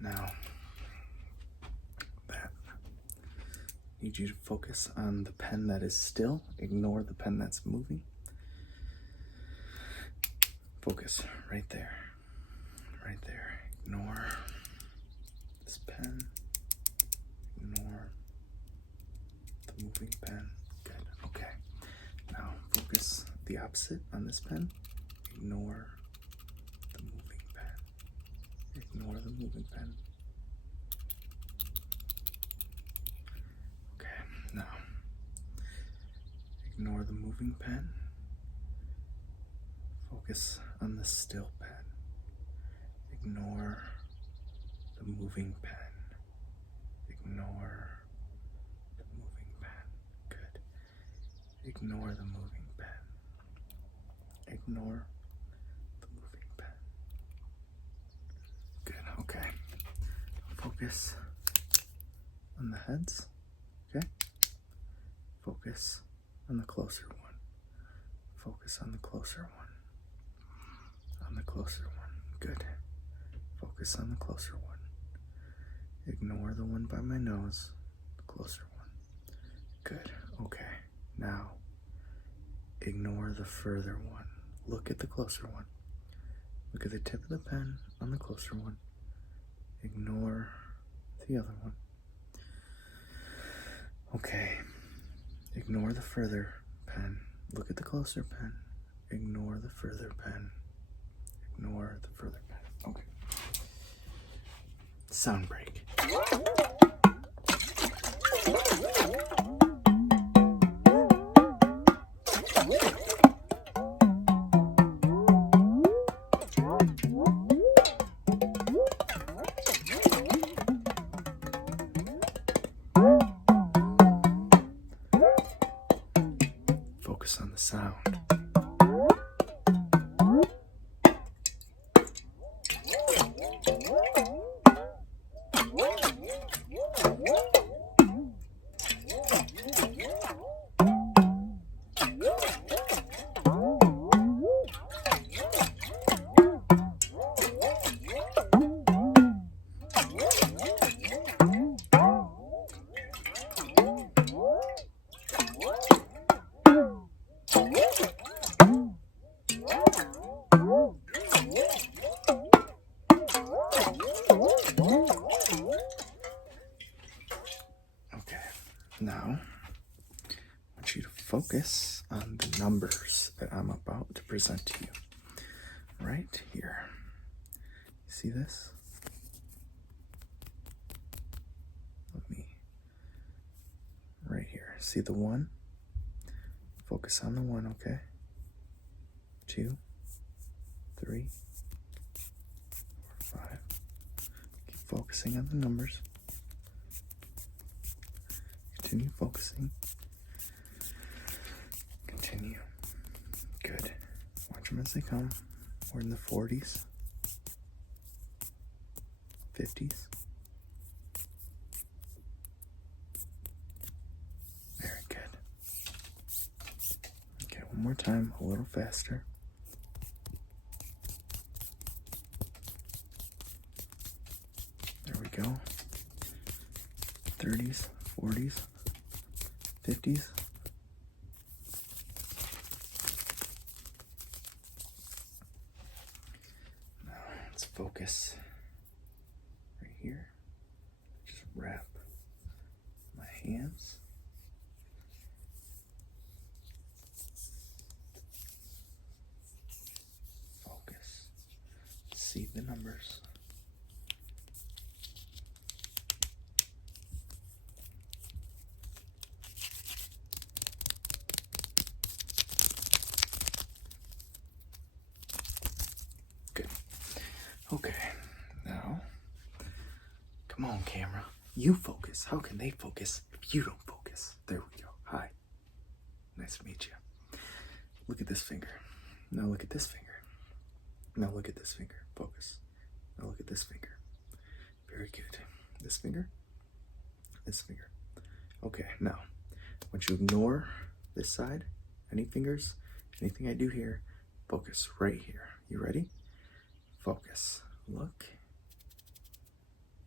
Now, that. Need you to focus on the pen that is still. Ignore the pen that's moving. Focus right there. Right there. Ignore this pen. Ignore the moving pen. Good. Okay. Now focus the opposite on this pen. Ignore the moving pen. Ignore the moving pen. Okay. Now ignore the moving pen. Focus on the still pen. Ignore the moving pen. Ignore the moving pen. Good. Ignore the moving pen. Ignore the moving pen. Good. Okay. Focus on the heads. Okay. Focus on the closer one. Focus on the closer one. On the closer one. Good. Focus on the closer one. Ignore the one by my nose. The closer one. Good. Okay. Now, ignore the further one. Look at the closer one. Look at the tip of the pen on the closer one. Ignore the other one. Okay. Ignore the further pen. Look at the closer pen. Ignore the further pen. Ignore the further pen. Okay. Sound break. Focus on the sound. Now, I want you to focus on the numbers that I'm about to present to you. Right here. You see this? Right here. See the 1? Focus on the 1, okay? 2, 3, 4, 5. Keep focusing on the numbers. Continue focusing. Continue. Good. Watch them as they come. We're in the 40s, 50s. Very good. Okay, one more time, a little faster. There we go. 30s, 40s, 50s. Now let's focus right here. Just wrap my hands. Focus. See the numbers. Good. Okay, now, come on, camera. You focus. How can they focus if you don't focus? There we go. Hi. Nice to meet you. Look at this finger. Now look at this finger. Now look at this finger. Focus. Now look at this finger. Very good. This finger. This finger. Okay, now, I want you to ignore this side. Any fingers, anything I do here. Focus right here. You ready? Focus. Look.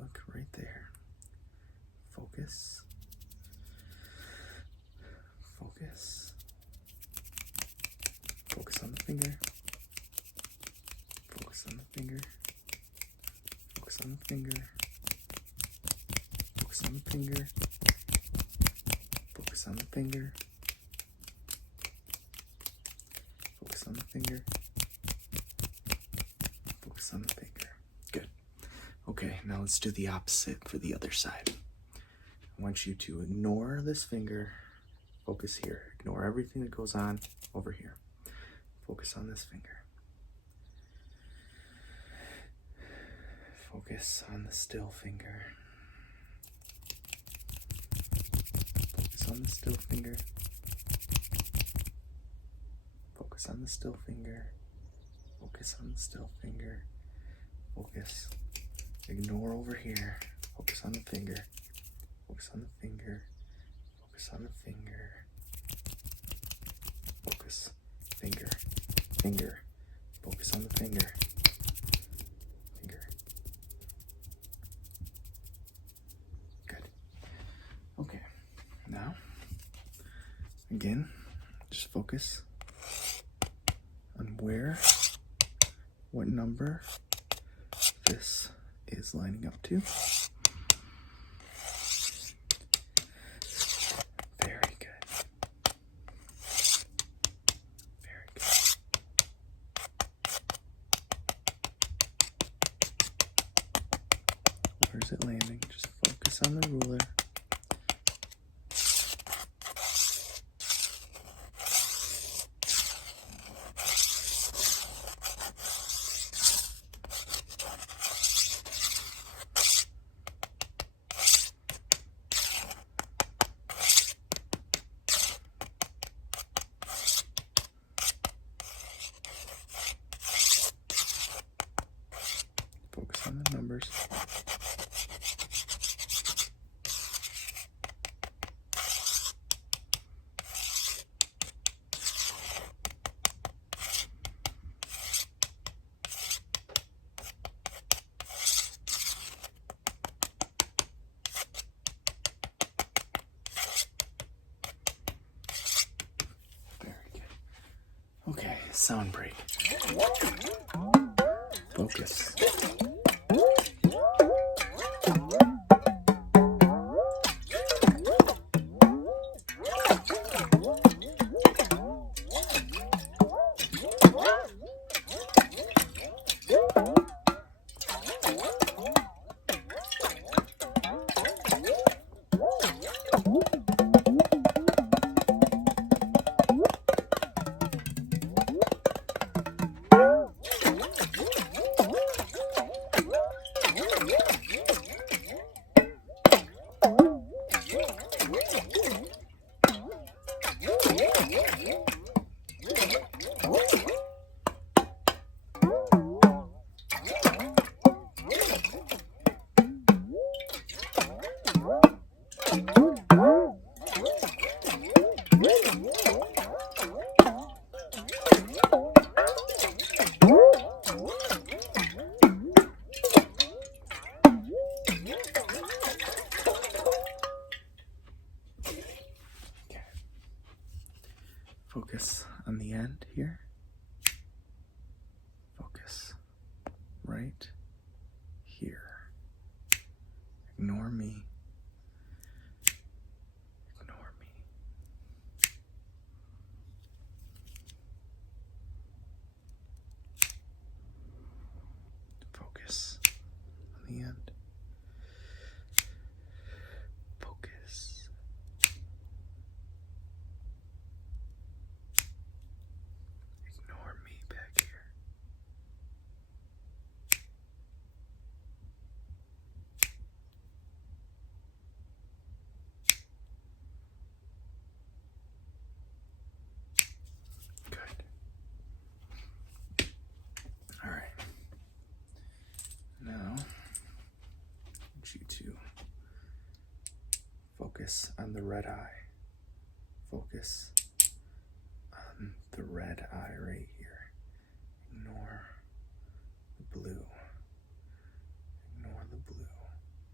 look right there. Focus. Focus. Focus on the finger. Focus on the finger. Focus on the finger. Focus on the finger. Focus on the finger. Focus on the finger. Focus on the finger. Good. Okay, now let's do the opposite for the other side. I want you to ignore this finger. Focus here. Ignore everything that goes on over here. Focus on this finger. Focus on the still finger. Focus on the still finger. Focus on the still finger. Focus on the still finger. Focus. Ignore over here. Focus on the finger. Focus on the finger. Focus on the finger. Focus. Finger. Finger. Focus on the finger. Finger. Good. Okay. Now, again, just focus on what number this is lining up to. Very good. Very good. Where's it landing? Just focus on the ruler. Focus on the numbers. Very good. Okay, sound break. Focus. Focus on the end here. Focus right here. Ignore me. Ignore me. Focus on the end. Focus. Ignore me back here. Good. All right. Now, I want you to focus on the red eye. Focus on the red eye right here. Ignore the blue. Ignore the blue.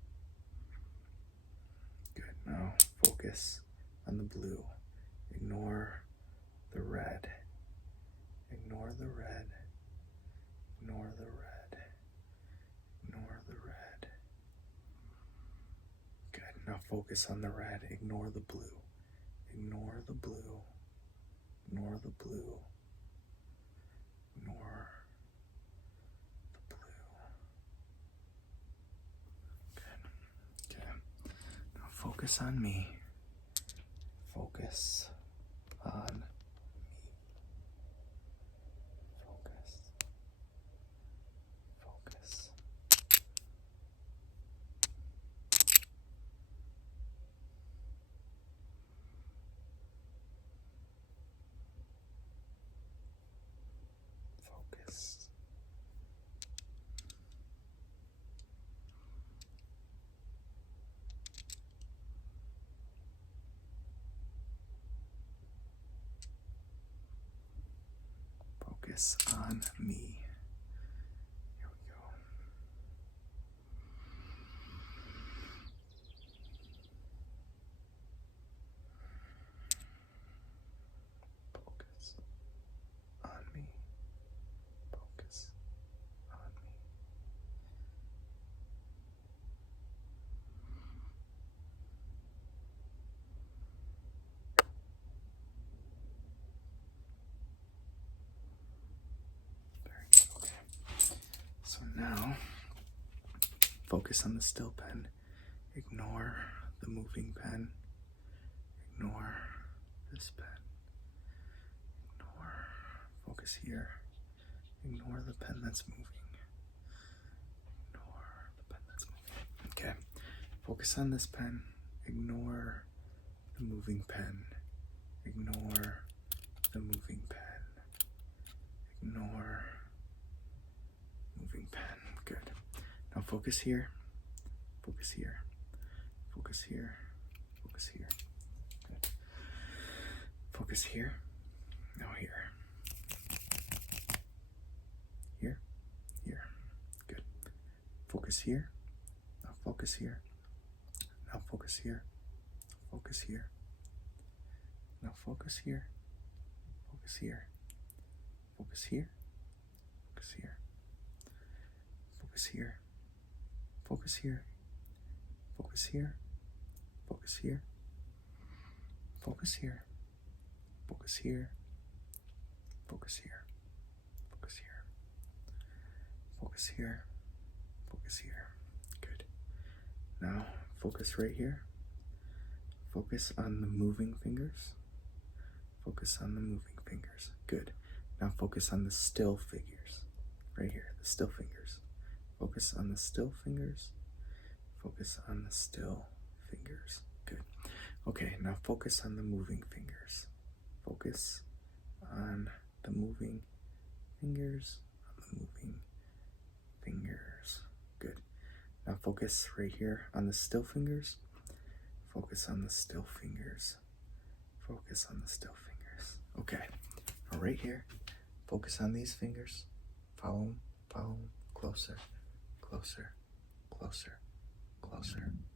Now focus on the blue. Ignore the red. Ignore the red. Ignore the red. Ignore the red. Good. Now focus on the red. Ignore the blue. Ignore the blue. Ignore the blue. Ignore the blue. Good. Okay. Now focus on me. Focus on me. Focus. Focus. Focus. Focus on me. Here we go. Focus on me. Focus on me. Very good. Okay. So now, focus on the still pen. Ignore the moving pen. Ignore this pen. Ignore. Focus here. Ignore the pen that's moving. Ignore the pen that's moving. Okay. Focus on this pen. Ignore the moving pen. Ignore the moving pen. Ignore moving pen. Good. Now focus here. Focus here. Focus here. Focus here. Good. Focus here. Now here. Here. Here. Good. Focus here. Now focus here. Now focus here. Focus here. Now focus here. Focus here. Focus here. Focus here. Focus here. Focus here. Focus here. Focus here. Focus here. Focus here. Focus here. Focus here. Focus here. Focus here. Good. Now focus right here. Focus on the moving fingers. Focus on the moving fingers. Good. Now focus on the still fingers. Right here, the still fingers. Focus on the still fingers. Focus on the still fingers. Good. Okay, now focus on the moving fingers. Focus on the moving fingers. On the moving fingers. Good. Now focus right here on the still fingers. Focus on the still fingers. Focus on the still fingers. Okay. Now right here, focus on these fingers. Follow them. Follow them. Closer. Closer. Closer. Closer.